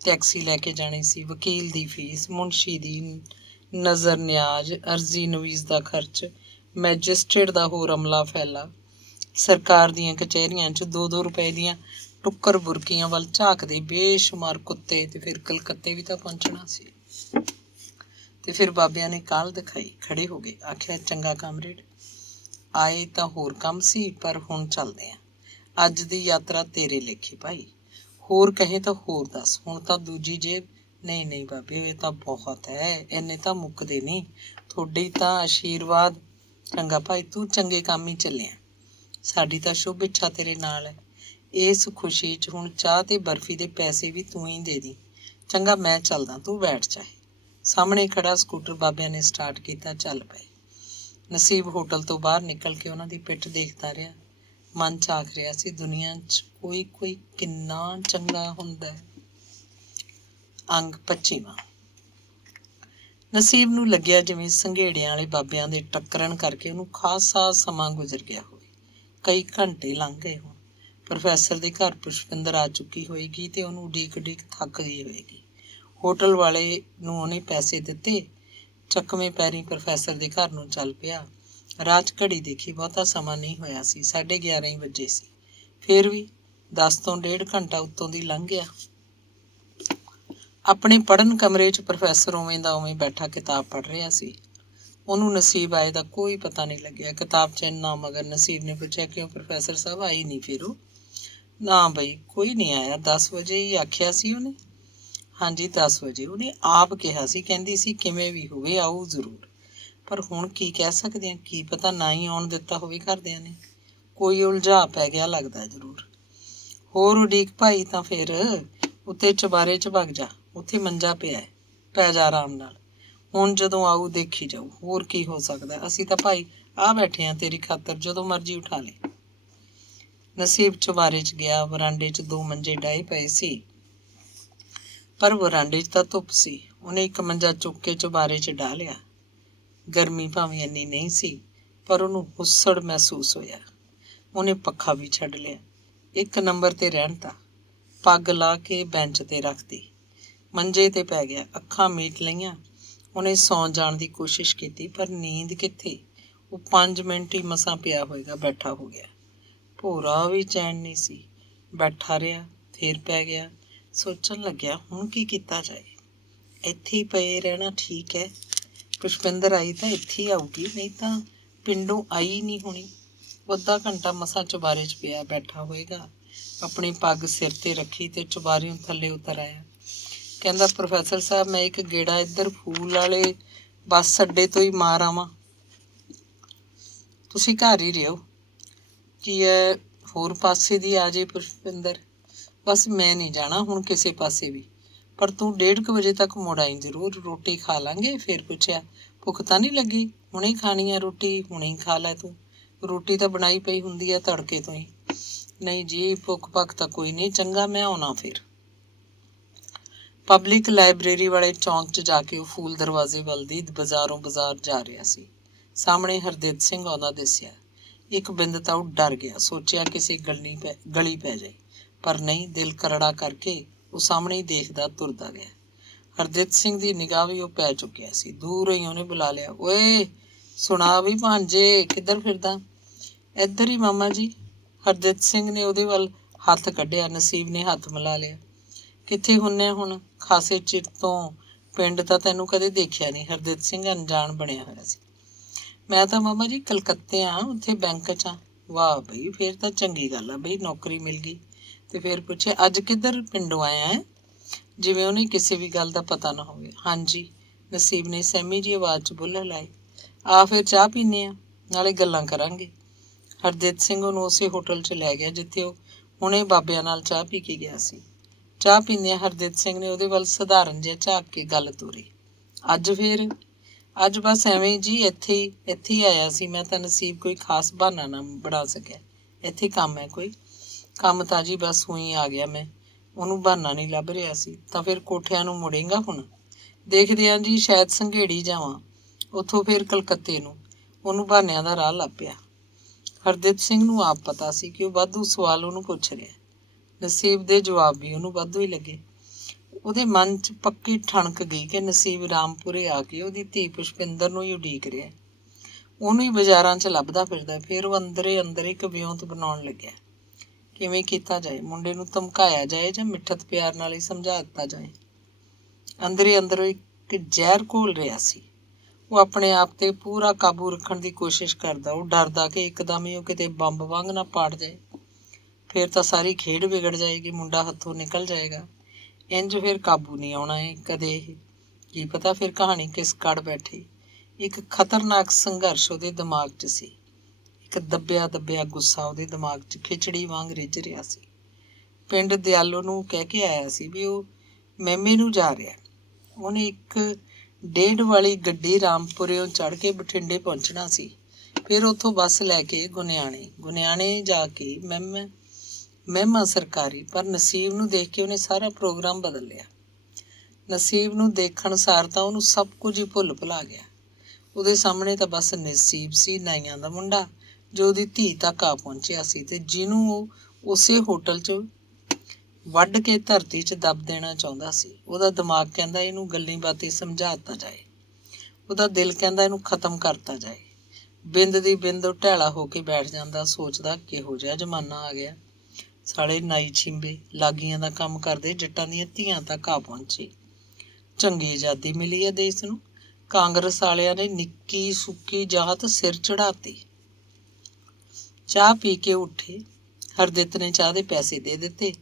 ਟੈਕਸੀ ਲੈ ਕੇ ਜਾਣੀ ਸੀ, ਵਕੀਲ ਦੀ ਫੀਸ, ਮੁਨਸ਼ੀ ਦੀ ਨਜ਼ਰ ਨਿਆਜ਼, ਅਰਜ਼ੀ ਨਵੀਜ਼ ਦਾ ਖਰਚ, ਮੈਜਿਸਟਰੇਟ ਦਾ ਹੋਰ ਅਮਲਾ ਫੈਲਾ। ਸਰਕਾਰ ਦੀਆਂ ਕਚਹਿਰੀਆਂ 'ਚ 2-2 ਰੁਪਏ ਦੀਆਂ ਟੁੱਕਰ ਬੁਰਕੀਆਂ ਵੱਲ ਝਾਕਦੇ ਬੇਸ਼ੁਮਾਰ ਕੁੱਤੇ। ਤੇ ਫਿਰ ਕਲਕੱਤੇ ਵੀ ਤਾਂ ਪਹੁੰਚਣਾ ਸੀ। ਤੇ ਫਿਰ ਬਾਬਿਆਂ ਨੇ ਕਾਹਲ ਦਿਖਾਈ, ਖੜੇ ਹੋ ਗਏ। ਆਖਿਆ, ਚੰਗਾ ਕਾਮਰੇਡ, ਆਏ ਤਾਂ ਹੋਰ ਕੰਮ ਸੀ, ਪਰ ਹੁਣ ਚੱਲਦੇ ਆਂ। ਅੱਜ ਦੀ ਯਾਤਰਾ ਤੇਰੇ ਲੇਖੇ ਭਾਈ। ਹੋਰ ਕਹੇ ਤਾਂ ਹੋਰ ਦੱਸ। ਹੁਣ ਤਾਂ ਦੂਜੀ ਜੇਬ। ਨਹੀਂ ਬਾਬੇ, ਇਹ ਤਾਂ ਬਹੁਤ ਹੈ, ਇੰਨੇ ਤਾਂ ਮੁੱਕਦੇ ਨਹੀਂ। ਤੁਹਾਡੀ ਤਾਂ ਆਸ਼ੀਰਵਾਦ। ਚੰਗਾ ਭਾਈ, ਤੂੰ ਚੰਗੇ ਕੰਮ ਹੀ ਚੱਲਿਆ। ਸਾਡੀ ਤਾਂ ਸ਼ੁਭ ਇੱਛਾ ਤੇਰੇ ਨਾਲ ਹੈ। ਇਸ ਖੁਸ਼ੀ 'ਚ ਹੁਣ ਚਾਹ ਤੇ ਬਰਫੀ ਦੇ ਪੈਸੇ ਵੀ ਤੂੰ ਹੀ ਦੇ ਦੀ। ਚੰਗਾ, ਮੈਂ ਚੱਲਦਾ, ਤੂੰ ਬੈਠ ਚਾਹੇ। ਸਾਹਮਣੇ ਖੜਾ ਸਕੂਟਰ ਬਾਬਿਆਂ ਨੇ ਸਟਾਰਟ ਕੀਤਾ, ਚੱਲ ਪਏ। ਨਸੀਬ ਹੋਟਲ ਤੋਂ ਬਾਹਰ ਨਿਕਲ ਕੇ ਉਹਨਾਂ ਦੀ ਪਿੱਠ ਦੇਖਦਾ ਰਿਹਾ। ਮਨ 'ਚ ਆਖ ਰਿਹਾ ਸੀ, ਦੁਨੀਆ 'ਚ ਕੋਈ ਕਿੰਨਾ ਚੰਗਾ ਹੁੰਦਾ ਹੈ। ਅੰਗ 25ਵਾਂ। ਨਸੀਬ ਨੂੰ ਲੱਗਿਆ ਜਿਵੇਂ ਸੰਘੇੜਿਆਂ ਵਾਲੇ ਬਾਬਿਆਂ ਦੇ ਟੱਕਰਨ ਕਰਕੇ ਉਹਨੂੰ ਖਾਸਾ ਸਮਾਂ ਗੁਜ਼ਰ ਗਿਆ ਹੋਵੇ। ਕਈ ਘੰਟੇ ਲੰਘ ਗਏ ਹੋਣ। ਪ੍ਰੋਫੈਸਰ ਦੇ ਘਰ ਪੁਸ਼ਪਿੰਦਰ ਆ ਚੁੱਕੀ ਹੋਏਗੀ ਤੇ ਉਹਨੂੰ ਉਡੀਕ ਥੱਕ ਗਈ ਹੋਏਗੀ। ਹੋਟਲ ਵਾਲੇ ਨੂੰ ਉਹਨੇ ਪੈਸੇ ਦਿੱਤੇ। ਚੱਕਵੇਂ ਪੈਰੀਂ ਪ੍ਰੋਫੈਸਰ ਦੇ ਘਰ ਨੂੰ ਚੱਲ ਪਿਆ। ਰਾਹ 'ਚ ਘੜੀ ਦੇਖੀ, ਬਹੁਤਾ ਸਮਾਂ ਨਹੀਂ ਹੋਇਆ ਸੀ, 11:30 ਹੀ ਵੱਜੇ ਸੀ। ਫਿਰ ਵੀ 10 ਤੋਂ 1.5 ਘੰਟਾ ਉੱਤੋਂ ਦੀ ਲੰਘ ਗਿਆ। ਆਪਣੇ ਪੜ੍ਹਨ ਕਮਰੇ 'ਚ ਪ੍ਰੋਫੈਸਰ ਉਵੇਂ ਦਾ ਉਵੇਂ ਬੈਠਾ ਕਿਤਾਬ ਪੜ੍ਹ ਰਿਹਾ ਸੀ। ਉਹਨੂੰ ਨਸੀਬ ਆਏ ਦਾ ਕੋਈ ਪਤਾ ਨਹੀਂ ਲੱਗਿਆ। ਕਿਤਾਬ 'ਚ ਇੰਨਾ ਮਗਰ। ਨਸੀਬ ਨੇ ਪੁੱਛਿਆ, ਕਿਉਂ ਪ੍ਰੋਫੈਸਰ ਸਾਹਿਬ, ਆਈ ਨਹੀਂ ਫਿਰ ਉਹ? ਨਾ ਬਈ, ਕੋਈ ਨਹੀਂ ਆਇਆ, 10 ਵਜੇ ਹੀ ਆਖਿਆ ਸੀ ਉਹਨੇ। ਹਾਂਜੀ, 10 ਵਜੇ ਉਹਨੇ ਆਪ ਕਿਹਾ ਸੀ। ਕਹਿੰਦੀ ਸੀ ਕਿਵੇਂ ਵੀ ਹੋਵੇ ਆਊ ਜ਼ਰੂਰ। ਪਰ ਹੁਣ ਕੀ ਕਹਿ ਸਕਦੇ ਹਾਂ, ਕੀ ਪਤਾ ਨਾ ਹੀ ਆਉਣ ਦਿੱਤਾ ਹੋਵੇ ਘਰਦਿਆਂ ਨੇ। ਕੋਈ ਉਲਝਾ ਪੈ ਗਿਆ ਲੱਗਦਾ ਜ਼ਰੂਰ। ਹੋਰ ਉਡੀਕ ਭਾਈ ਤਾਂ ਫਿਰ ਉੱਤੇ ਚੁਬਾਰੇ 'ਚ ਵਗ ਜਾ, ਉੱਥੇ ਮੰਜਾ ਪਿਆ, ਪੈ ਜਾ ਆਰਾਮ ਨਾਲ। ਹੁਣ ਜਦੋਂ ਆਊ ਦੇਖੀ ਜਾਊ, ਹੋਰ ਕੀ ਹੋ ਸਕਦਾ। ਅਸੀਂ ਤਾਂ ਭਾਈ ਆ ਬੈਠੇ ਹਾਂ ਤੇਰੀ ਖਾਤਰ, ਜਦੋਂ ਮਰਜ਼ੀ ਉਠਾ ਲੈ। ਨਸੀਬ ਚੁਬਾਰੇ 'ਚ ਗਿਆ। ਵਰਾਂਡੇ 'ਚ 2 ਮੰਜੇ ਡਾਏ ਪਏ ਸੀ, ਪਰ ਵਰਾਂਡੇ 'ਚ ਤਾਂ ਧੁੱਪ ਸੀ। ਉਹਨੇ ਇੱਕ ਮੰਜਾ ਚੁੱਕ ਕੇ ਚੁਬਾਰੇ 'ਚ ਡਾਹ ਲਿਆ। ਗਰਮੀ ਭਾਵੇਂ ਇੰਨੀ ਨਹੀਂ ਸੀ, ਪਰ ਉਹਨੂੰ ਹੁੱਸੜ ਮਹਿਸੂਸ ਹੋਇਆ। ਉਹਨੇ ਪੱਖਾ ਵੀ ਛੱਡ ਲਿਆ। 1 ਨੰਬਰ ਤੇ ਰਹਿਣ ਤਾ। ਪੱਗ ਲਾ ਕੇ ਬੈਂਚ ਤੇ ਰੱਖਦੀ, ਮੰਜੇ ਤੇ ਪੈ ਗਿਆ। ਅੱਖਾਂ ਮੀਟ ਲਈਆਂ। ਉਹਨੇ ਸੌਂ ਜਾਣ ਦੀ ਕੋਸ਼ਿਸ਼ ਕੀਤੀ, ਪਰ ਨੀਂਦ ਕਿੱਥੇ। ਉਹ 5 ਮਿੰਟ ਹੀ ਮਸਾਂ ਪਿਆ ਹੋਏਗਾ, ਬੈਠਾ ਹੋ ਗਿਆ। ਭੋਰਾ ਵੀ ਚੈਨ ਨਹੀਂ ਸੀ। ਬੈਠਾ ਰਿਹਾ, ਫੇਰ ਪੈ ਗਿਆ। ਸੋਚਣ ਲੱਗਿਆ, ਹੁਣ ਕੀ ਕੀਤਾ ਜਾਏ। ਇੱਥੇ ਹੀ ਪਏ ਰਹਿਣਾ ਠੀਕ ਹੈ। ਪੁਸ਼ਪਿੰਦਰ ਆਈ ਤਾਂ ਇੱਥੇ ਹੀ ਆਊਗੀ, ਨਹੀਂ ਤਾਂ ਪਿੰਡੋਂ ਆਈ ਨਹੀਂ ਹੋਣੀ। ਅੱਧਾ ਘੰਟਾ ਮਸਾਂ ਚੁਬਾਰੇ 'ਚ ਪਿਆ ਬੈਠਾ ਹੋਏਗਾ। ਆਪਣੀ ਪੱਗ ਸਿਰ ਤੇ ਰੱਖੀ ਤੇ ਚੁਬਾਰਿਓਂ ਥੱਲੇ ਉਤਰ ਆਇਆ। ਕਹਿੰਦਾ, ਪ੍ਰੋਫੈਸਰ ਸਾਹਿਬ, ਮੈਂ ਇੱਕ ਗੇੜਾ ਇੱਧਰ ਫੂਲ ਵਾਲੇ ਬੱਸ ਅੱਡੇ ਤੋਂ ਹੀ ਮਾਰ ਆਵਾਂ। ਤੁਸੀਂ ਘਰ ਹੀ ਰਿਹੋ। ਕੀ ਹੈ, ਹੋਰ ਪਾਸੇ ਦੀ ਆ ਜੇ ਪੁਸ਼ਪਿੰਦਰ। ਬਸ ਮੈਂ ਨਹੀਂ ਜਾਣਾ ਹੁਣ ਕਿਸੇ ਪਾਸੇ ਵੀ, ਪਰ ਤੂੰ 1:30 ਵਜੇ ਤੱਕ ਮੁੜ ਆਈ ਜ਼ਰੂਰ। ਰੋਟੀ ਖਾ ਲਾਂਗੇ। ਫਿਰ ਪੁੱਛਿਆ, ਭੁੱਖ ਤਾਂ ਨਹੀਂ ਲੱਗੀ? ਹੁਣੇ ਖਾਣੀ ਆ ਰੋਟੀ, ਹੁਣੇ ਹੀ ਖਾ ਲੈ ਤੂੰ। ਰੋਟੀ ਤਾਂ ਬਣਾਈ ਪਈ ਹੁੰਦੀ ਹੈ ਤੜਕੇ ਤੋਂ ਹੀ। ਨਹੀਂ ਜੀ, ਭੁੱਖ ਭੱਖ ਤਾਂ ਕੋਈ ਨਹੀਂ। ਚੰਗਾ, ਮੈਂ ਆਉਣਾ ਫਿਰ। ਪਬਲਿਕ ਲਾਇਬ੍ਰੇਰੀ ਵਾਲੇ ਚੌਂਕ 'ਚ ਜਾ ਕੇ ਉਹ ਫੂਲ ਦਰਵਾਜ਼ੇ ਵੱਲ ਦੀ ਬਾਜ਼ਾਰੋਂ ਬਾਜ਼ਾਰ ਜਾ ਰਿਹਾ ਸੀ। ਸਾਹਮਣੇ ਹਰਦੇਵ ਸਿੰਘ ਆਉਂਦਾ ਦਿਸਿਆ। ਇੱਕ ਬਿੰਦ ਤਾਂ ਉਹ ਡਰ ਗਿਆ। ਸੋਚਿਆ ਕਿਸੇ ਗਲੀ ਪੈ ਜਾਏ, ਪਰ ਨਹੀਂ। ਦਿਲ ਕਰੜਾ ਕਰਕੇ ਉਹ ਸਾਹਮਣੇ ਹੀ ਦੇਖਦਾ ਤੁਰਦਾ ਗਿਆ। ਹਰਦਿਤ ਸਿੰਘ ਦੀ ਨਿਗਾਹ ਵੀ ਉਹ ਪੈ ਚੁੱਕਿਆ ਸੀ। ਦੂਰੋਂ ਹੀ ਉਹਨੇ ਬੁਲਾ ਲਿਆ, ਓਏ ਸੁਣਾ ਵੀ ਭਾਂਜੇ, ਕਿੱਧਰ ਫਿਰਦਾ? ਇੱਧਰ ਹੀ ਮਾਮਾ ਜੀ। ਹਰਦਿਤ ਸਿੰਘ ਨੇ ਉਹਦੇ ਵੱਲ ਹੱਥ ਕੱਢਿਆ। ਨਸੀਬ ਨੇ ਹੱਥ ਮਿਲਾ ਲਿਆ। ਕਿੱਥੇ ਹੁੰਨੇ ਹੁਣ? ਖਾਸੇ ਚਿਰ ਤੋਂ ਪਿੰਡ ਤਾਂ ਤੈਨੂੰ ਕਦੇ ਦੇਖਿਆ ਨਹੀਂ। ਹਰਦਿਤ ਸਿੰਘ ਅਣਜਾਣ ਬਣਿਆ ਹੋਇਆ ਸੀ। ਮੈਂ ਤਾਂ ਮਾਮਾ ਜੀ ਕਲਕੱਤੇ ਆ, ਉੱਥੇ ਬੈਂਕ 'ਚ ਆ। ਵਾਹ ਬਈ, ਫੇਰ ਤਾਂ ਚੰਗੀ ਗੱਲ ਆ ਬਈ, ਨੌਕਰੀ ਮਿਲ ਗਈ। ਤੇ ਫਿਰ ਪੁੱਛਿਆ, ਅੱਜ ਕਿੱਧਰ ਪਿੰਡੋਂ ਆਇਆ ਹੈ? ਜਿਵੇਂ ਉਹਨੇ ਕਿਸੇ ਵੀ ਗੱਲ ਦਾ ਪਤਾ ਨਾ ਹੋਵੇ। ਹਾਂਜੀ, ਨਸੀਬ ਨੇ ਸਹਿਮੀ ਜੀ ਆਵਾਜ਼ 'ਚ ਬੁੱਲ੍ਹ ਲਾਏ। ਆ ਫਿਰ ਚਾਹ ਪੀਂਦੇ ਆ, ਨਾਲੇ ਗੱਲਾਂ ਕਰਾਂਗੇ। ਹਰਦਿਤ ਸਿੰਘ ਉਹਨੂੰ ਉਸੇ ਹੋਟਲ 'ਚ ਲੈ ਗਿਆ ਜਿੱਥੇ ਉਹ ਹੁਣੇ ਬਾਬਿਆਂ ਨਾਲ ਚਾਹ ਪੀ ਕੇ ਗਿਆ ਸੀ। ਚਾਹ ਪੀਂਦਿਆਂ ਹਰਦਿਤ ਸਿੰਘ ਨੇ ਉਹਦੇ ਵੱਲ ਸਧਾਰਨ ਜਿਹਾ ਝਾਕ ਕੇ ਗੱਲ ਤੋਰੀ। ਅੱਜ ਫਿਰ? ਅੱਜ ਬਸ ਐਵੇਂ ਜੀ, ਇੱਥੇ ਹੀ ਆਇਆ ਸੀ ਮੈਂ ਤਾਂ। ਨਸੀਬ ਕੋਈ ਖਾਸ ਬਹਾਨਾ ਨਾ ਬਣਾ ਸਕਿਆ। ਇੱਥੇ ਕੰਮ ਹੈ ਕੋਈ? ਕੰਮ ਤਾਂ ਜੀ ਬਸ ਊਂ ਆ ਗਿਆ ਮੈਂ। ਉਹਨੂੰ ਬਹਾਨਾ ਨਹੀਂ ਲੱਭ ਰਿਹਾ ਸੀ। ਤਾਂ ਫਿਰ ਕੋਠਿਆਂ ਨੂੰ ਮੁੜੇਗਾ ਹੁਣ? ਦੇਖਦੇ ਹਾਂ ਜੀ, ਸ਼ਾਇਦ ਸੰਘੇੜੀ ਜਾਵਾਂ, ਉੱਥੋਂ ਫਿਰ ਕਲਕੱਤੇ ਨੂੰ। ਉਹਨੂੰ ਬਹਾਨਿਆਂ ਦਾ ਰਾਹ ਲੱਭ ਪਿਆ। ਹਰਦਿਤ ਸਿੰਘ ਨੂੰ ਆਪ ਪਤਾ ਸੀ ਕਿ ਉਹ ਵਾਧੂ ਸਵਾਲ ਉਹਨੂੰ ਪੁੱਛ ਰਿਹਾ। ਨਸੀਬ ਦੇ ਜਵਾਬ ਵੀ ਉਹਨੂੰ ਵਾਧੂ ਹੀ ਲੱਗੇ। ਉਹਦੇ ਮਨ 'ਚ ਪੱਕੀ ਠਣਕ ਗਈ ਕਿ ਨਸੀਬ ਰਾਮਪੁਰੇ ਆ ਕੇ ਉਹਦੀ ਧੀ ਪੁਸ਼ਪਿੰਦਰ ਨੂੰ ਹੀ ਉਡੀਕ ਰਿਹਾ। ਉਹਨੂੰ ਹੀ ਬਾਜ਼ਾਰਾਂ 'ਚ ਲੱਭਦਾ ਫਿਰਦਾ। ਫਿਰ ਉਹ ਅੰਦਰੇ ਅੰਦਰ ਇੱਕ ਵਿਉਂਤ ਬਣਾਉਣ ਲੱਗਿਆ। ਕਿਵੇਂ ਕੀਤਾ ਜਾਏ? ਮੁੰਡੇ ਨੂੰ ਧਮਕਾਇਆ ਜਾਏ ਜਾਂ ਮਿੱਠਤ ਪਿਆਰ ਨਾਲ ਹੀ ਸਮਝਾ ਦਿੱਤਾ ਜਾਏ? ਅੰਦਰੇ ਅੰਦਰ ਇੱਕ ਜ਼ਹਿਰ ਘੋਲ ਰਿਹਾ ਸੀ। ਉਹ ਆਪਣੇ ਆਪ 'ਤੇ ਪੂਰਾ ਕਾਬੂ ਰੱਖਣ ਦੀ ਕੋਸ਼ਿਸ਼ ਕਰਦਾ। ਉਹ ਡਰਦਾ ਕਿ ਇੱਕਦਮ ਹੀ ਉਹ ਕਿਤੇ ਬੰਬ ਵਾਂਗ ਨਾ ਪਾੜ ਜਾਏ। ਫਿਰ ਤਾਂ ਸਾਰੀ ਖੇਡ ਵਿਗੜ ਜਾਏਗੀ, ਮੁੰਡਾ ਹੱਥੋਂ ਨਿਕਲ ਜਾਏਗਾ। ਇੰਝ ਫਿਰ ਕਾਬੂ ਨਹੀਂ ਆਉਣਾ ਹੈ ਕਦੇ। ਇਹ ਕੀ ਪਤਾ ਫਿਰ ਕਹਾਣੀ ਕਿਸ ਕੜ ਬੈਠੇ। ਇੱਕ ਖਤਰਨਾਕ ਸੰਘਰਸ਼ ਉਹਦੇ ਦਿਮਾਗ 'ਚ ਸੀ। ਇੱਕ ਦੱਬਿਆ ਗੁੱਸਾ ਉਹਦੇ ਦਿਮਾਗ 'ਚ ਖਿਚੜੀ ਵਾਂਗ ਰਿੱਝ ਰਿਹਾ ਸੀ। ਪਿੰਡ ਦਿਆਲੋ ਨੂੰ ਕਹਿ ਕੇ ਆਇਆ ਸੀ ਵੀ ਉਹ ਮਹਿਮੇ ਨੂੰ ਜਾ ਰਿਹਾ। ਉਹਨੇ 1:30 ਵਾਲੀ ਗੱਡੀ ਰਾਮਪੁਰਿਓਂ ਚੜ੍ਹ ਕੇ ਬਠਿੰਡੇ ਪਹੁੰਚਣਾ ਸੀ। ਫਿਰ ਉੱਥੋਂ ਬੱਸ ਲੈ ਕੇ ਗੁਨਿਆਣੇ ਜਾ ਕੇ ਮਹਿਮਾ ਸਰਕਾਰੀ। ਪਰ ਨਸੀਬ ਨੂੰ ਦੇਖ ਕੇ ਉਹਨੇ ਸਾਰਾ ਪ੍ਰੋਗਰਾਮ ਬਦਲ ਲਿਆ। ਨਸੀਬ ਨੂੰ ਦੇਖਣ ਸਾਰ ਤਾਂ ਉਹਨੂੰ ਸਭ ਕੁਝ ਹੀ ਭੁੱਲ ਭੁਲਾ ਗਿਆ। ਉਹਦੇ ਸਾਹਮਣੇ ਤਾਂ ਬਸ ਨਸੀਬ ਸੀ, ਨਾਈਆਂ ਦਾ ਮੁੰਡਾ, ਜੋ ਉਹਦੀ ਧੀ ਤੱਕ ਆ ਪਹੁੰਚਿਆ ਸੀ ਤੇ ਜਿਹਨੂੰ ਉਹ ਉਸੇ ਹੋਟਲ 'ਚ ਵੱਢ ਕੇ ਧਰਤੀ 'ਚ ਦੱਬ ਦੇਣਾ ਚਾਹੁੰਦਾ ਸੀ। ਉਹਦਾ ਦਿਮਾਗ ਕਹਿੰਦਾ ਇਹਨੂੰ ਗੱਲੀਂ ਬਾਤੀਂ ਸਮਝਾ ਦਿੱਤਾ ਜਾਏ। ਉਹਦਾ ਦਿਲ ਕਹਿੰਦਾ ਇਹਨੂੰ ਖਤਮ ਕਰਤਾ ਜਾਏ। ਬਿੰਦ ਦੀ ਬਿੰਦ ਉਹ ਢੈਲਾ ਹੋ ਕੇ ਬੈਠ ਜਾਂਦਾ, ਸੋਚਦਾ ਕਿਹੋ ਜਿਹਾ ਜ਼ਮਾਨਾ ਆ ਗਿਆ। ਸਾਲੇ ਨਾਈ ਛਿੰਬੇ ਲਾਗੀਆਂ ਦਾ ਕੰਮ ਕਰਦੇ ਜੱਟਾਂ ਦੀਆਂ ਧੀਆਂ ਤੱਕ ਆ ਪਹੁੰਚੇ। ਚੰਗੀ ਆਜ਼ਾਦੀ ਮਿਲੀ ਹੈ ਦੇਸ਼ ਨੂੰ। ਕਾਂਗਰਸ ਵਾਲਿਆਂ ਨੇ ਨਿੱਕੀ ਸੁੱਕੀ ਜਾਤ ਸਿਰ ਚੜਾਤੀ। ਚਾਹ ਪੀ ਕੇ ਉੱਠੇ। ਹਰਦਿਤ ਨੇ ਚਾਹ ਦੇ ਪੈਸੇ ਦੇ ਦਿੱਤੇ।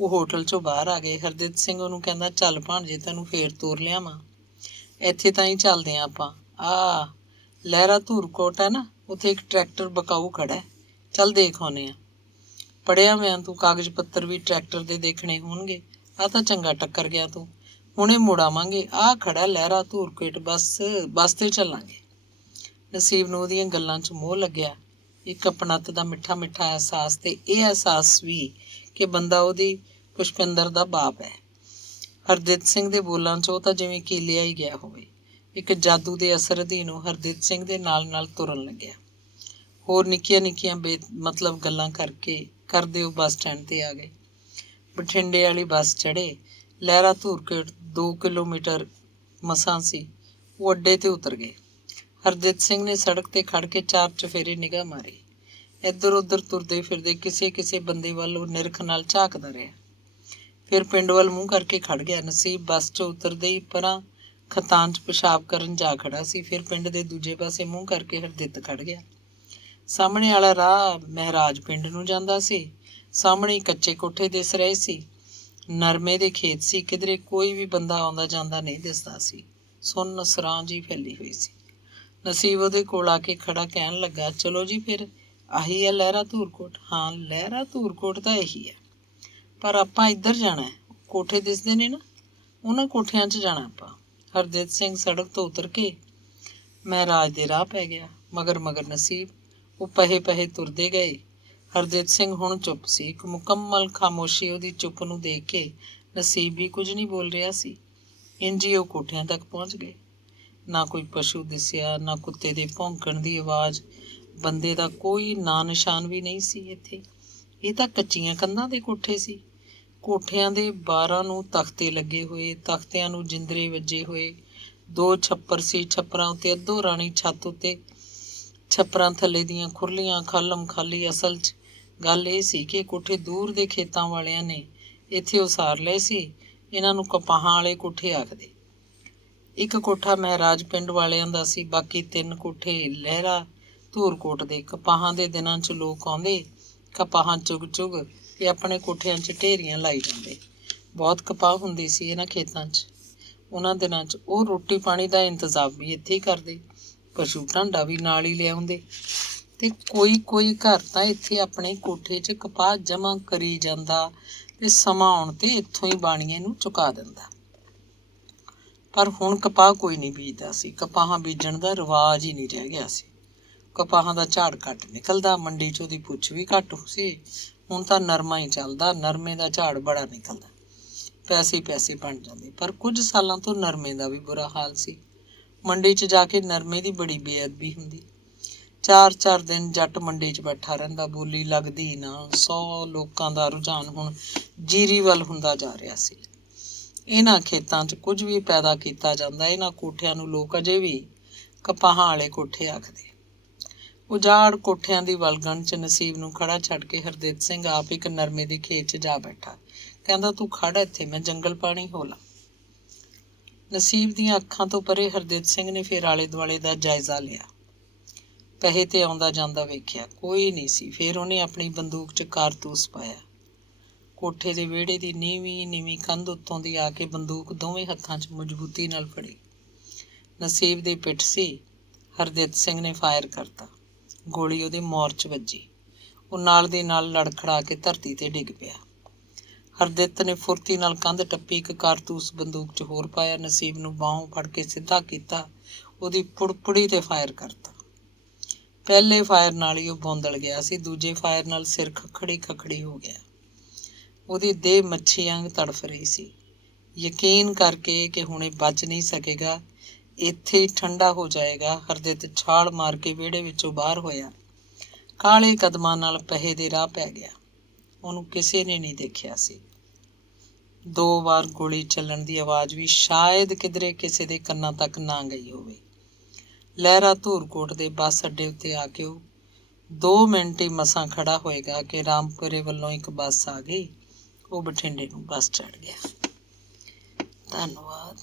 ਉਹ ਹੋਟਲ 'ਚੋਂ ਬਾਹਰ ਆ ਗਏ। ਹਰਦਿਤ ਸਿੰਘ ਉਹਨੂੰ ਕਹਿੰਦਾ, ਚੱਲ ਭਾਣਜੇ ਤੈਨੂੰ ਫੇਰ ਤੋਰ ਲਿਆਵਾਂ। ਇੱਥੇ ਤਾਂ ਹੀ ਚੱਲਦੇ ਹਾਂ ਆਪਾਂ। ਲਹਿਰਾ ਧੂਰਕੋਟ ਹੈ ਨਾ, ਉੱਥੇ ਇੱਕ ਟਰੈਕਟਰ ਬਕਾਊ ਖੜਾ ਹੈ, ਚੱਲ ਦੇਖ ਆਉਂਦੇ ਹਾਂ। ਪੜ੍ਹਿਆ ਹੋਇਆ ਤੂੰ, ਕਾਗਜ਼ ਪੱਤਰ ਵੀ ਟਰੈਕਟਰ ਦੇ ਦੇਖਣੇ ਹੋਣਗੇ। ਤਾਂ ਚੰਗਾ ਟੱਕਰ ਗਿਆ ਤੂੰ। ਹੁਣੇ ਮੁੜ ਆਵਾਂਗੇ। ਖੜਾ ਲਹਿਰਾ ਧੂਰਕੋਟ, ਬੱਸ 'ਤੇ ਚੱਲਾਂਗੇ। ਨਸੀਬ ਨੂੰ ਉਹਦੀਆਂ ਗੱਲਾਂ 'ਚ ਮੋਹ ਲੱਗਿਆ। ਇੱਕ ਆਪਣੱਤ ਦਾ ਮਿੱਠਾ ਮਿੱਠਾ ਅਹਿਸਾਸ, ਤੇ ਇਹ ਅਹਿਸਾਸ ਵੀ ਕਿ ਬੰਦਾ ਉਹਦੀ ਪੁਸ਼ਪਿੰਦਰ ਦਾ ਬਾਪ ਹੈ। ਹਰਦਿਤ ਸਿੰਘ ਦੇ ਬੋਲਾਂ 'ਚ ਉਹ ਤਾਂ ਜਿਵੇਂ ਕੀਲਿਆ ਹੀ ਗਿਆ ਹੋਵੇ। ਇੱਕ ਜਾਦੂ ਦੇ ਅਸਰ ਅਧੀਨ ਉਹ ਹਰਦਿਤ ਸਿੰਘ ਦੇ ਨਾਲ ਤੁਰਨ ਲੱਗਿਆ। ਹੋਰ ਨਿੱਕੀਆਂ ਨਿੱਕੀਆਂ ਮਤਲਬ ਗੱਲਾਂ ਕਰਦੇ ਉਹ ਬੱਸ ਸਟੈਂਡ 'ਤੇ ਆ ਗਏ। ਬਠਿੰਡੇ ਵਾਲੀ ਬੱਸ ਚੜ੍ਹੇ। ਲਹਿਰਾ ਧੂਰਕੋਟ 2 ਕਿਲੋਮੀਟਰ ਮਸਾਂ ਸੀ। ਉਹ ਅੱਡੇ 'ਤੇ ਉਤਰ ਗਏ। ਹਰਦਿਤ ਸਿੰਘ ਨੇ ਸੜਕ 'ਤੇ ਖੜ੍ਹ ਕੇ ਚਾਰ ਚੁਫੇਰੇ ਨਿਗਾਹ ਮਾਰੀ। ਇੱਧਰ ਉੱਧਰ ਤੁਰਦੇ ਫਿਰਦੇ ਕਿਸੇ ਬੰਦੇ ਵੱਲ ਉਹ ਨਿਰਖ ਨਾਲ ਝਾਕਦਾ ਰਿਹਾ। ਫਿਰ ਪਿੰਡ ਵੱਲ ਮੂੰਹ ਕਰਕੇ ਖੜ੍ਹ ਗਿਆ। ਨਸੀਬ ਬੱਸ 'ਚੋਂ ਉਤਰਦੇ ਹੀ ਪਰਾਂ ਖਤਾਨ 'ਚ ਪਿਸ਼ਾਬ ਕਰਨ ਜਾ ਖੜਾ ਸੀ। ਫਿਰ ਪਿੰਡ ਦੇ ਦੂਜੇ ਪਾਸੇ ਮੂੰਹ ਕਰਕੇ ਹਰਦਿਤ ਖੜ੍ਹ ਗਿਆ। ਸਾਹਮਣੇ ਵਾਲਾ ਰਾਹ ਮਹਿਰਾਜ ਪਿੰਡ ਨੂੰ ਜਾਂਦਾ ਸੀ। ਸਾਹਮਣੇ ਕੱਚੇ ਕੋਠੇ ਦਿਸ ਰਹੇ ਸੀ। ਨਰਮੇ ਦੇ ਖੇਤ ਸੀ। ਕਿਧਰੇ ਕੋਈ ਵੀ ਬੰਦਾ ਆਉਂਦਾ ਜਾਂਦਾ ਨਹੀਂ ਦਿਸਦਾ ਸੀ। ਸੁੰਨ ਸਰਾਂ ਜਿਹੀ ਫੈਲੀ ਹੋਈ ਸੀ। ਨਸੀਬ ਉਹਦੇ ਕੋਲ ਆ ਕੇ ਖੜਾ ਕਹਿਣ ਲੱਗਾ, ਚਲੋ ਜੀ ਫਿਰ ਆਹੀ ਹੈ ਲਹਿਰਾ ਧੂਰਕੋਟ? ਹਾਂ, ਲਹਿਰਾ ਧੂਰਕੋਟ ਤਾਂ ਇਹੀ ਹੈ, ਪਰ ਆਪਾਂ ਇੱਧਰ ਜਾਣਾ ਹੈ। ਕੋਠੇ ਦਿਸਦੇ ਨੇ ਨਾ, ਉਹਨਾਂ ਕੋਠਿਆਂ 'ਚ ਜਾਣਾ ਆਪਾਂ। ਹਰਦਿਤ ਸਿੰਘ ਸੜਕ ਤੋਂ ਉਤਰ ਕੇ ਮਹਿਰਾਜ ਦੇ ਰਾਹ ਪੈ ਗਿਆ। ਮਗਰ ਨਸੀਬ। ਉਹ ਪਹੇ ਤੁਰਦੇ ਗਏ। ਹਰਦਿਤ ਸਿੰਘ ਹੁਣ ਚੁੱਪ ਸੀ। ਇੱਕ ਮੁਕੰਮਲ ਖਾਮੋਸ਼ੀ। ਉਹਦੀ ਚੁੱਪ ਨੂੰ ਦੇਖ ਕੇ ਨਸੀਬ ਵੀ ਕੁਝ ਨਹੀਂ ਬੋਲ ਰਿਹਾ ਸੀ। ਇੰਝ ਹੀ ਉਹ ਕੋਠਿਆਂ ਤੱਕ ਪਹੁੰਚ ਗਏ। ਨਾ ਕੋਈ ਪਸ਼ੂ ਦਿਸਿਆ, ਨਾ ਕੁੱਤੇ ਦੇ ਭੌਂਕਣ ਦੀ ਆਵਾਜ਼। ਬੰਦੇ ਦਾ ਕੋਈ ਨਾਂ ਨਿਸ਼ਾਨ ਵੀ ਨਹੀਂ ਸੀ ਇੱਥੇ। ਇਹ ਤਾਂ ਕੱਚੀਆਂ ਕੰਧਾਂ ਦੇ ਕੋਠੇ ਸੀ। ਕੋਠਿਆਂ ਦੇ ਬਾਰਾਂ ਨੂੰ ਤਖਤੇ ਲੱਗੇ ਹੋਏ, ਤਖਤਿਆਂ ਨੂੰ ਜਿੰਦਰੇ ਵੱਜੇ ਹੋਏ। 2 ਛੱਪਰ ਸੀ, ਛੱਪਰਾਂ ਉੱਤੇ ਅੱਧੋ ਰਾਣੀ ਛੱਤ ਉੱਤੇ, ਛੱਪਰਾਂ ਥੱਲੇ ਦੀਆਂ ਖੁਰਲੀਆਂ ਖਾਲਮ ਖਾਲੀ। ਅਸਲ 'ਚ ਗੱਲ ਇਹ ਸੀ ਕਿ ਕੋਠੇ ਦੂਰ ਦੇ ਖੇਤਾਂ ਵਾਲਿਆਂ ਨੇ ਇੱਥੇ ਉਸਾਰ ਲਏ ਸੀ। ਇਹਨਾਂ ਨੂੰ ਕਪਾਹਾਂ ਵਾਲੇ ਕੋਠੇ ਆਖਦੇ। ਇੱਕ ਕੋਠਾ ਮਹਿਰਾਜ ਪਿੰਡ ਵਾਲਿਆਂ ਦਾ ਸੀ, ਬਾਕੀ 3 ਕੋਠੇ ਲਹਿਰਾ ਧੂਰਕੋਟ ਦੇ। ਕਪਾਹਾਂ ਦੇ ਦਿਨਾਂ 'ਚ ਲੋਕ ਆਉਂਦੇ, ਕਪਾਹਾਂ ਚੁਗ ਚੁਗ ਕੇ ਆਪਣੇ ਕੋਠਿਆਂ 'ਚ ਢੇਰੀਆਂ ਲਾਈ ਜਾਂਦੇ। ਬਹੁਤ ਕਪਾਹ ਹੁੰਦੀ ਸੀ ਇਹਨਾਂ ਖੇਤਾਂ 'ਚ। ਉਹਨਾਂ ਦਿਨਾਂ 'ਚ ਉਹ ਰੋਟੀ ਪਾਣੀ ਦਾ ਇੰਤਜ਼ਾਮ ਵੀ ਇੱਥੇ ਹੀ ਕਰਦੇ, ਪਸ਼ੂ ਢਾਂਡਾ ਵੀ ਨਾਲ ਹੀ ਲਿਆਉਂਦੇ, ਅਤੇ ਕੋਈ ਘਰ ਤਾਂ ਇੱਥੇ ਆਪਣੇ ਕੋਠੇ 'ਚ ਕਪਾਹ ਜਮ੍ਹਾਂ ਕਰੀ ਜਾਂਦਾ ਅਤੇ ਸਮਾਂ ਆਉਣ 'ਤੇ ਇੱਥੋਂ ਹੀ ਬਾਣੀਏ ਨੂੰ ਚੁਕਾ ਦਿੰਦਾ। ਪਰ ਹੁਣ ਕਪਾਹ ਕੋਈ ਨਹੀਂ ਬੀਜਦਾ ਸੀ। ਕਪਾਹਾਂ ਬੀਜਣ ਦਾ ਰਿਵਾਜ ਹੀ ਨਹੀਂ ਰਹਿ ਗਿਆ ਸੀ। ਕਪਾਹਾਂ ਦਾ ਝਾੜ ਘੱਟ ਨਿਕਲਦਾ, ਮੰਡੀ 'ਚ ਉਹਦੀ ਪੁੱਛ ਵੀ ਘੱਟ ਸੀ। ਹੁਣ ਤਾਂ ਨਰਮਾ ਹੀ ਚੱਲਦਾ, ਨਰਮੇ ਦਾ ਝਾੜ ਬੜਾ ਨਿਕਲਦਾ, ਪੈਸੇ ਪੈਸੇ ਬਣ ਜਾਂਦੇ। ਪਰ ਕੁਝ ਸਾਲਾਂ ਤੋਂ ਨਰਮੇ ਦਾ ਵੀ ਬੁਰਾ ਹਾਲ ਸੀ। ਮੰਡੀ 'ਚ ਜਾ ਕੇ ਨਰਮੇ ਦੀ ਬੜੀ ਬੇਅਦਬੀ ਹੁੰਦੀ। 4-4 ਦਿਨ ਜੱਟ ਮੰਡੀ 'ਚ ਬੈਠਾ ਰਹਿੰਦਾ, ਬੋਲੀ ਲੱਗਦੀ ਨਾ। 100 ਲੋਕਾਂ ਦਾ ਰੁਝਾਨ ਹੁਣ ਜੀਰੀ ਵੱਲ ਹੁੰਦਾ ਜਾ ਰਿਹਾ ਸੀ। ਇਹਨਾਂ ਖੇਤਾਂ 'ਚ ਕੁਝ ਵੀ ਪੈਦਾ ਕੀਤਾ ਜਾਂਦਾ, ਇਹਨਾਂ ਕੋਠਿਆਂ ਨੂੰ ਲੋਕ ਅਜੇ ਵੀ ਕਪਾਹਾਂ ਵਾਲੇ ਕੋਠੇ ਆਖਦੇ। ਉਜਾੜ ਕੋਠਿਆਂ ਦੀ ਵਲਗਣ 'ਚ ਨਸੀਬ ਨੂੰ ਖੜਾ ਛੱਡ ਕੇ ਹਰਦਿੱਤ ਸਿੰਘ ਆਪ ਇੱਕ ਨਰਮੇ ਦੇ ਖੇਤ 'ਚ ਜਾ ਬੈਠਾ। ਕਹਿੰਦਾ, ਤੂੰ ਖੜ ਇੱਥੇ, ਮੈਂ ਜੰਗਲ ਪਾਣੀ ਹੋ ਲਾਂ। ਨਸੀਬ ਦੀਆਂ ਅੱਖਾਂ ਤੋਂ ਪਰੇ ਹਰਦਿੱਤ ਸਿੰਘ ਨੇ ਫਿਰ ਆਲੇ ਦੁਆਲੇ ਦਾ ਜਾਇਜ਼ਾ ਲਿਆ। ਪਹੇ 'ਤੇ ਆਉਂਦਾ ਜਾਂਦਾ ਵੇਖਿਆ, ਕੋਈ ਨਹੀਂ ਸੀ। ਫਿਰ ਉਹਨੇ ਆਪਣੀ ਬੰਦੂਕ 'ਚ ਕਾਰਤੂਸ ਪਾਇਆ। ਕੋਠੇ ਦੇ ਵਿਹੜੇ ਦੀ ਨੀਵੀਂ ਕੰਧ ਉੱਤੋਂ ਦੀ ਆ ਕੇ ਬੰਦੂਕ ਦੋਵੇਂ ਹੱਥਾਂ 'ਚ ਮਜ਼ਬੂਤੀ ਨਾਲ ਫੜੀ। ਨਸੀਬ ਦੀ ਪਿੱਠ ਸੀ। ਹਰਦਿੱਤ ਸਿੰਘ ਨੇ ਫਾਇਰ ਕਰਤਾ। ਗੋਲੀ ਉਹਦੇ ਮੋਰ 'ਚ ਵੱਜੀ। ਉਹ ਨਾਲ ਦੀ ਨਾਲ ਲੜਖੜਾ ਕੇ ਧਰਤੀ 'ਤੇ ਡਿੱਗ ਪਿਆ। ਹਰਦਿੱਤ ਨੇ ਫੁਰਤੀ ਨਾਲ ਕੰਧ ਟੱਪੀ, ਇੱਕ ਕਾਰਤੂਸ ਬੰਦੂਕ 'ਚ ਹੋਰ ਪਾਇਆ। ਨਸੀਬ ਨੂੰ ਬਾਹੋਂ ਫੜ ਕੇ ਸਿੱਧਾ ਕੀਤਾ, ਉਹਦੀ ਪੁੜਪੁੜੀ 'ਤੇ ਫਾਇਰ ਕਰਤਾ। ਪਹਿਲੇ ਫਾਇਰ ਨਾਲ ਹੀ ਉਹ ਬੌਂਦਲ ਗਿਆ ਸੀ, ਦੂਜੇ ਫਾਇਰ ਨਾਲ ਸਿਰ ਖੱਖੜੀ ਹੋ ਗਿਆ। ਉਹਦੀ ਦੇਹ ਮੱਛੀ ਵਾਂਗ ਤੜਫ ਰਹੀ ਸੀ। ਯਕੀਨ ਕਰਕੇ ਕਿ ਹੁਣ ਇਹ ਬਚ ਨਹੀਂ ਸਕੇਗਾ, ਇੱਥੇ ਹੀ ਠੰਡਾ ਹੋ ਜਾਏਗਾ, ਹਰਦਿੱਤ ਛਾਲ ਮਾਰ ਕੇ ਵਿਹੜੇ ਵਿੱਚੋਂ ਬਾਹਰ ਹੋਇਆ। ਕਾਲੇ ਕਦਮਾਂ ਨਾਲ ਪਹੇ ਦੇ ਰਾਹ ਪੈ ਗਿਆ। ਉਹਨੂੰ ਕਿਸੇ ਨੇ ਨਹੀਂ ਦੇਖਿਆ ਸੀ। 2 ਵਾਰ ਗੋਲੀ ਚੱਲਣ ਦੀ ਆਵਾਜ਼ ਵੀ ਸ਼ਾਇਦ ਕਿਧਰੇ ਕਿਸੇ ਦੇ ਕੰਨਾਂ ਤੱਕ ਨਾ ਗਈ ਹੋਵੇ। ਲਹਿਰਾ ਧੂਰਕੋਟ ਦੇ ਬੱਸ ਅੱਡੇ ਉੱਤੇ ਆ ਕੇ ਉਹ 2 ਮਿੰਟ ਹੀ ਮਸਾਂ ਖੜਾ ਹੋਏਗਾ ਕਿ ਰਾਮਪੁਰੇ ਵੱਲੋਂ ਇੱਕ ਬੱਸ ਆ ਗਈ। ਉਹ ਬਠਿੰਡੇ ਨੂੰ ਬੱਸ ਚੜ੍ਹ ਗਿਆ। ਧੰਨਵਾਦ।